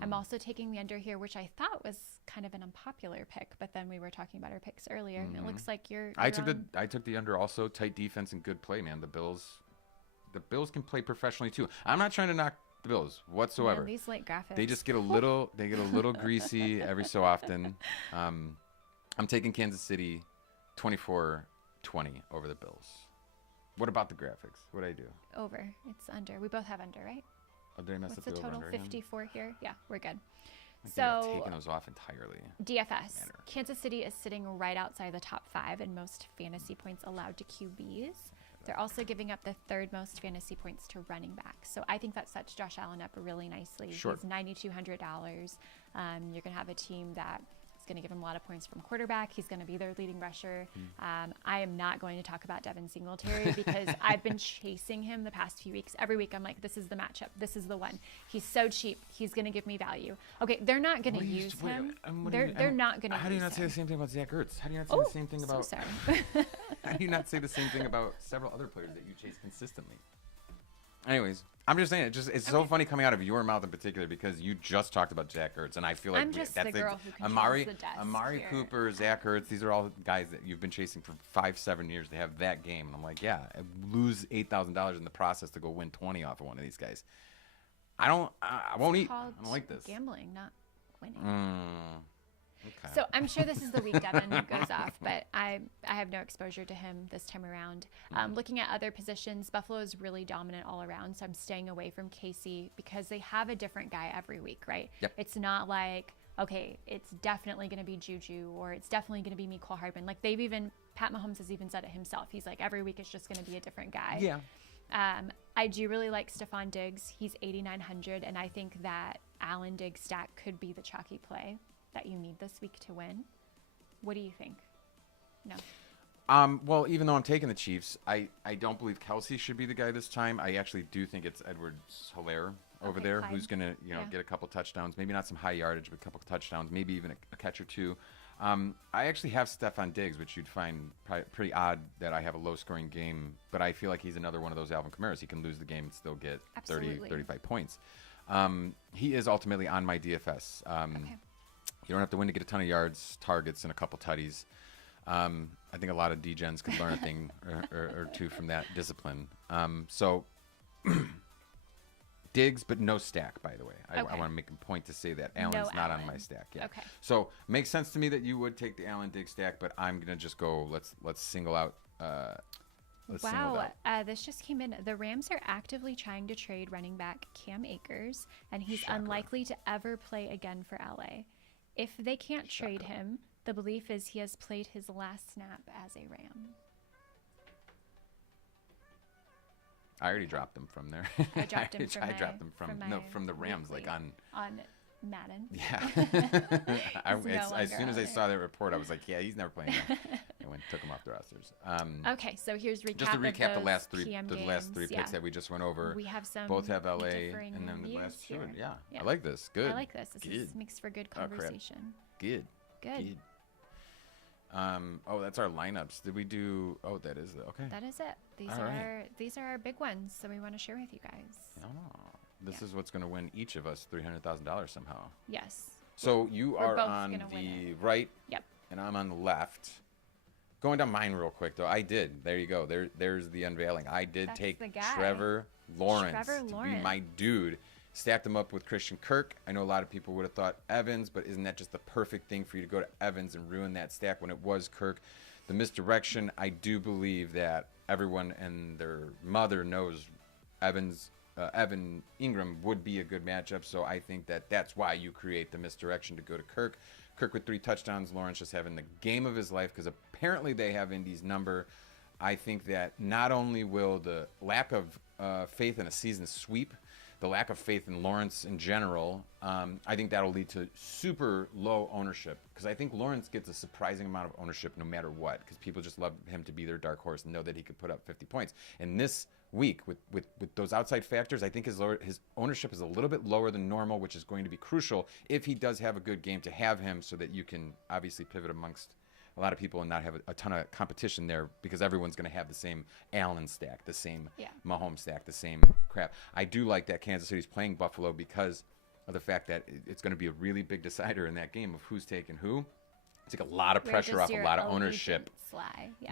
I'm also taking the under here, which I thought was kind of an unpopular pick, but then we were talking about our picks earlier, and it looks like you're I took the under also. Tight defense and good play, man. The Bills can play professionally too. I'm not trying to knock the Bills whatsoever. Man, these late graphics. They just get a little greasy every so often. I'm taking Kansas City 24-20 over the Bills. What about the graphics? What did I do? Over. It's under. We both have under, right? Oh, did I mess What's up the the total? over 54 here. Yeah, we're good. So taking those off entirely. DFS. Kansas City is sitting right outside the top 5 in most fantasy points allowed to QBs. They're also giving up the 3rd most fantasy points to running backs. So I think that sets Josh Allen up really nicely. Sure. He's $9,200. You're going to have a team that is going to give him a lot of points from quarterback. He's going to be their leading rusher. I am not going to talk about Devin Singletary because I've been chasing him the past few weeks. Every week I'm like, this is the matchup. This is the one. He's so cheap. He's going to give me value. Okay, they're not going to use him. They're not going to use him. How do you not say the same thing about Zach Ertz? How do you not say the same thing about... So sorry. How do you not say the same thing about several other players that you chase consistently? Anyways, I'm just saying, it's so funny coming out of your mouth in particular because you just talked about Zach Ertz, and I feel like I'm just the girl who controls the desk Amari here. Cooper, Zach Ertz, these are all guys that you've been chasing for 5-7 years. They have that game, and I'm like, yeah, lose $8,000 in the process to go win 20 off of one of these guys. I won't eat. I don't like this. Gambling, not winning. Okay. So I'm sure this is the week Devin goes off, but I have no exposure to him this time around. Looking at other positions, Buffalo is really dominant all around, so I'm staying away from KC because they have a different guy every week, right? Yep. It's not like, okay, it's definitely going to be Juju or it's definitely going to be Mecole Hardman. Like Pat Mahomes has even said it himself. He's like, every week it's just going to be a different guy. Yeah. I do really like Stephon Diggs. He's 8,900, and I think that Allen Diggs stack could be the chalky play that you need this week to win. What do you think? No. Well, even though I'm taking the Chiefs, I don't believe Kelsey should be the guy this time. I actually do think it's Edwards-Helaire over there who's going to get a couple touchdowns. Maybe not some high yardage, but a couple touchdowns, maybe even a catch or two. I actually have Stephon Diggs, which you'd find pretty odd that I have a low-scoring game, but I feel like he's another one of those Alvin Kamara's. He can lose the game and still get 30, 35 points. He is ultimately on my DFS. Okay. You don't have to win to get a ton of yards, targets, and a couple tutties. I think a lot of D-gens could learn a thing or two from that discipline. So Diggs, but no stack, by the way. I want to make a point to say that Allen's not on my stack yet. Okay. So makes sense to me that you would take the Allen Diggs stack, but I'm going to just go, let's single out. This just came in. The Rams are actively trying to trade running back Cam Akers, and he's unlikely to ever play again for LA. If they can't trade him, the belief is he has played his last snap as a Ram. I already dropped him from there. I dropped him from the Rams, weekly, like on Madden. Yeah. As soon as I saw that report, I was like, yeah, he's never playing again. And took him off the rosters. Okay, so here's just to recap the last three games. picks that we just went over. We have some both have LA, and then the last two. Yeah, I like this. Good. I like this. This makes for good conversation. Good. That's our lineups. Did we do? Oh, that is okay. That is it. These are our big ones, so we want to share with you guys. Oh, this is what's going to win each of us $300,000 somehow. Yes. So you are on the right. Yep. And I'm on the left. Going down mine real quick though. I did. There you go. There's the unveiling. I did take Trevor Lawrence to be my dude. Stacked him up with Christian Kirk. I know a lot of people would have thought Evans, but isn't that just the perfect thing for you to go to Evans and ruin that stack when it was Kirk? The misdirection, I do believe that everyone and their mother knows Evans Evan Ingram would be a good matchup. So I think that's why you create the misdirection to go to Kirk. Kirk with 3 touchdowns. Lawrence just having the game of his life because apparently they have Indy's number. I think that not only will the lack of faith in a season sweep, the lack of faith in Lawrence in general, I think that'll lead to super low ownership because I think Lawrence gets a surprising amount of ownership no matter what because people just love him to be their dark horse and know that he could put up 50 points. And this week with those outside factors, I think his ownership is a little bit lower than normal, which is going to be crucial if he does have a good game to have him so that you can obviously pivot amongst a lot of people and not have a ton of competition there because everyone's going to have the same Allen stack, the same Mahomes stack, the same crap. I do like that Kansas City's playing Buffalo because of the fact that it's going to be a really big decider in that game of who's taking who. It's like a lot of pressure off a lot of ownership.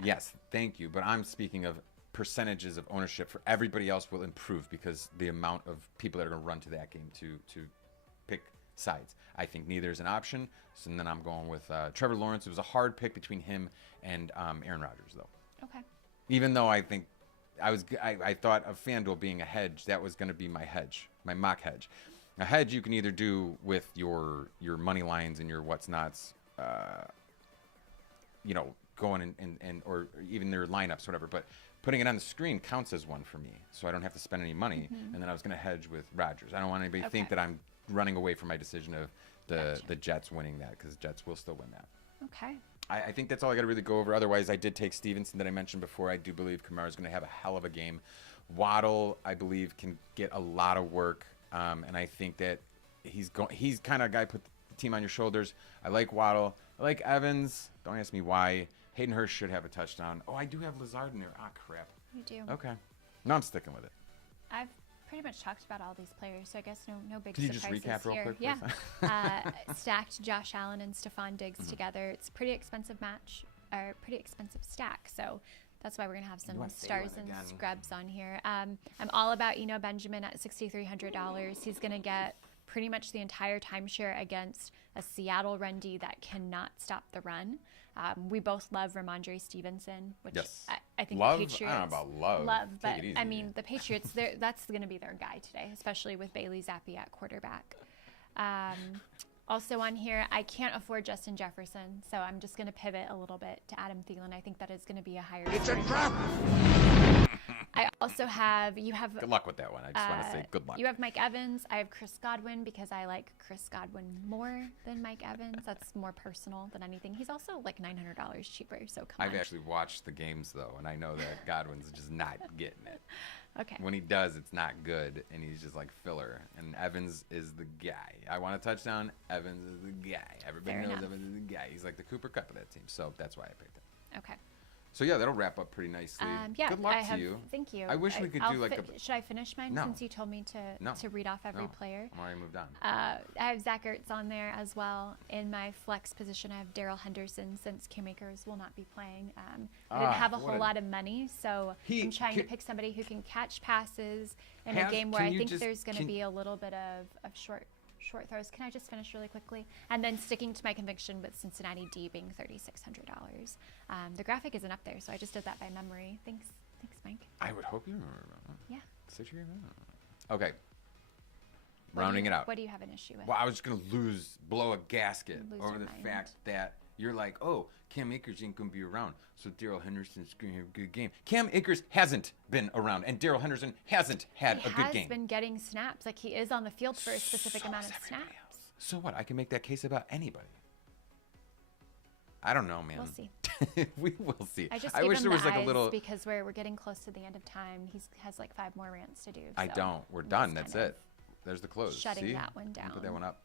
Yes, thank you. But I'm speaking of percentages of ownership for everybody else will improve because the amount of people that are going to run to that game to pick sides. I think neither is an option. So then I'm going with Trevor Lawrence. It was a hard pick between him and Aaron Rodgers, though. Okay. Even though I think I thought of Fanduel being a hedge, that was going to be my hedge, my mock hedge. A hedge you can either do with your money lines and your what's nots, going and or even their lineups, whatever. But putting it on the screen counts as one for me, so I don't have to spend any money. Mm-hmm. And then I was going to hedge with Rodgers. I don't want anybody to think that I'm running away from my decision of the Jets winning that because Jets will still win that. Okay. I think that's all I got to really go over. Otherwise, I did take Stevenson that I mentioned before. I do believe Kamara's going to have a hell of a game. Waddle, I believe, can get a lot of work, and I think that he's kind of a guy put the team on your shoulders. I like Waddle. I like Evans. Don't ask me why. Hayden Hurst should have a touchdown. Oh, I do have Lazard in there. Ah, crap. You do. Okay. No, I'm sticking with it. I've pretty much talked about all these players, so I guess no big surprises surprises here. Can you just recap real quick? Yeah. Stacked Josh Allen and Stephon Diggs together. It's a pretty expensive match, or pretty expensive stack, so that's why we're going to have some stars and scrubs on here. I'm all about Benjamin at $6,300. He's going to get pretty much the entire timeshare against a Seattle run D that cannot stop the run. We both love Ramondre Stevenson, which I think love, the Patriots. I don't know about love. But I mean, the Patriots, that's going to be their guy today, especially with Bailey Zappi at quarterback. Also on here, I can't afford Justin Jefferson, so I'm just going to pivot a little bit to Adam Thielen. I think that is going to be a higher. It's a trap! I also have, good luck with that one. I just want to say good luck. You have Mike Evans. I have Chris Godwin because I like Chris Godwin more than Mike Evans. That's more personal than anything. He's also like $900 cheaper, so come on. I've actually watched the games, though, and I know that Godwin's just not getting it. Okay. When he does, it's not good, and he's just like filler. And Evans is the guy. I want a touchdown. Evans is the guy. Everybody knows Evans is the guy. He's like the Cooper Kupp of that team, so that's why I picked him. Okay. So, yeah, that'll wrap up pretty nicely. Good luck to you. Thank you. I wish we could do like a... Should I finish mine since you told me to read off every player? I'm already moved on. I have Zach Ertz on there as well. In my flex position, I have Darrell Henderson since Cam Akers will not be playing. I didn't have a whole lot of money, so I'm trying to pick somebody who can catch passes in a game where I think there's going to be a little bit of short throws. Can I just finish really quickly? And then sticking to my conviction with Cincinnati D being $3,600. The graphic isn't up there, so I just did that by memory. Thanks, Mike. I would hope you remember that. Yeah. Okay. Rounding it out. What do you have an issue with? Well, I was just going to blow a gasket over the fact that you're like, oh, Cam Akers ain't going to be around, so Darrell Henderson's going to have a good game. Cam Akers hasn't been around, and Darrell Henderson hasn't had a good game. He has been getting snaps. Like, he is on the field for a specific amount of snaps. So what? I can make that case about anybody. I don't know, man. We'll see. We will see. I wish there was like a little... because we're getting close to the end of time. He has like 5 more rants to do. So I don't. We're done. That's it. There's the close. Shutting that one down. Put that one up.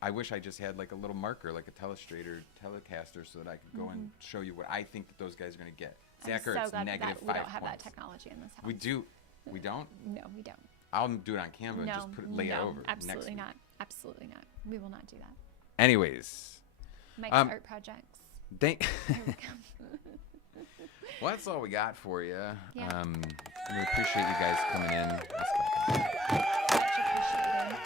I wish I just had like a little marker, like a telestrator, telecaster, so that I could go and show you what I think that those guys are going to get. Zach Ertz, negative 5 points. We don't have that technology in this house. We do. We don't? No, we don't. I'll do it on Canva and just lay it over. Absolutely not. Absolutely not. We will not do that. Anyways. Mike's art projects. Well, that's all we got for you. Yeah. We appreciate you guys coming in. Much appreciated.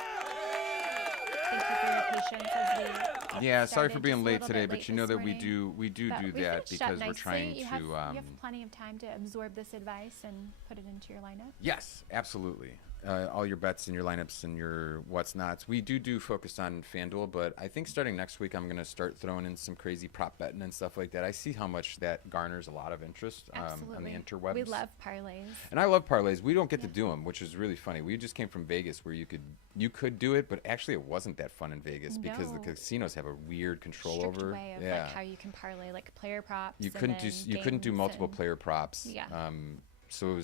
Thank you for your patience as we Yeah, sorry for started being just a late little today, bit but late you know this that we morning. do But we that finished up because we're nicely. trying You to. have plenty of time to absorb this advice and put it into your lineup. Yes, absolutely. All your bets and your lineups and your what's nots. We do focus on FanDuel, but I think starting next week I'm going to start throwing in some crazy prop betting and stuff like that. I see how much that garners a lot of interest on the interwebs. We love parlays. And I love parlays. We don't get to do them, which is really funny. We just came from Vegas where you could do it, but actually it wasn't that fun in Vegas because the casinos have a weird control Strict over way of like how you can parlay like player props. You couldn't do multiple player props. Yeah. So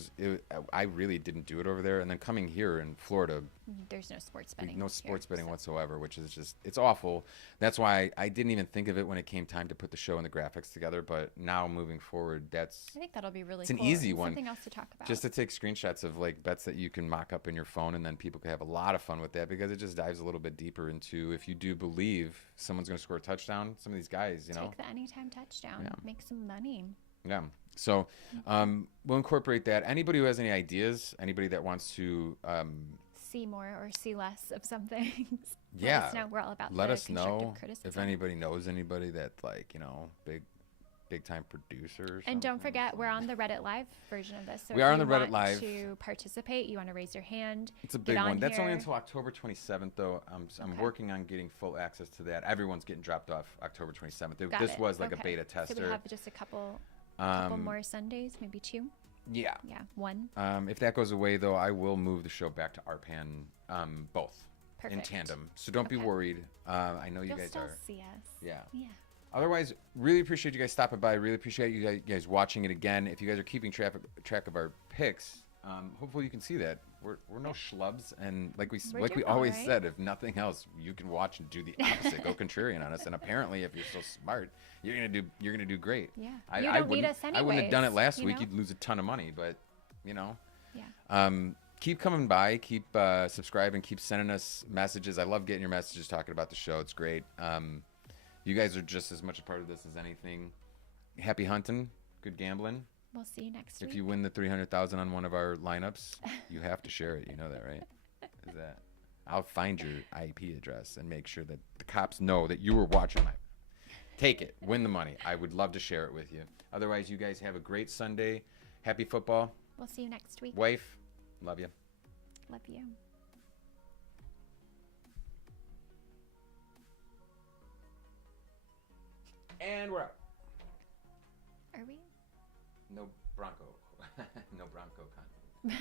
I really didn't do it over there. And then coming here in Florida, there's no sports betting. No sports betting whatsoever, which is just, it's awful. That's why I didn't even think of it when it came time to put the show and the graphics together. But now moving forward, I think that'll be really cool. It's an easy one. Something else to talk about. Just to take screenshots of like bets that you can mock up in your phone, and then people can have a lot of fun with that because it just dives a little bit deeper into if you do believe someone's going to score a touchdown. Some of these guys, take the anytime touchdown, make some money. Yeah. So we'll incorporate that. Anybody who has any ideas, anybody that wants to see more or see less of some things, yeah, let us know. We're all about let us know criticism. if anybody knows anybody that like, big time producer. And don't forget, we're on the Reddit Live version of this. So we are on the Reddit Live. To participate, you want to raise your hand. It's a big one. That's only until October 27th, though. I'm working on getting full access to that. Everyone's getting dropped off October 27th. This was like a beta tester. So we have just a couple more Sundays, maybe 2. Yeah. Yeah, 1. If that goes away, though, I will move the show back to RPAN, both. Perfect. In tandem. So don't be worried. I know you guys still are. See us. Yeah. Yeah. Otherwise, really appreciate you guys stopping by. Really appreciate you guys watching it again. If you guys are keeping track of our picks, hopefully you can see that we're no schlubs, and like we always said, if nothing else, you can watch and do the opposite. Go contrarian on us, and apparently, if you're so smart, you're gonna do great. Yeah, I don't need us anyways. I wouldn't have done it last week. You'd lose a ton of money, but Yeah. Keep coming by, keep subscribing, keep sending us messages. I love getting your messages talking about the show. It's great. You guys are just as much a part of this as anything. Happy hunting, good gambling. We'll see you next week. If you win the $300,000 on one of our lineups, you have to share it. You know that, right? I'll find your IP address and make sure that the cops know that you were watching my. Take it, win the money. I would love to share it with you. Otherwise, you guys have a great Sunday. Happy football. We'll see you next week. Wife, love you. Love you. And we're out. Are we? No Bronco. No Bronco content.